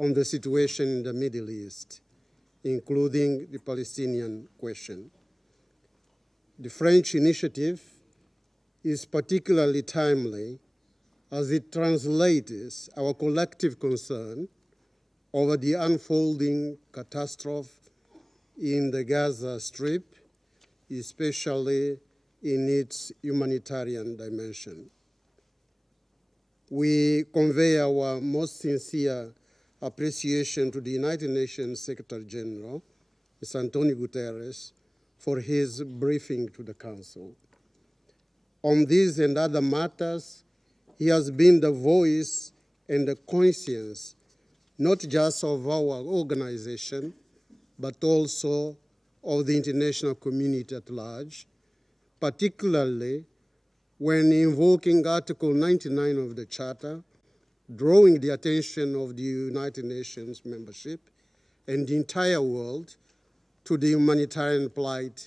on the situation in the Middle East, including the Palestinian question. The French initiative is particularly timely as it translates our collective concern over the unfolding catastrophe in the Gaza Strip, especially in its humanitarian dimension. We convey our most sincere appreciation to the United Nations Secretary General, Mr. Antonio Guterres, for his briefing to the Council. On these and other matters, he has been the voice and the conscience, not just of our organization, but also of the international community at large, particularly when invoking Article 99 of the Charter, drawing the attention of the United Nations membership and the entire world to the humanitarian plight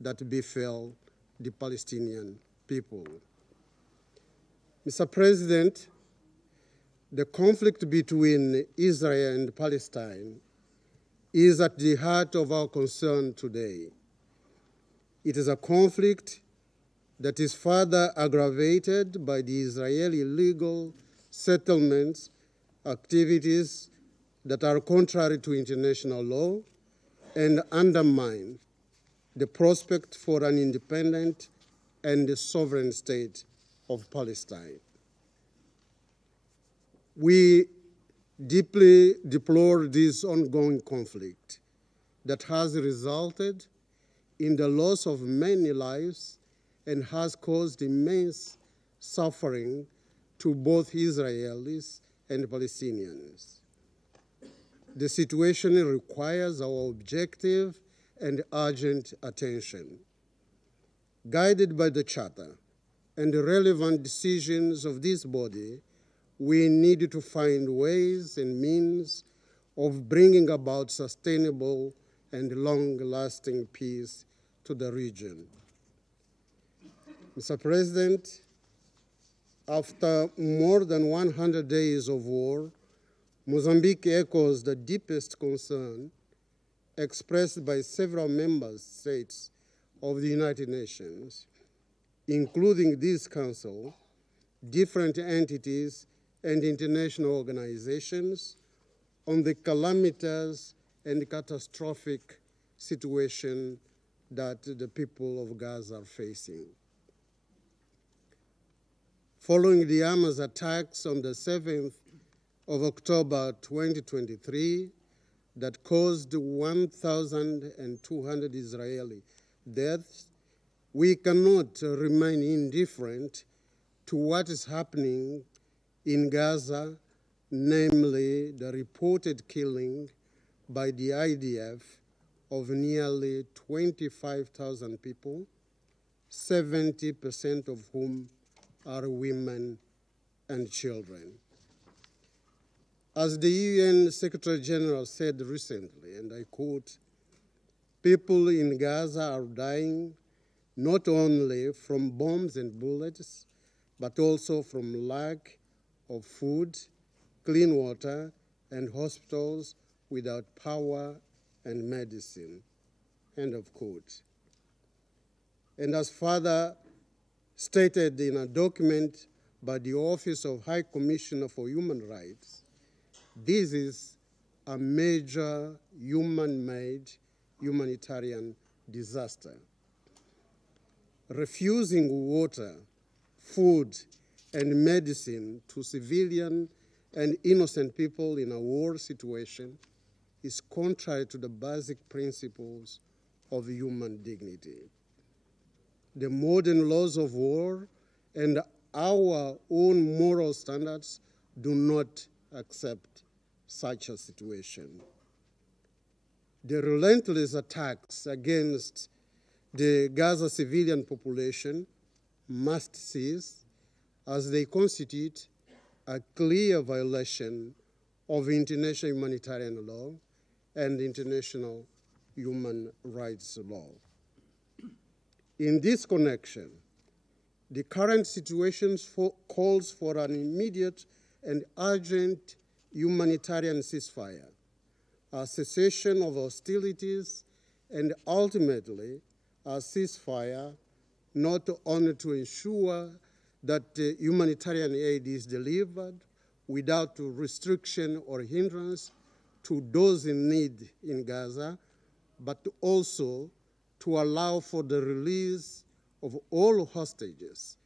that befell the Palestinian people. Mr. President, the conflict between Israel and Palestine is at the heart of our concern today. It is a conflict that is further aggravated by the Israeli illegal settlements activities that are contrary to international law and undermine the prospect for an independent and sovereign state of Palestine. We deeply deplore this ongoing conflict that has resulted in the loss of many lives and has caused immense suffering to both Israelis and Palestinians. The situation requires our objective and urgent attention. Guided by the Charter and the relevant decisions of this body, we need to find ways and means of bringing about sustainable and long-lasting peace to the region. Mr. President, after more than 100 days of war, Mozambique echoes the deepest concern expressed by several member states of the United Nations, including this Council, different entities, and international organizations on the calamitous and catastrophic situation that the people of Gaza are facing. Following the Hamas attacks on the 7th of October 2023 that caused 1,200 Israeli deaths, we cannot remain indifferent to what is happening in Gaza, namely the reported killing by the IDF of nearly 25,000 people, 70% of whom are women and children. As the UN Secretary General said recently, and I quote, "People in Gaza are dying not only from bombs and bullets, but also from lack of food, clean water, and hospitals without power and medicine," end of quote. And as further stated in a document by the Office of High Commissioner for Human Rights, this is a major human-made humanitarian disaster. Refusing water, food, and medicine to civilian and innocent people in a war situation is contrary to the basic principles of human dignity. The modern laws of war and our own moral standards do not accept such a situation. The relentless attacks against the Gaza civilian population must cease, as they constitute a clear violation of international humanitarian law and international human rights law. In this connection, the current situation calls for an immediate and urgent humanitarian ceasefire, a cessation of hostilities, and ultimately a ceasefire not only to ensure that humanitarian aid is delivered without restriction or hindrance to those in need in Gaza, but also to allow for the release of all hostages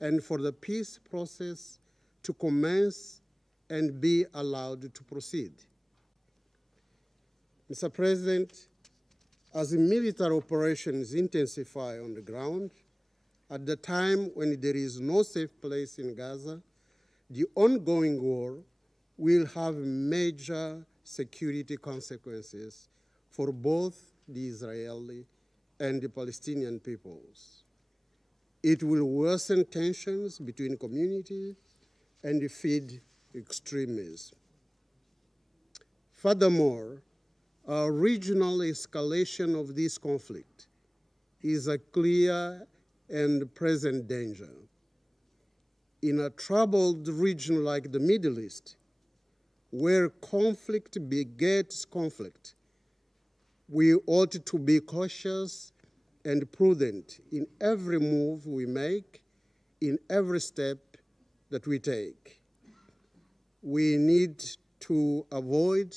and for the peace process to commence and be allowed to proceed. Mr. President, as military operations intensify on the ground, at the time when there is no safe place in Gaza, the ongoing war will have major security consequences for both the Israeli and the Palestinian peoples. It will worsen tensions between communities and feed extremism. Furthermore, a regional escalation of this conflict is a clear and present danger. In a troubled region like the Middle East, where conflict begets conflict, we ought to be cautious and prudent in every move we make, in every step that we take. We need to avoid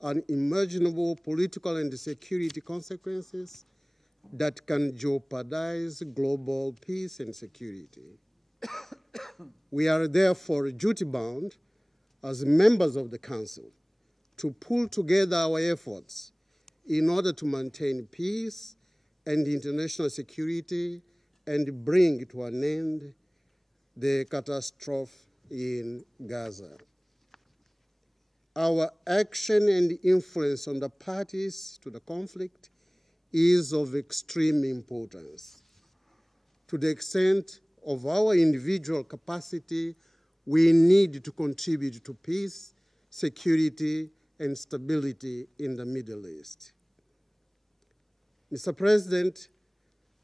unimaginable political and security consequences that can jeopardize global peace and security. We are therefore duty-bound as members of the Council to pull together our efforts in order to maintain peace and international security and bring to an end the catastrophe in Gaza. Our action and influence on the parties to the conflict is of extreme importance. To the extent of our individual capacity, we need to contribute to peace, security, and stability in the Middle East. Mr. President,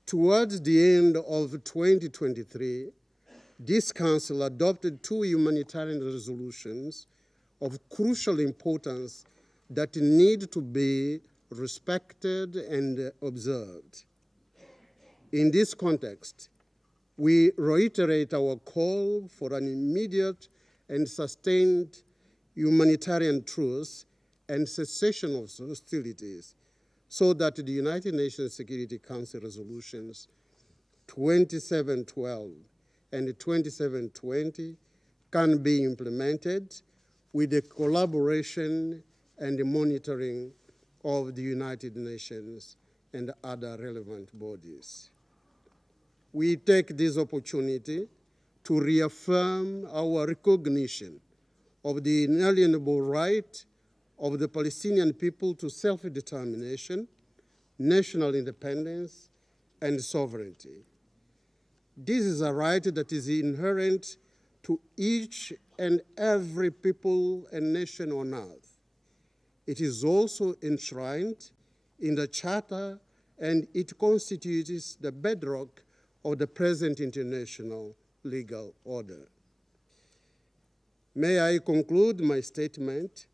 Towards the end of 2023, this Council adopted 2 humanitarian resolutions of crucial importance that need to be respected and observed. In this context, we reiterate our call for an immediate and sustained humanitarian truce and cessation of hostilities so that the United Nations Security Council resolutions 2712 and 2720 can be implemented with the collaboration and the monitoring of the United Nations and other relevant bodies. We take this opportunity to reaffirm our recognition of the inalienable right of the Palestinian people to self-determination, national independence, and sovereignty. This is a right that is inherent to each and every people and nation on earth. It is also enshrined in the Charter, and it constitutes the bedrock of the present international legal order. May I conclude my statement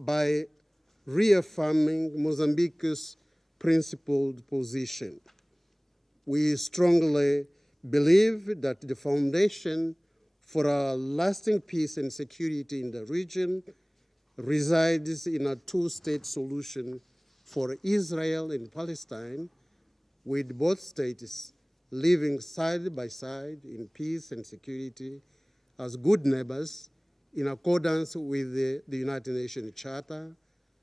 by reaffirming Mozambique's principled position. We strongly believe that the foundation for a lasting peace and security in the region resides in a two-state solution for Israel and Palestine, with both states living side by side in peace and security as good neighbors in accordance with the United Nations Charter,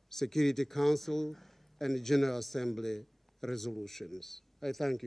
Security Council, and General Assembly resolutions. I thank you.